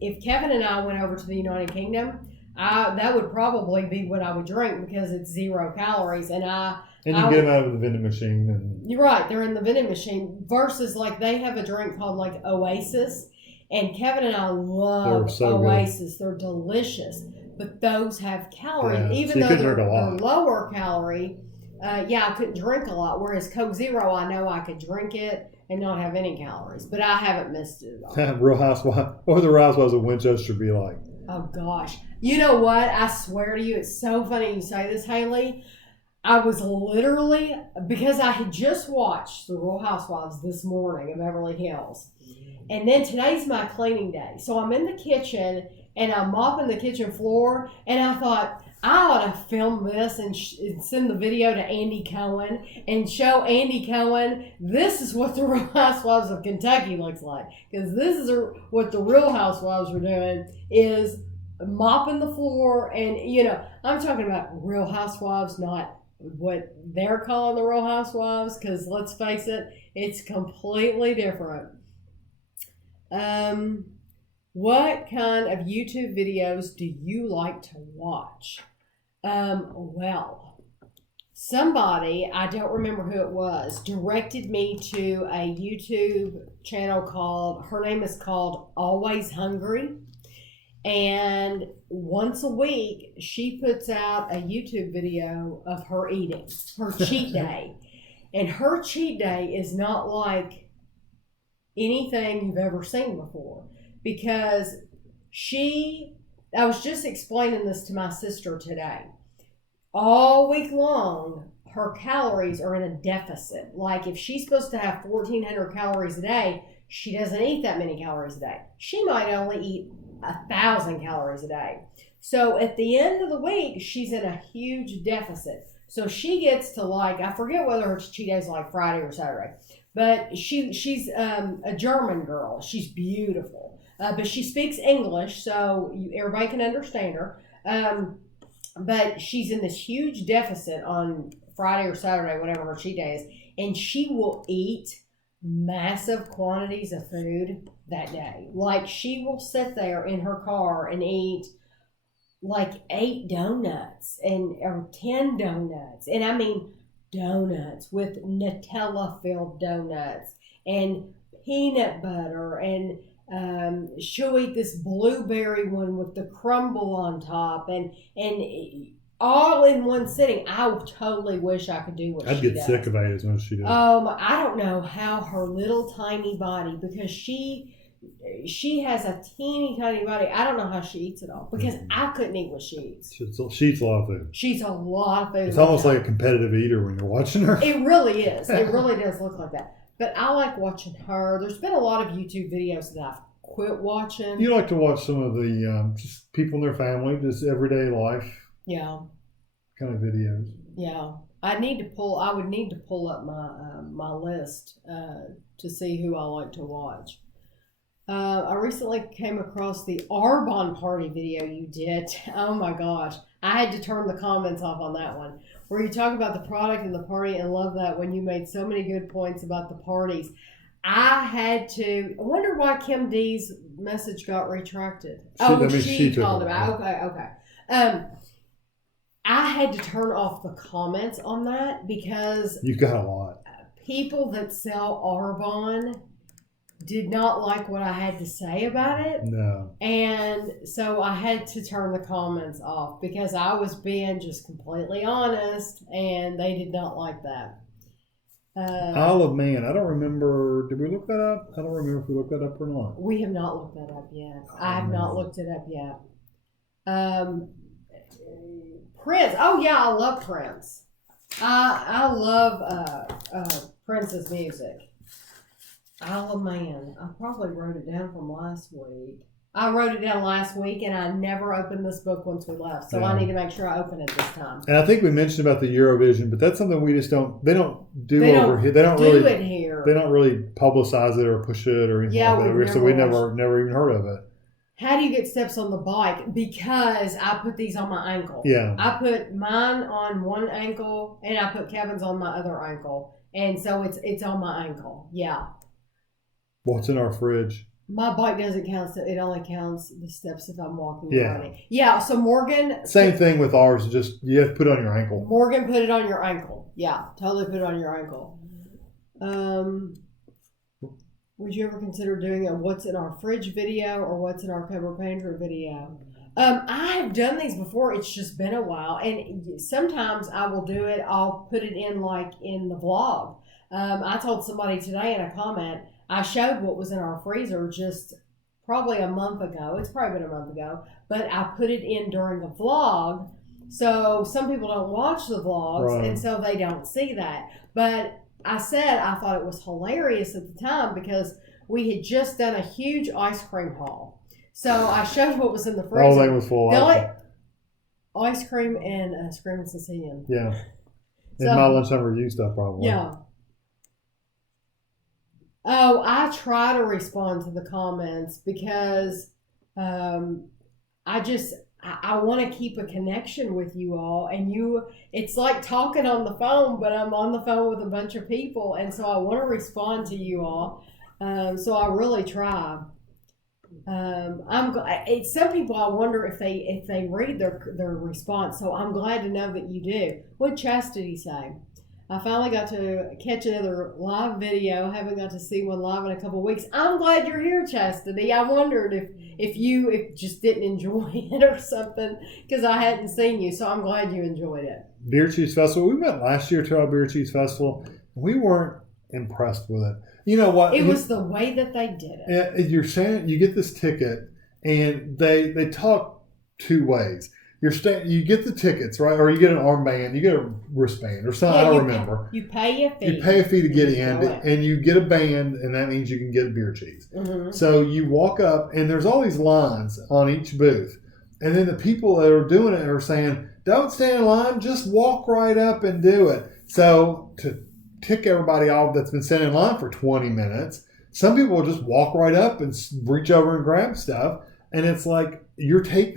if Kevin and I went over to the United Kingdom, that would probably be what I would drink because it's 0 calories. And you get them out of the vending machine. You're right. They're in the vending machine. Versus, like, they have a drink called, like, Oasis. And Kevin and I love Oasis. Good. They're delicious. But those have calories. Yeah, even though they're lower calorie, I couldn't drink a lot. Whereas Coke Zero, I know I could drink it and not have any calories. But I haven't missed it at all. Real Housewives. What would the Real Housewives of Winchester be like? Oh, gosh. You know what? I swear to you, it's so funny you say this, Haley. I was literally, because I had just watched The Real Housewives this morning of Beverly Hills. And then today's my cleaning day. So I'm in the kitchen, and I'm mopping the kitchen floor, and I thought, I ought to film this and send the video to Andy Cohen and show Andy Cohen this is what the Real Housewives of Kentucky looks like. Because this is what the Real Housewives were doing is mopping the floor. And, I'm talking about Real Housewives, not what they're calling the Real Housewives. Because let's face it, it's completely different. What kind of YouTube videos do you like to watch? Well, somebody, I don't remember who it was, directed me to a YouTube channel her name is called Always Hungry. And once a week, she puts out a YouTube video of her eating, her cheat day. And her cheat day is not like anything you've ever seen before. Because I was just explaining this to my sister today. All week long, her calories are in a deficit. Like if she's supposed to have 1,400 calories a day, she doesn't eat that many calories a day. She might only eat 1,000 calories a day. So at the end of the week, she's in a huge deficit. So she gets to I forget whether her cheat day is like Friday or Saturday, but she's a German girl. She's beautiful, but she speaks English, so everybody can understand her. But she's in this huge deficit on Friday or Saturday, whatever her cheat day is, and she will eat massive quantities of food that day. Like, she will sit there in her car and eat like 8 donuts or 10 donuts. And I mean donuts with Nutella filled donuts and peanut butter, and she'll eat this blueberry one with the crumble on top, and all in one sitting. I totally wish I could do what she does. I'd get sick of it as much as she does. I don't know how her little tiny body, because she has a teeny tiny body. I don't know how she eats it all, because I couldn't eat what she eats. She eats a lot of food. She eats a lot of food. It's almost like a competitive eater when you're watching her. It really is. It really does look like that. But I like watching her. There's been a lot of YouTube videos that I've quit watching. You like to watch some of the just people in their family, just everyday life. Yeah. Kind of videos. Yeah. I would need to pull up my list to see who I like to watch. I recently came across the Arbonne party video you did. Oh my gosh. I had to turn the comments off on that one, where you talk about the product and the party, and love that when you made so many good points about the parties. I wonder why Kim D's message got retracted. She called about. Okay. I had to turn off the comments on that because you've got a lot. People that sell Arbonne did not like what I had to say about it. No. And so I had to turn the comments off because I was being just completely honest, and they did not like that. Isle of Man. I don't remember. Did we look that up? I don't remember if we looked that up or not. We have not looked that up yet. I have not looked it up yet. Prince. Oh yeah, I love Prince. I love Prince's music. Isle of Man. I probably wrote it down from last week. I wrote it down last week, and I never opened this book once we left. So I need to make sure I open it this time. And I think we mentioned about the Eurovision, but that's something we just don't. They don't do over here. They don't do it here. They don't really publicize it or push it or anything like that. So we never even heard of it. How do you get steps on the bike? Because I put these on my ankle. Yeah. I put mine on one ankle, and I put Kevin's on my other ankle, and so it's on my ankle. Yeah. What's in our fridge? My bike doesn't count. So it only counts the steps if I'm walking or running. Yeah. So Morgan. Same thing with ours. Just you have to put it on your ankle. Morgan put it on your ankle. Yeah, totally put it on your ankle. Would you ever consider doing a what's in our fridge video or what's in our cover pantry video? I have done these before. It's just been a while, and sometimes I will do it. I'll put it in in the vlog. I told somebody today in a comment. I showed what was in our freezer just probably a month ago. It's probably been a month ago. But I put it in during the vlog. So some people don't watch the vlogs, right, and so they don't see that. But I said I thought it was hilarious at the time because we had just done a huge ice cream haul. So I showed what was in the freezer. Oh, they was full of ice cream and screaming Sicilian. Yeah. And my lunchtime review stuff probably. Yeah. Oh, I try to respond to the comments because I want to keep a connection with you all, and it's like talking on the phone, but I'm on the phone with a bunch of people, and so I want to respond to you all. So I really try. Some people, I wonder if they read their response. So I'm glad to know that you do. What Chastity say? I finally got to catch another live video. Haven't got to see one live in a couple of weeks. I'm glad you're here, Chastity. I wondered if you just didn't enjoy it or something because I hadn't seen you. So I'm glad you enjoyed it. Beer Cheese Festival. We went last year to our Beer Cheese Festival. We weren't impressed with it. You know what? It was the way that they did it. You're saying you get this ticket, and they talk two ways. you get the tickets, right? Or you get an armband, you get a wristband or something. I don't remember. You pay a fee. You pay a fee to get in, and you get a band, and that means you can get a beer cheese. Mm-hmm. So you walk up, and there's all these lines on each booth. And then the people that are doing it are saying, don't stand in line, just walk right up and do it. So to tick everybody off that's been standing in line for 20 minutes, some people will just walk right up and reach over and grab stuff. And it's like,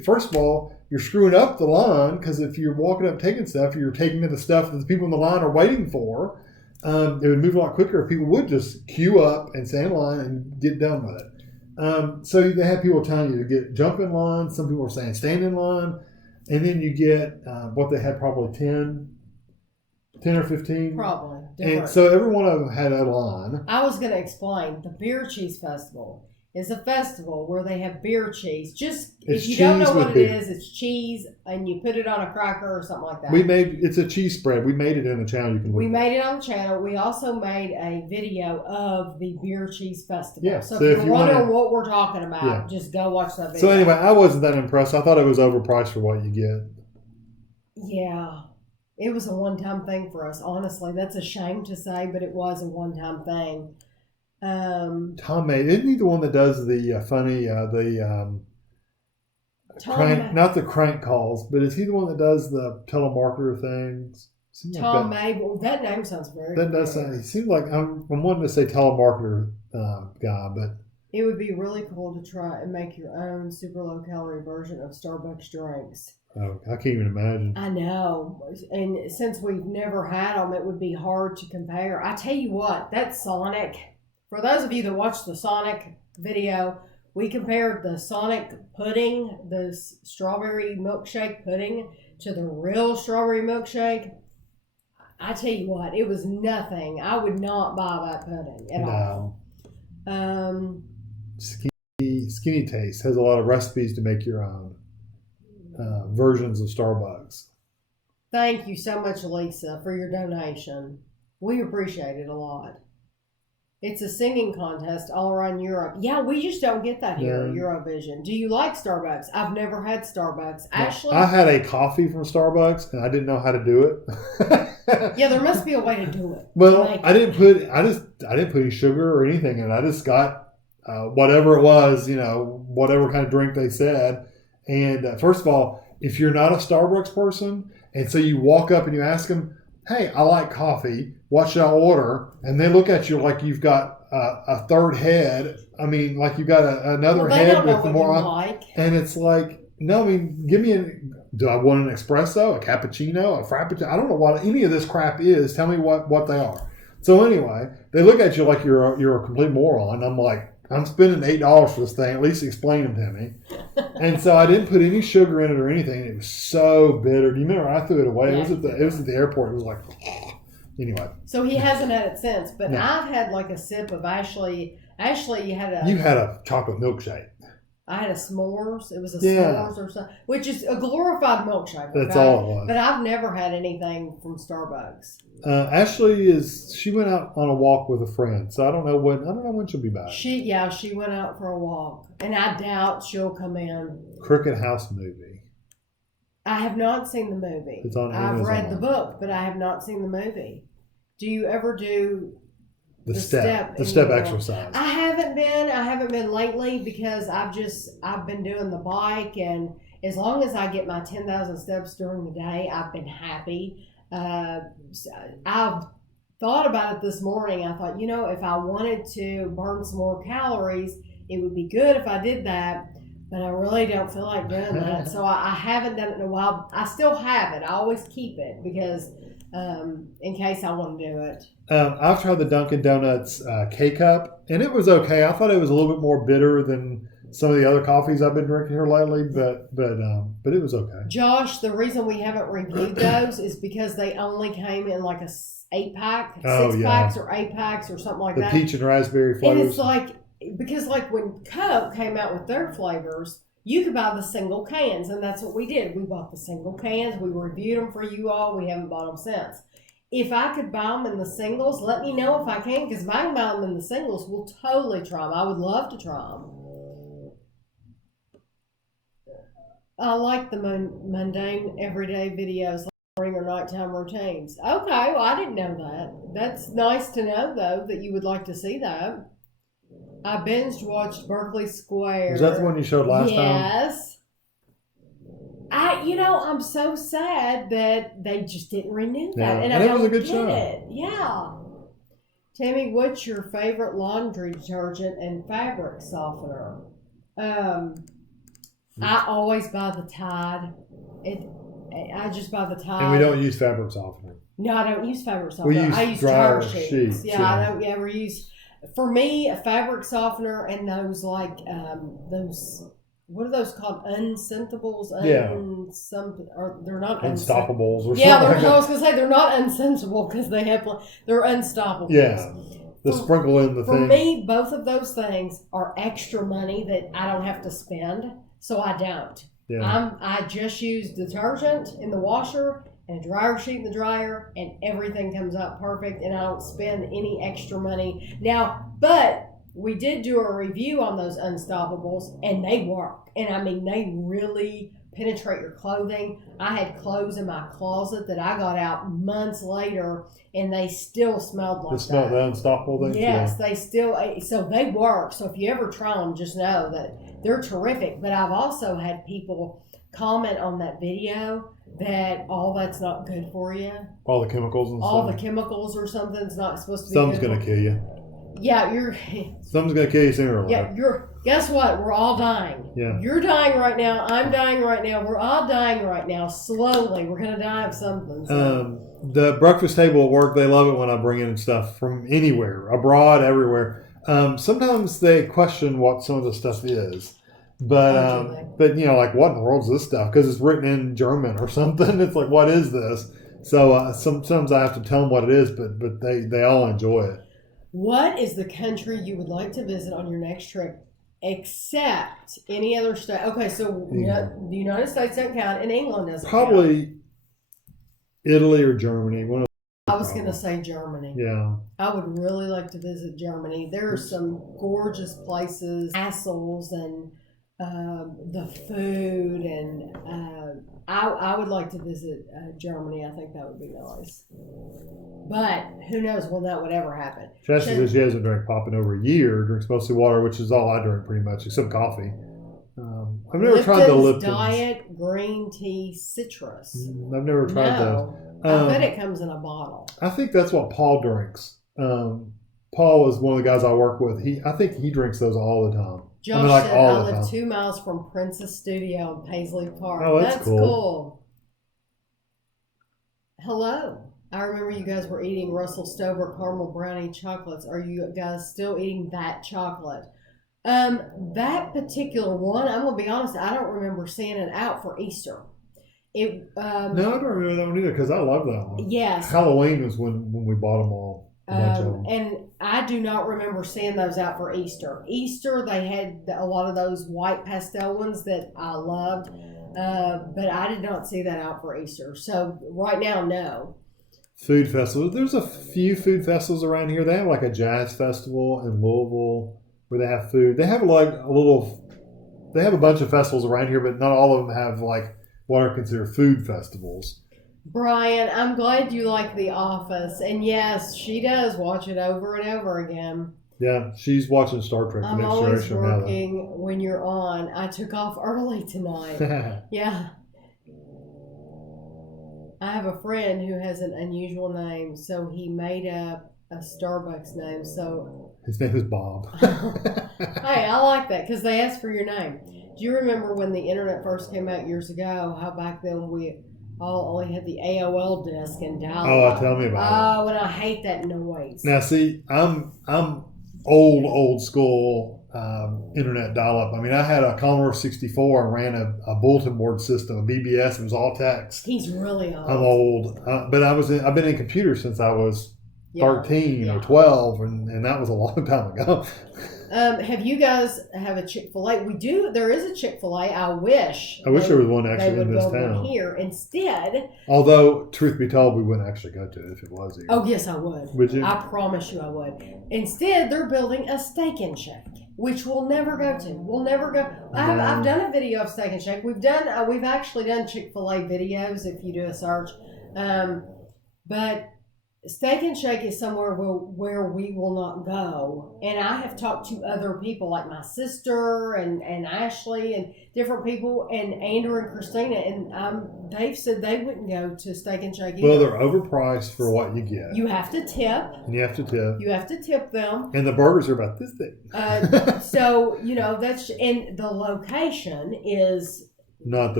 first of all, you're screwing up the line, because if you're walking up taking stuff, you're taking the stuff that the people in the line are waiting for. It would move a lot quicker if people would just queue up and stand in line and get done with it. So they have people telling you to jump in line. Some people are saying stand in line. And then you get what they had, probably 10 or 15. Probably. Different. And so every one of them had a line. I was going to explain. The Beer Cheese Festival is a festival where they have beer cheese. If you don't know what it is, it's cheese, and you put it on a cracker or something like that. It's a cheese spread. We made it in the channel. We made it on the channel. We also made a video of the Beer Cheese Festival. Yeah. So if you're wondering what we're talking about, just go watch that video. So anyway, I wasn't that impressed. I thought it was overpriced for what you get. Yeah. It was a one-time thing for us. Honestly, that's a shame to say, but it was a one-time thing. Tami, isn't he the one that does the funny, not the crank calls, but is he the one that does the telemarketer things? Tom Mabel. That name sounds very That does sound, he seems like, I'm wanting to say telemarketer guy, but. It would be really cool to try and make your own super low calorie version of Starbucks drinks. Oh, I can't even imagine. I know. And since we've never had them, it would be hard to compare. I tell you what, that Sonic, for those of you that watched the Sonic video, we compared the Sonic pudding, the strawberry milkshake pudding, to the real strawberry milkshake. I tell you what, it was nothing. I would not buy that pudding at all. Skinny Taste has a lot of recipes to make your own versions of Starbucks. Thank you so much, Lisa, for your donation. We appreciate it a lot. It's a singing contest all around Europe. Yeah, we just don't get that here at Eurovision. Do you like Starbucks? I've never had Starbucks. Ashley? I had a coffee from Starbucks, and I didn't know how to do it. Yeah, there must be a way to do it. Well, I didn't put any sugar or anything in it. I just got whatever it was, whatever kind of drink they said. And first of all, if you're not a Starbucks person, and so you walk up and you ask them, hey, I like coffee, what should I order? And they look at you like you've got a third head. I mean, like you've got another head with more. And it's like, no, I mean, do I want an espresso, a cappuccino, a frappuccino? I don't know what any of this crap is. Tell me what they are. So anyway, they look at you like you're a complete moron. I'm like, I'm spending $8 for this thing. At least explain them to me. And so I didn't put any sugar in it or anything. It was so bitter. Do you remember I threw it away? Yeah. It was at the airport. It was like, anyway. So he hasn't had it since. But no. I've had like a sip of Ashley. Ashley, you had a chocolate milkshake. I had a s'mores. It was a s'mores or something, which is a glorified milkshake. Okay? That's all it was. But I've never had anything from Starbucks. Ashley she went out on a walk with a friend, so I don't know when she'll be back. She went out for a walk, and I doubt she'll come in. Cricket House movie. I have not seen the movie. It's on Amazon. I've read the book, but I have not seen the movie. Do you ever do the step exercise? I haven't been lately because I've been doing the bike, and as long as I get my 10,000 steps during the day, I've been happy. I've thought about it this morning. I thought, if I wanted to burn some more calories, it would be good if I did that, but I really don't feel like doing that. So I haven't done it in a while. I still have it. I always keep it because in case I want to do it. I've tried the Dunkin' Donuts K-Cup, and it was okay. I thought it was a little bit more bitter than some of the other coffees I've been drinking here lately, but it was okay. Josh, the reason we haven't reviewed those is because they only came in like a 8-pack, 6-packs or 8-packs or something like that. The peach and raspberry flavors. And it's like, because like when Coke came out with their flavors, you could buy the single cans, and that's what we did. We bought the single cans. We reviewed them for you all. We haven't bought them since. If I could buy them in the singles, let me know if I can, because if I can buy them in the singles, we'll totally try them. I would love to try them. I like the mundane, everyday videos, like morning or nighttime routines. Okay, well, I didn't know that. That's nice to know, though, that you would like to see that. I binge watched Berkeley Square. Was that the one you showed last time? Yes. I'm so sad that they just didn't renew that, Yeah, and and I it was a don't good get show. it. Yeah. Tammy, what's your favorite laundry detergent and fabric softener? I always buy the Tide. I just buy the Tide. And we don't use fabric softener. No, I don't use fabric softener. We use I use dryer tire sheets. Yeah, I don't ever use. For me, a fabric softener and those those. What are those called? Unsentables? Yeah. They're not Unstoppables or yeah, something. I was going to say they're not unsensible because they're unstoppable. Yeah. The sprinkle in the for thing. For me, both of those things are extra money that I don't have to spend, so I don't. Yeah. I just use detergent in the washer and a dryer sheet in the dryer, and everything comes out perfect, and I don't spend any extra money. Now, but we did do a review on those Unstoppables, and they work. And I mean, they really penetrate your clothing. I had clothes in my closet that I got out months later, and they still smelled like that. The Unstoppable things? Yes, yeah. They still, so they work. So if you ever try them, just know that they're terrific. But I've also had people comment on that video that all that's not good for you. All the chemicals and all stuff. The chemicals or something's not supposed to be Something's going to kill you. Yeah, something's going to kill you sooner or later. Yeah, guess what? We're all dying. Yeah. You're dying right now. I'm dying right now. We're all dying right now. Slowly. We're going to die of something. So. The breakfast table at work, they love it when I bring in stuff from anywhere, abroad, everywhere. Sometimes they question what some of the stuff is. But like, what in the world is this stuff? Because it's written in German or something. It's like, what is this? So sometimes I have to tell them what it is, but they all enjoy it. What is the country you would like to visit on your next trip, except any other state? Okay, so the United States doesn't count, and England doesn't Probably count. Italy or Germany. I was going to say Germany. Yeah. I would really like to visit Germany. There are some gorgeous places, castles, and the food, and I would like to visit Germany. I think that would be nice. But who knows when that would ever happen. Chastity says she hasn't drank pop in over a year, drinks mostly water, which is all I drink pretty much, except coffee. I've never tried the Lipton's. Diet green tea citrus. I've never tried those. I bet it comes in a bottle. I think that's what Paul drinks. Paul is one of the guys I work with. I think he drinks those all the time. Josh said, I live 2 miles from Princess Studio in Paisley Park. Oh, that's cool. Hello. I remember you guys were eating Russell Stover caramel brownie chocolates. Are you guys still eating that chocolate? That particular one, I'm going to be honest, I don't remember seeing it out for Easter. No, I don't remember that one either because I love that one. Yes. Halloween was when we bought them all. And I do not remember seeing those out for Easter. Easter, they had a lot of those white pastel ones that I loved, but I did not see that out for Easter. So right now, no. Food festivals. There's a few food festivals around here. They have like a jazz festival in Louisville where they have food. They have they have a bunch of festivals around here, but not all of them have like what are considered food festivals. Brian, I'm glad you like The Office. And yes, she does watch it over and over again. Yeah, she's watching Star Trek. I'm always working when you're on. I took off early tonight. Yeah. I have a friend who has an unusual name, so he made up a Starbucks name. So his name is Bob. Hey, I like that because they asked for your name. Do you remember when the internet first came out years ago, how back then we all only had the AOL disk and dial-up? Oh, tell me about it. Oh, and I hate that noise. Now, see, I'm old school internet dial-up. I mean, I had a Commodore 64 and ran a bulletin board system, a BBS. It was all text. He's really old. I'm old, but I've been in computers since I was 13 or 12, and that was a long time ago. Have you guys have a Chick-fil-A? We do. There is a Chick-fil-A. I wish there was one they actually would in this build one town. here instead. Although, truth be told, we wouldn't actually go to it if it was here. Oh yes, I would. Would you? I promise you, I would. Instead, they're building a Steak and Shake, which we'll never go to. We'll never go. I've done a video of Steak and Shake. We've actually done Chick-fil-A videos if you do a search, but Steak and Shake is somewhere where we will not go. And I have talked to other people like my sister and Ashley and different people and Andrew and Christina, and they've said they wouldn't go to Steak and Shake either. Well, they're overpriced for what you get. You have to tip. And you have to tip. You have to tip them. And the burgers are about this thick. So, that's, and the location is not the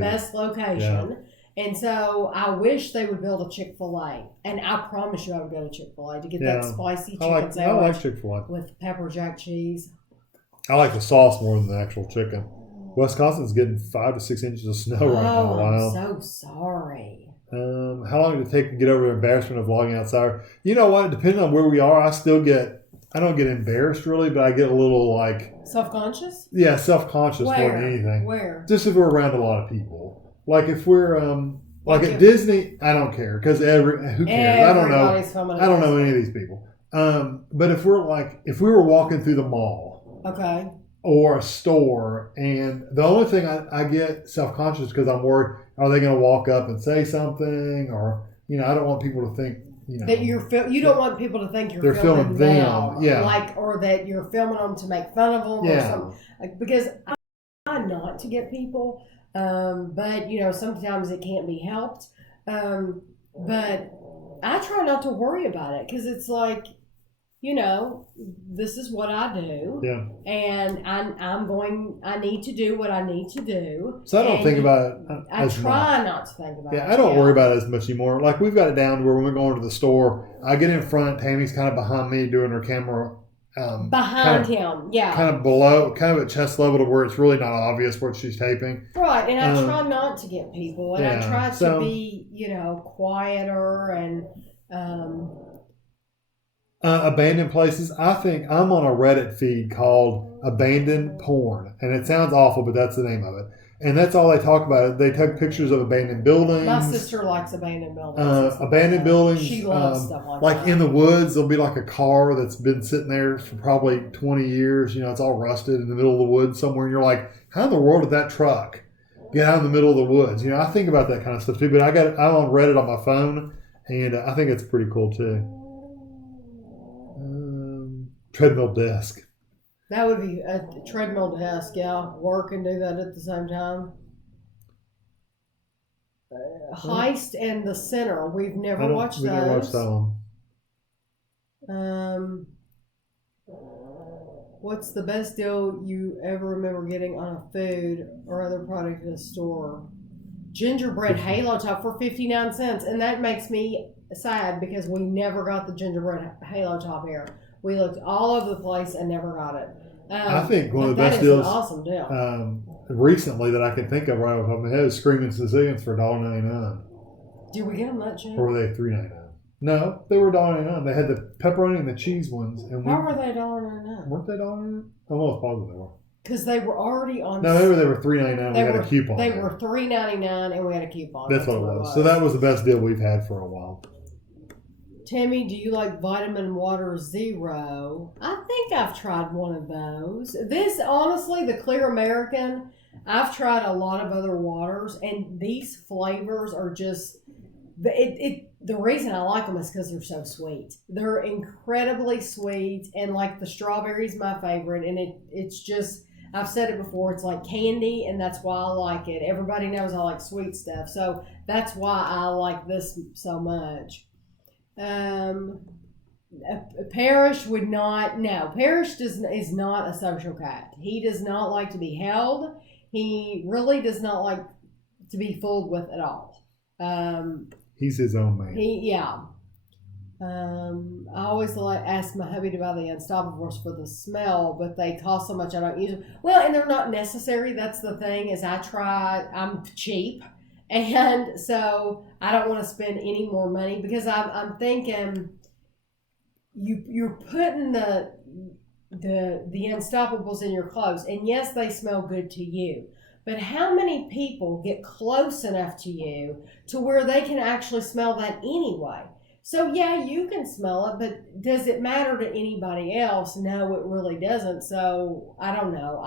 best location. Yeah. And so I wish they would build a Chick-fil-A. And I promise you I would go to Chick-fil-A to get that spicy chicken sandwich. I like Chick-fil-A. With pepper jack cheese. I like the sauce more than the actual chicken. Wisconsin's getting 5 to 6 inches of snow right now. Wow. I'm so sorry. How long did it take to get over the embarrassment of vlogging outside? You know what? Depending on where we are, I don't get embarrassed really, but I get a little like... Self-conscious? Yeah, self-conscious more than anything. Where? Just if we're around a lot of people. Like if we're at Disney, I don't care because who cares? I don't know any of these people. But if we were walking through the mall, okay, or a store, and the only thing I get self-conscious because I'm worried, are they going to walk up and say something, or I don't want people to think that you don't want people to think they're filming them, or that you're filming them to make fun of them, or something. Because I try not to get people. But sometimes it can't be helped. But I try not to worry about it because it's like, this is what I do. Yeah. And I need to do what I need to do. So I don't think about it. I try not to think about it. Yeah, I don't worry about it as much anymore. Like we've got it down where when we're going to the store, I get in front, Tammy's kind of behind me doing her camera. Behind him, yeah. Kind of below, kind of at chest level to where it's really not obvious what she's taping. Right, and I try not to get people, and I try to be, quieter and... abandoned places. I think I'm on a Reddit feed called Abandoned Porn, and it sounds awful, but that's the name of it. And that's all they talk about. They take pictures of abandoned buildings. My sister likes abandoned buildings. Abandoned buildings. She loves stuff like that. In the woods, there'll be like a car that's been sitting there for probably 20 years. It's all rusted in the middle of the woods somewhere. And you're like, how in the world did that truck get out in the middle of the woods? I think about that kind of stuff too. But I'm on Reddit on my phone, and I think it's pretty cool too. Treadmill desk. That would be a treadmill desk, yeah. Work and do that at the same time. Heist and The Sinner. We've never watched those. Never watched that one. What's the best deal you ever remember getting on a food or other product at a store? Gingerbread Halo Top for 59 cents. And that makes me sad because we never got the gingerbread Halo Top here. We looked all over the place and never got it. I think one of the best deals, an awesome deal. Recently that I can think of right off the top of my head is Screaming Sicilians for $1.99. Did we get them that cheap? Or were they $3.99? No, they were $1.99. They had the pepperoni and the cheese ones. And why were they $1.99? Weren't they $1.99? I'm almost positive they were. Because they were already on. No, they were $3.99. We had a coupon. They were $3.99 and we had a coupon. That's what it was. So that was the best deal we've had for a while. Tammy, do you like Vitamin Water Zero? I think I've tried one of those. This, honestly, the Clear American, I've tried a lot of other waters, and these flavors are just, the reason I like them is because they're so sweet. They're incredibly sweet, and like the strawberry is my favorite, and it's just, I've said it before, it's like candy, and that's why I like it. Everybody knows I like sweet stuff, so that's why I like this so much. Parrish would not. No, Parrish is not a social cat. He does not like to be held. He really does not like to be fooled with at all. He's his own man. I always ask my hubby to buy the Unstoppables for the smell, but they cost so much I don't use them. Well, and they're not necessary. That's the thing. I'm cheap. And so I don't want to spend any more money because I'm thinking you're putting the Unstoppables in your clothes, and yes, they smell good to you. But how many people get close enough to you to where they can actually smell that anyway? So yeah, you can smell it, but does it matter to anybody else? No, it really doesn't. So I don't know.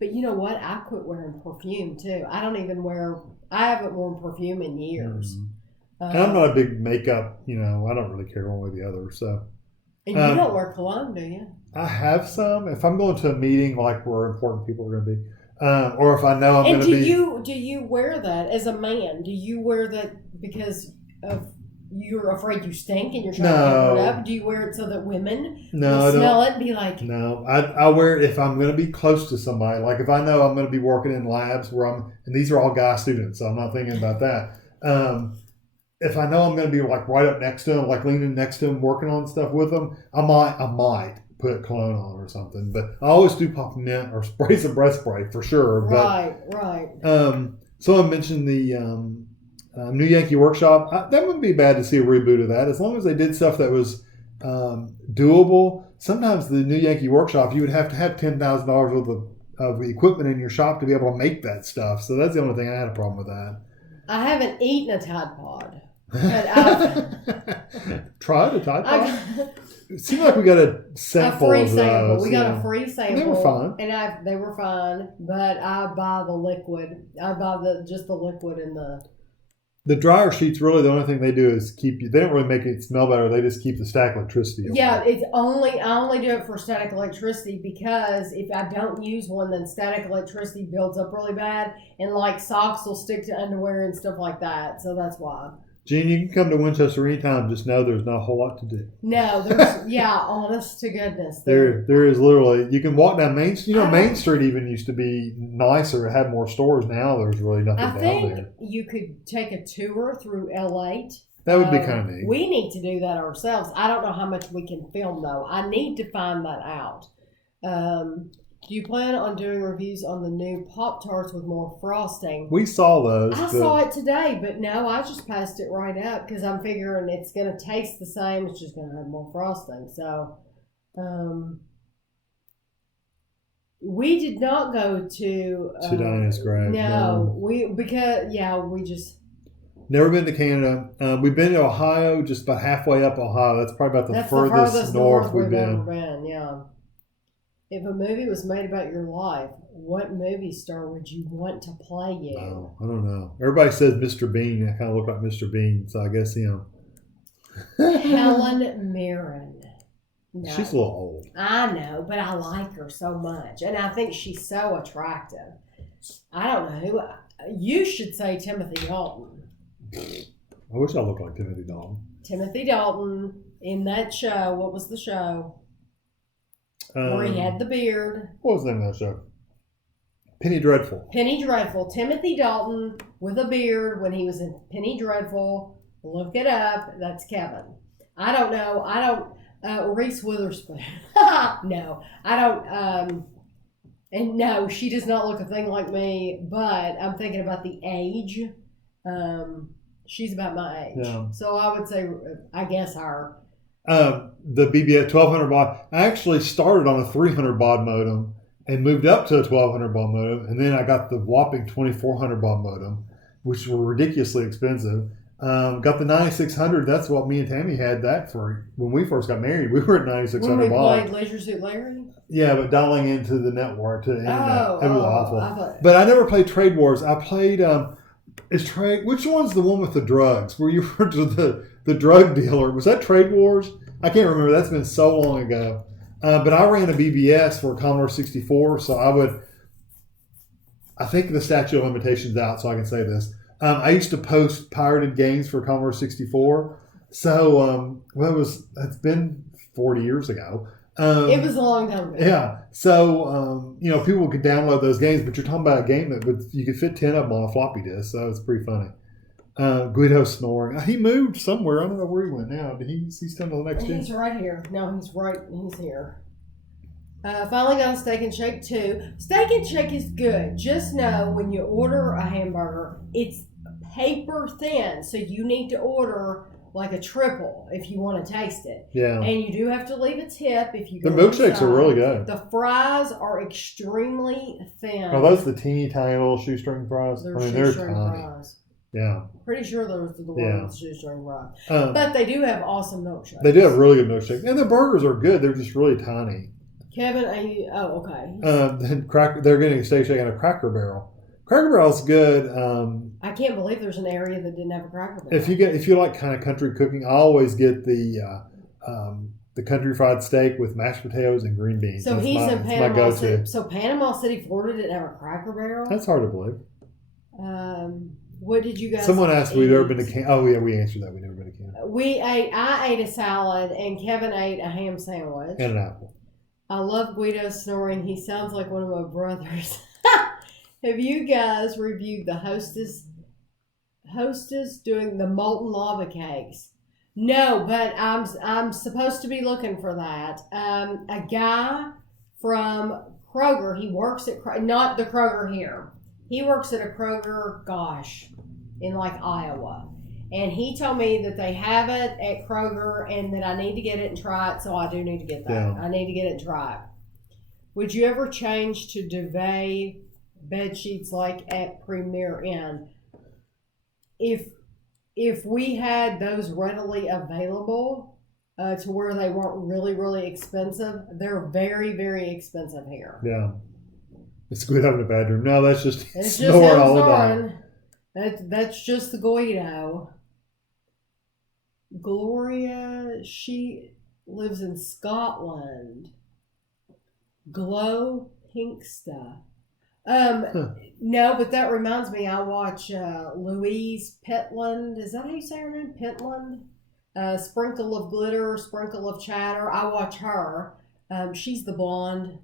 But you know what? I quit wearing perfume too. I haven't worn perfume in years. And I'm not a big makeup, I don't really care one way or the other. So. And you don't wear cologne, do you? I have some. If I'm going to a meeting like where important people are going to be, or if I know I'm going to be. Do you wear that as a man? Do you wear that because of you're afraid you stink and you're trying to cover it up? Do you wear it so that women will smell it and be like? No, I wear it if I'm going to be close to somebody. Like if I know I'm going to be working in labs and these are all guy students, so I'm not thinking about that. If I know I'm going to be like right up next to them, like leaning next to them, working on stuff with them, I might put cologne on or something. But I always do pop mint or spray some breath spray for sure. Right. Someone mentioned the New Yankee Workshop. That wouldn't be bad to see a reboot of that, as long as they did stuff that was doable. Sometimes the New Yankee Workshop, you would have to have $10,000 worth of equipment in your shop to be able to make that stuff. So that's the only thing I had a problem with that. I haven't eaten a Tide Pod. But I've tried a Tide Pod. It seemed like we got a sample. A free sample. We got a free sample. They were fine. And they were fine, but I buy the liquid. I buy just the liquid and the dryer sheets. Really, the only thing they do is keep you. They don't really make it smell better. They just keep the static electricity. Yeah, I only do it for static electricity because if I don't use one, then static electricity builds up really bad, and like socks will stick to underwear and stuff like that. So that's why. Gene, you can come to Winchester anytime. Just know there's not a whole lot to do. No, honest to goodness. There is literally, you can walk down Main Street. Main Street even used to be nicer. It had more stores. Now there's really nothing down there. I think you could take a tour through L8. That would be kind of neat. We need to do that ourselves. I don't know how much we can film, though. I need to find that out. Do you plan on doing reviews on the new Pop-Tarts with more frosting? We saw those. I saw it today, but no, I just passed it right up because I'm figuring it's going to taste the same. It's just going to have more frosting. So, we did not go to Diana's grave. No, we just never been to Canada. We've been to Ohio, just about halfway up Ohio. That's probably about the furthest north we've been. Yeah. If a movie was made about your life, what movie star would you want to play you? Oh, I don't know. Everybody says Mr. Bean. I kind of look like Mr. Bean, so I guess him. Helen Mirren. No. She's a little old. I know, but I like her so much, and I think she's so attractive. I don't know who. You should say Timothy Dalton. I wish I looked like Timothy Dalton. Timothy Dalton in that show. What was the show? Where he had the beard. What was the name of that show? Penny Dreadful. Penny Dreadful. Timothy Dalton with a beard when he was in Penny Dreadful. Look it up. That's Kevin. I don't know. Reese Witherspoon. No. I don't. And no, she does not look a thing like me, but I'm thinking about the age. She's about my age. Yeah. So I would say, I guess her. The BBS 1200 baud. I actually started on a 300 baud modem and moved up to a 1200 baud modem, and then I got the whopping 2400 baud modem, which were ridiculously expensive. Got the 9600. That's what me and Tami had that for when we first got married. We were at 9600 baud. When we played Leisure Suit Larry? Yeah, but dialing into the network to internet. It was awful. But I never played Trade Wars. I played which one's the one with the drugs where you were to the drug dealer? Was that Trade Wars? I can't remember. That's been so long ago. But I ran a BBS for Commodore 64, so I think the statute of limitations out, so I can say this. I used to post pirated games for Commodore 64. So, it's been 40 years ago. It was a long time ago. Yeah. So, people could download those games, but you're talking about a game you could fit 10 of them on a floppy disk. So it's pretty funny. Guido snoring. He moved somewhere. I don't know where he went now. He's still on the next gen? He's right here. No, he's here. Finally got a Steak and Shake too. Steak and Shake is good. Just know when you order a hamburger, it's paper thin. So you need to order like a triple if you want to taste it. Yeah. And you do have to leave a tip if you The go milkshakes inside. are really good. The fries are extremely thin. Are those the teeny tiny little shoestring fries? They're they're shoestring tiny. fries. Yeah. Pretty sure those are the ones with the shoestring fries. But they do have awesome milkshakes. They do have really good milkshakes. And the burgers are good. They're just really tiny. Kevin, okay. They're getting a steak shake and a Cracker Barrel. Cracker Barrel's good. I can't believe there's an area that didn't have a Cracker Barrel. If you like kind of country cooking, I always get the country fried steak with mashed potatoes and green beans. So he's in Panama City. So Panama City, Florida didn't have a Cracker Barrel? That's hard to believe. What did you guys Someone asked eat? if we've ever been to Canada. Oh, yeah, we answered that. We've never been to Canada. I ate a salad, and Kevin ate a ham sandwich. And an apple. I love Guido snoring. He sounds like one of my brothers. Have you guys reviewed the hostess doing the molten lava cakes? No, but I'm supposed to be looking for that. A guy from Kroger, he works at not the Kroger here. He works at a Kroger, in like Iowa. And he told me that they have it at Kroger and that I need to get it and try it. So I do need to get that. Yeah. I need to get it and try it. Would you ever change to duvet bed sheets like at Premier Inn? If we had those readily available to where they weren't really, really expensive, they're very, very expensive here. Yeah. It's good having a bedroom. No, that's just It's snoring just all the time. That's just the Guido. Gloria, she lives in Scotland. Glow Pinksta. No, but that reminds me, I watch Louise Pitland. Is that how you say her name? Pitland? Sprinkle of Glitter, Sprinkle of Chatter. I watch her. She's the blonde.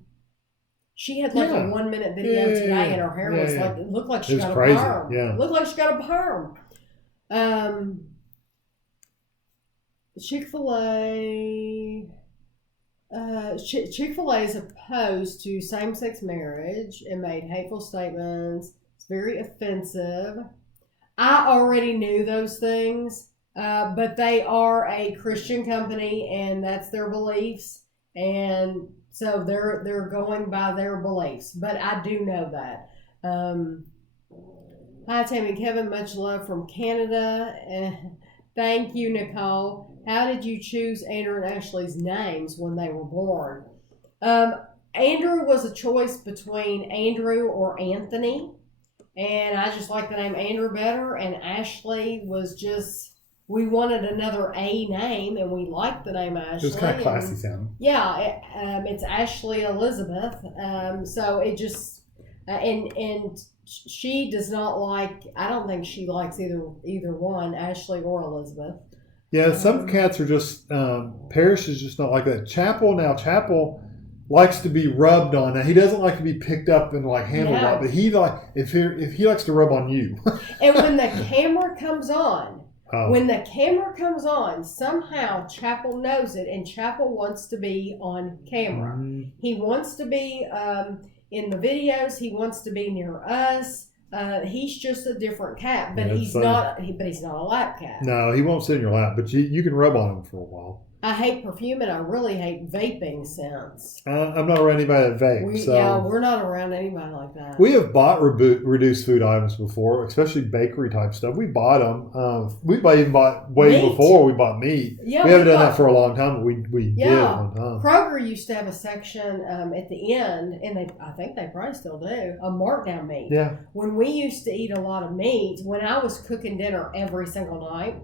She had like a 1 minute video today, and her hair was like, it looked like she got a perm. Yeah. It looked like she got a perm. Chick-fil-A. Chick-fil-A is opposed to same-sex marriage and made hateful statements. It's very offensive. I already knew those things, but they are a Christian company, and that's their beliefs, and so they're going by their beliefs. But I do know that. Hi, Tami, Kevin. Much love from Canada. Thank you, Nicole. How did you choose Andrew and Ashley's names when they were born? Andrew was a choice between Andrew or Anthony, and I just like the name Andrew better, and Ashley was just, we wanted another A name, and we liked the name Ashley. It was kind of classy sounding. Yeah, it's Ashley Elizabeth, so it just, and she does not like, I don't think she likes either one, Ashley or Elizabeth. Yeah, some cats are just, Parrish is just not like that. Chapel likes to be rubbed on. Now, he doesn't like to be picked up and like handled right, but he if he likes to rub on you. And when the camera comes on, somehow Chapel knows it, and Chapel wants to be on camera. Mm-hmm. He wants to be in the videos. He wants to be near us. He's just a different cat, but he's not a lap cat. No, he won't sit in your lap, but you can rub on him for a while. I hate perfume, and I really hate vaping scents. I'm not around anybody that vapes. We're not around anybody like that. We have bought reduced food items before, especially bakery type stuff. We bought them. We even bought way before we bought meat. Yeah, we haven't done that for a long time, but we did one time. Kroger used to have a section at the end, and I think they probably still do, a markdown meat. Yeah. When we used to eat a lot of meat, when I was cooking dinner every single night,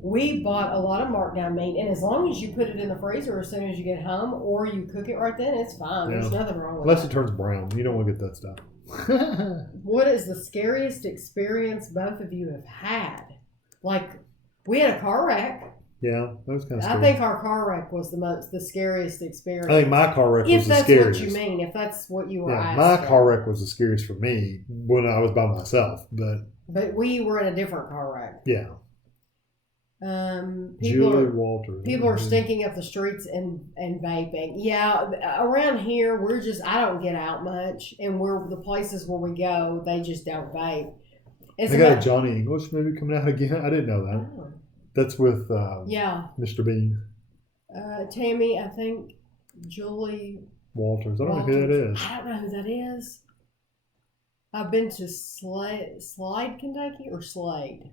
we bought a lot of markdown meat, and as long as you put it in the freezer as soon as you get home, or you cook it right then, it's fine. Yeah. There's nothing wrong with it. Unless it turns brown. You don't want to get that stuff. What is the scariest experience both of you have had? Like, we had a car wreck. Yeah, that was kind of scary. I think our car wreck was the scariest experience. I think my car wreck was the scariest. If that's what you mean, if that's what you were asking. My car wreck was the scariest for me when I was by myself. But we were in a different car wreck. Yeah. People Walter. are stinking up the streets and vaping. Yeah, around here I don't get out much, and the places where we go, they just don't vape. They got a Johnny English movie coming out again. I didn't know that. That's with Yeah. Mr. Bean. Tami, I think Julie Walters. I don't know who that is. I don't know who that is. I've been to Slide, Kentucky, or Slade.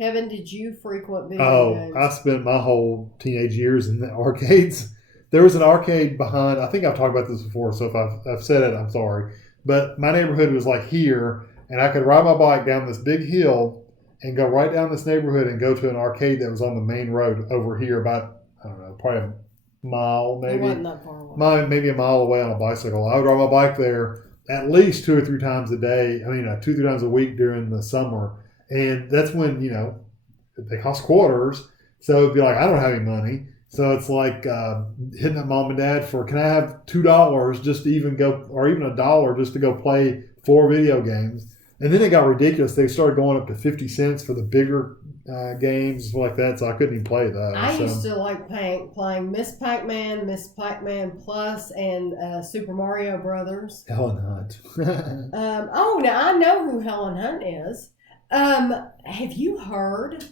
Kevin, did you frequent video games? I spent my whole teenage years in the arcades. There was an arcade behind. I think I've talked about this before, so if I've said it, I'm sorry. But my neighborhood was like here, and I could ride my bike down this big hill and go right down this neighborhood and go to an arcade that was on the main road over here, about, I don't know, probably a mile maybe. It wasn't that far away. Maybe a mile away on a bicycle. I would ride my bike there at least 2 or 3 times a day. 2 or 3 times a week during the summer. And that's when, they cost quarters. So it'd be like, I don't have any money. So it's like hitting up mom and dad for, can I have $2 just to even go, or even $1 just to go play 4 video games? And then it got ridiculous. They started going up to 50 cents for the bigger games like that. So I couldn't even play those. I used to like playing Miss Pac-Man Plus, and Super Mario Brothers. Helen Hunt. Now I know who Helen Hunt is. Have you heard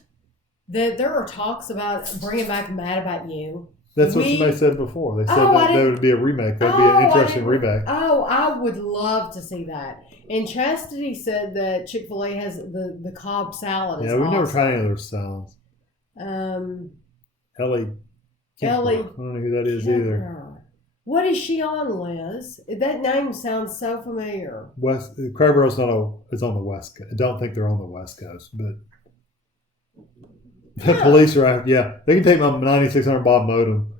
that there are talks about bringing back Mad About You? That's what somebody said before. They said that would be a remake. That would be an interesting remake. Oh, I would love to see that. And Chastity said that Chick-fil-A has the Cobb salad. Yeah, we've never tried any of those salads. Ellie. I don't know who that is either. What is she on, Liz? That name sounds so familiar. Craigborough's it's on the West Coast. I don't think they're on the West Coast, but the police are out. Yeah, they can take my 9600 Bob modem.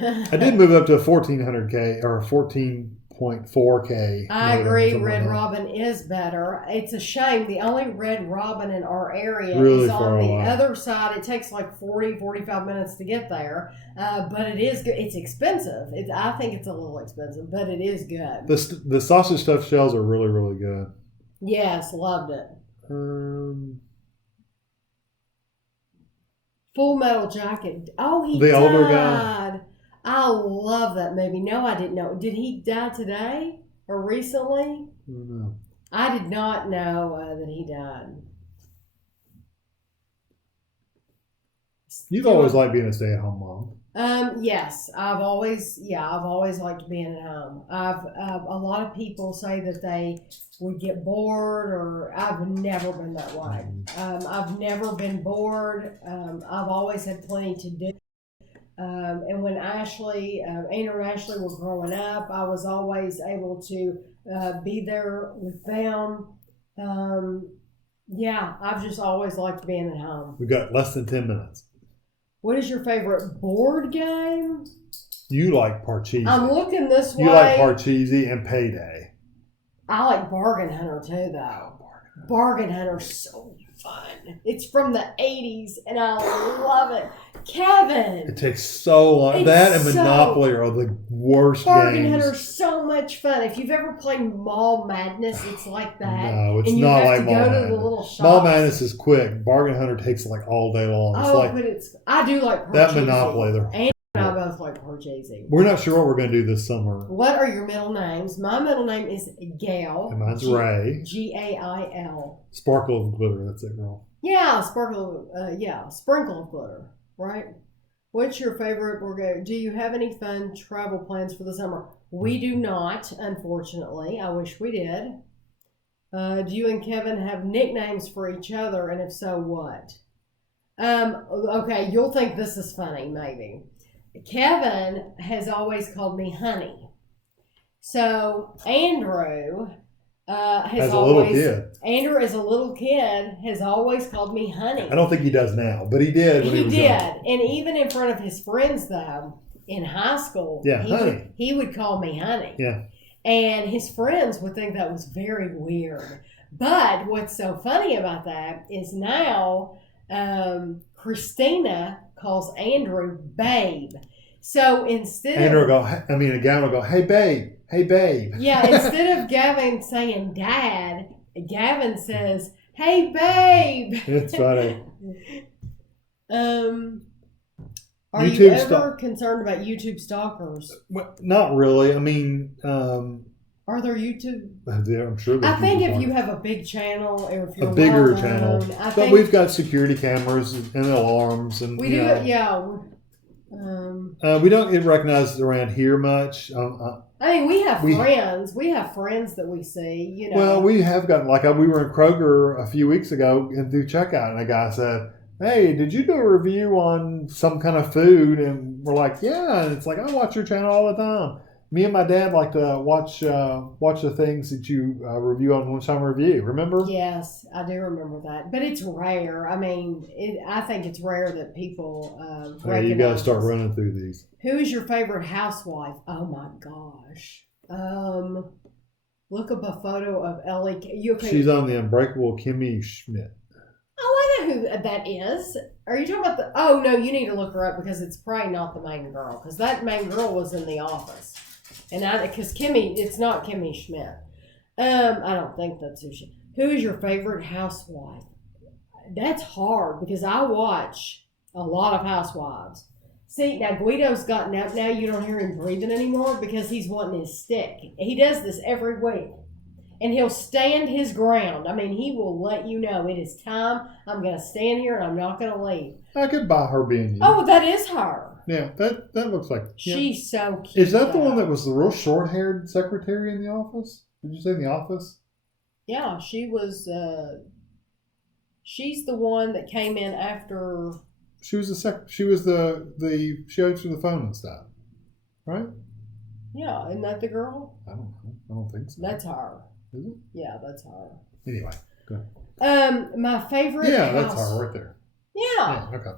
I did move up to a 1400K or a 14.4K. I agree. Red Robin is better. It's a shame. The only Red Robin in our area is on the other side. It takes like 45 minutes to get there. But it is good. It's expensive. I think it's a little expensive, but it is good. The sausage stuffed shells are really, really good. Yes, loved it. Full Metal Jacket. Oh, he died. The older guy. I love that movie. No, I didn't know. Did he die today or recently? No. I did not know that he died. You've always liked being a stay-at-home mom. Yes, I've always liked being at home. A lot of people say that they would get bored, or I've never been that way. I've never been bored. I've always had plenty to do. And when Andrew and Ashley were growing up, I was always able to be there with them. I've just always liked being at home. We've got less than 10 minutes. What is your favorite board game? You like Parcheesi. I'm looking this way. You like Parcheesi and Payday. I like Bargain Hunter too, though. Bargain Hunter's so fun. It's from the 80s, and I love it. Kevin! It takes so long. That and Monopoly are the worst Bargain games. Hunter's so much fun. If you've ever played Mall Madness, it's like that. No, it's not like Mall Madness. And you have to go to the little shops. Mall Madness is quick. Bargain Hunter takes like all day long. I do like Parcheesi. That Monopoly. And I both like Parcheesi. We're not sure what we're going to do this summer. What are your middle names? My middle name is Gail. And mine's Ray. Gail. Sparkle of glitter. That's it, girl. Yeah, sprinkle of glitter, right? What's your favorite? Do you have any fun travel plans for the summer? We do not, unfortunately. I wish we did. Do you and Kevin have nicknames for each other, and if so, what? Okay, you'll think this is funny, maybe. Kevin has always called me Honey. So Andrew Andrew, as a little kid, has always called me Honey. I don't think he does now, but he did when he was young. And even in front of his friends, though, in high school, he would call me Honey. Yeah. And his friends would think that was very weird. But what's so funny about that is now Christina calls Andrew Babe. So instead a guy will go, hey, babe. Hey, babe. Yeah, instead of Gavin saying dad, Gavin says, hey, babe. It's funny. Are you ever concerned about YouTube stalkers? Well, not really. I mean, Are there YouTube? Yeah, I'm sure. I think if on you it. have a big channel or if you're A bigger well channel, known, but we've got security cameras and alarms, and we do it. Yeah. we don't get recognized around here much. I mean, we have friends. We have friends that we see. You know. Well, we have gotten we were in Kroger a few weeks ago and through checkout, and a guy said, "Hey, did you do a review on some kind of food?" And we're like, "Yeah." And it's like, I watch your channel all the time. Me and my dad like to watch the things that you review on Lunchtime Review. Remember? Yes, I do remember that, but it's rare. I mean, I think it's rare that people recognize. You got to start running through these. Who is your favorite housewife? Oh my gosh. Look up a photo of Ellie. She's on the Unbreakable Kimmy Schmidt. Oh, I know who that is. Are you talking about the? Oh no, you need to look her up because it's probably not the main girl because that main girl was in The Office. And because Kimmy, it's not Kimmy Schmidt. I don't think that's who she. Who is your favorite housewife? That's hard because I watch a lot of housewives. See, now Guido's gotten up now. You don't hear him breathing anymore because he's wanting his stick. He does this every week. And he'll stand his ground. I mean, he will let you know it is time. I'm going to stand here and I'm not going to leave. I could buy her being you. Oh, that is her. Yeah, that looks like. Yeah. She's so cute. Is that the one that was the real short-haired secretary in The Office? Did you say In The Office? Yeah, she was. She's the one that came in after. She was She was she answered the phone and stuff, right? Yeah, isn't that the girl? I don't know. I don't think so. That's her. Is it? Yeah, that's her. Anyway, go ahead. My favorite. Yeah, that's her right there. Yeah. Okay.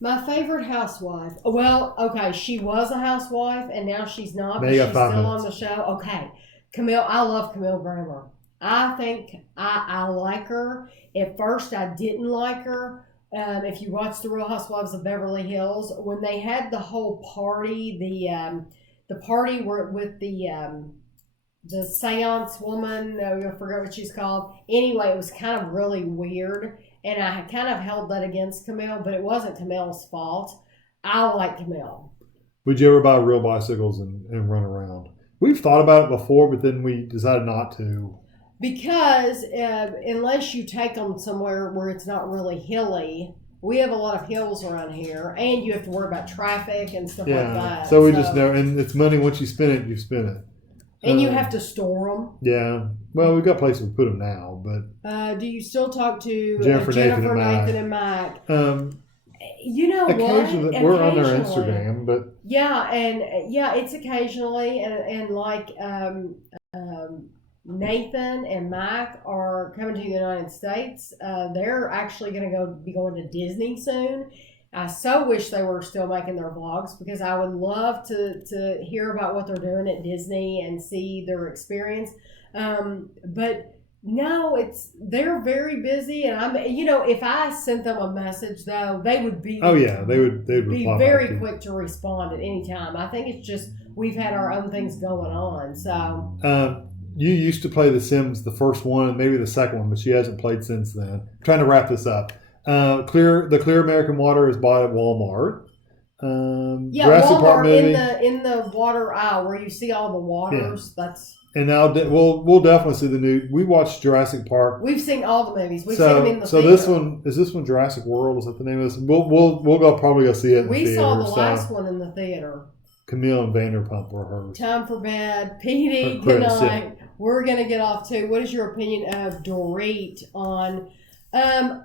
My favorite housewife. Well, okay, she was a housewife and now she's not, but she's still on the show. Okay. Camille, I love Camille Grammer. I think I like her. At first, I didn't like her. If you watch The Real Housewives of Beverly Hills, when they had the whole party, the party with the seance woman, I forget what she's called. Anyway, it was kind of really weird. And I kind of held that against Camille, but it wasn't Camille's fault. I like Camille. Would you ever buy real bicycles and run around? We've thought about it before, but then we decided not to. Because unless you take them somewhere where it's not really hilly, we have a lot of hills around here, and you have to worry about traffic and stuff like that. So we just know, and it's money. Once you spend it, you spend it. And you have to store them. Yeah. Well, we've got places to put them now, but. Do you still talk to Jennifer, Nathan, and Mike? You know occasionally, what? We're on their Instagram, but. Yeah, it's occasionally, and like Nathan and Mike are coming to the United States. They're actually going to be going to Disney soon. I so wish they were still making their vlogs because I would love to hear about what they're doing at Disney and see their experience. But no, they're very busy, and if I sent them a message though, they would be. Oh yeah, they'd be very quick to respond at any time. I think it's just we've had our own things going on. So. You used to play The Sims, the first one and maybe the second one, but she hasn't played since then. I'm trying to wrap this up. The clear American water is bought at Walmart. Jurassic Park movie in the water aisle where you see all the waters. Yeah. That's. And now we'll definitely see the new. We watched Jurassic Park. We've seen all the movies. We've seen them in the theater. So this one Jurassic World? Is that the name of this? We'll probably go see it. We saw the last one in the theater. Camille and Vanderpump were hers. Time for bed. PD, good night. Yeah. We're going to get off too. What is your opinion of Dorit on, I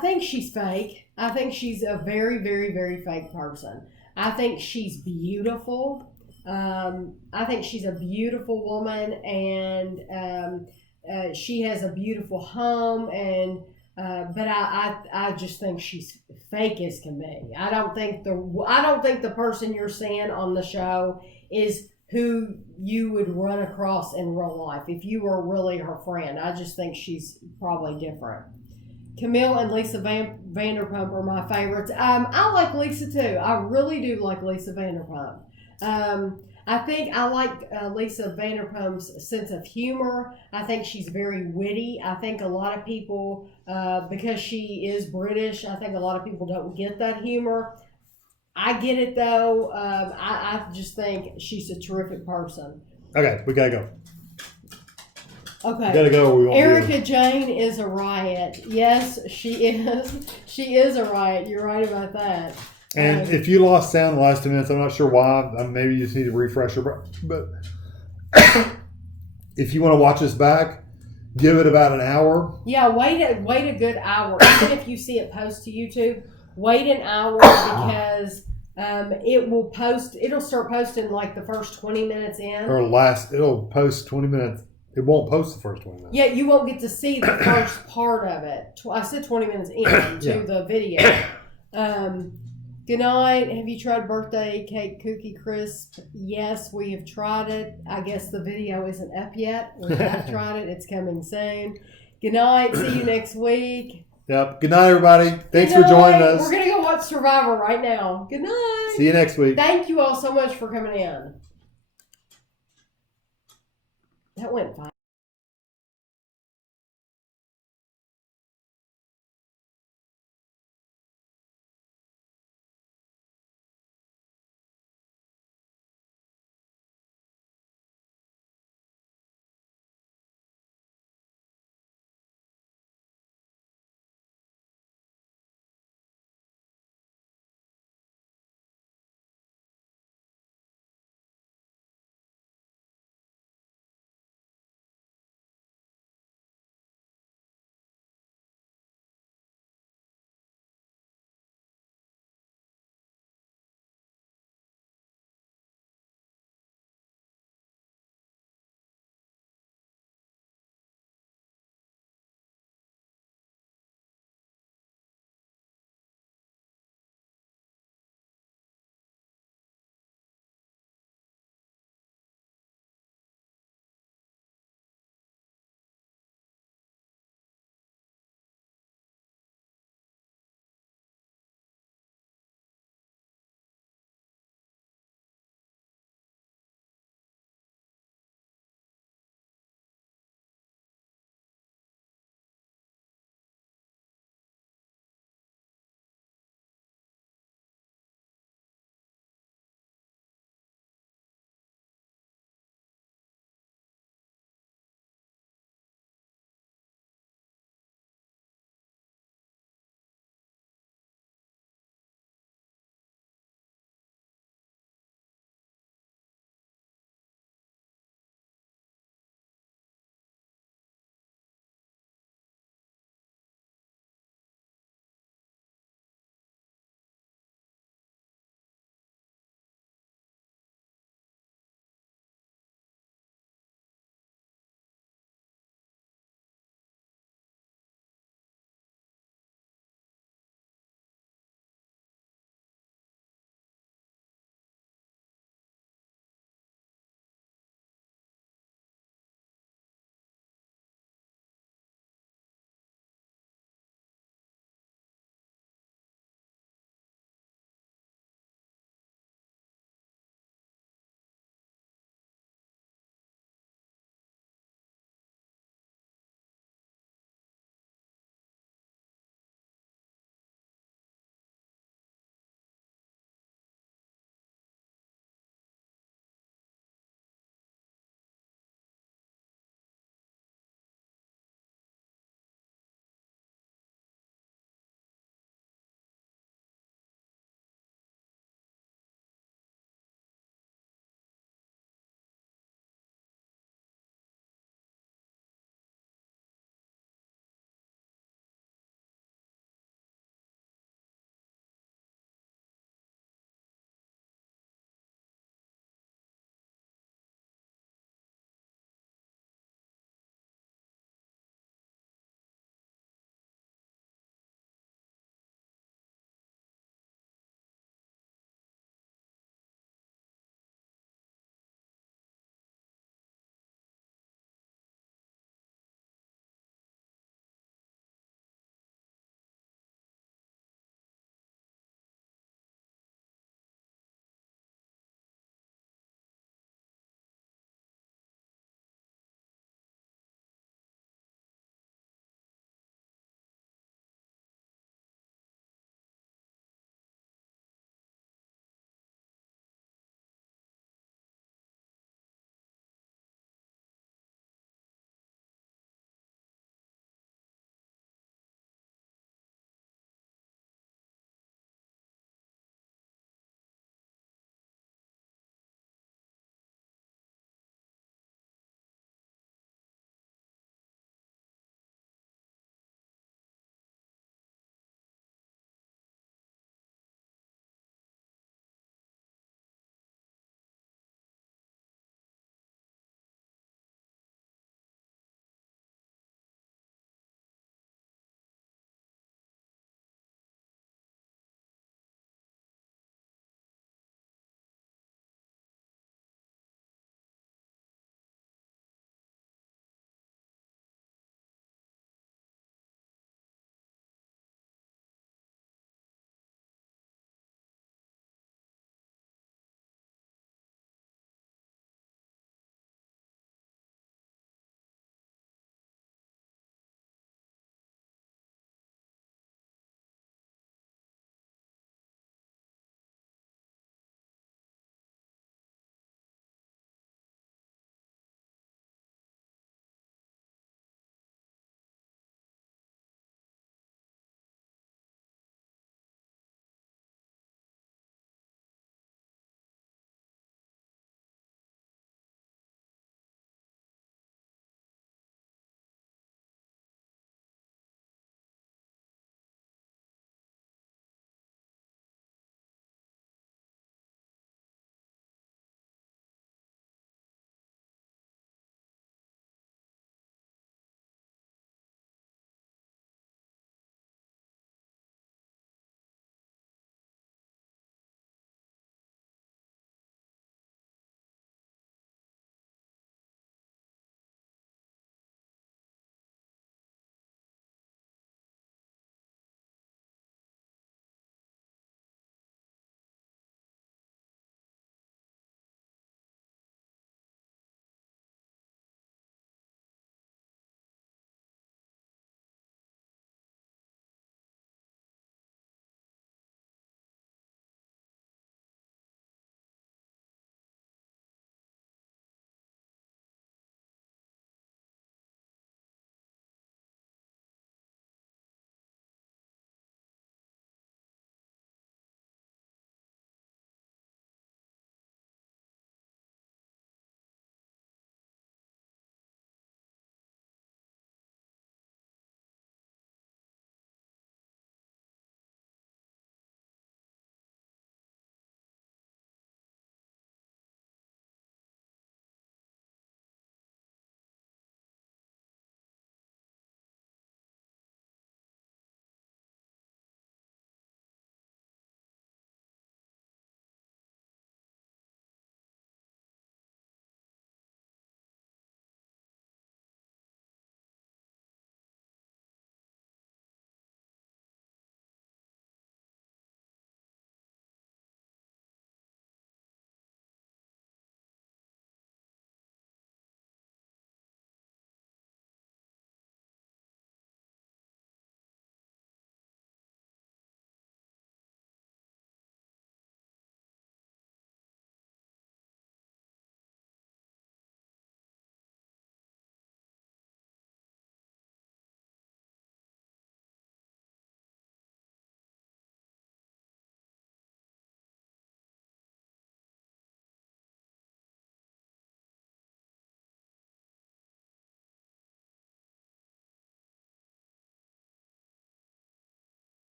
think she's fake. I think she's a very, very, very fake person. I think she's beautiful. I think she's a beautiful woman and she has a beautiful home but I just think she's fake as can be. I don't think the person you're seeing on the show is who you would run across in real life if you were really her friend. I just think she's probably different. Camille and Lisa Vanderpump are my favorites. I like Lisa too. I really do like Lisa Vanderpump. I think I like Lisa Vanderpump's sense of humor. I think she's very witty. I think a lot of people, because she is British, I think a lot of people don't get that humor. I get it though. I just think she's a terrific person. Okay, we gotta go. Okay. We gotta go. Or we won't Erica Jane is a riot. Yes, she is. She is a riot. You're right about that. And if you lost sound in the last 2 minutes, I'm not sure why. Maybe you just need a refresher. But if you want to watch us back, give it about an hour. Yeah, wait a good hour. Even if you see it post to YouTube, wait an hour because it will post. It'll start posting like the first 20 minutes in. It'll post 20 minutes. It won't post the first 20 minutes. Yeah, you won't get to see the first part of it. I said 20 minutes into the video. Good night. Have you tried birthday cake cookie crisp? Yes, we have tried it. I guess the video isn't up yet. We have tried it. It's coming soon. Good night. See you next week. Yep. Good night, everybody. Thanks for joining us. We're going to go watch Survivor right now. Good night. See you next week. Thank you all so much for coming in. That went fine.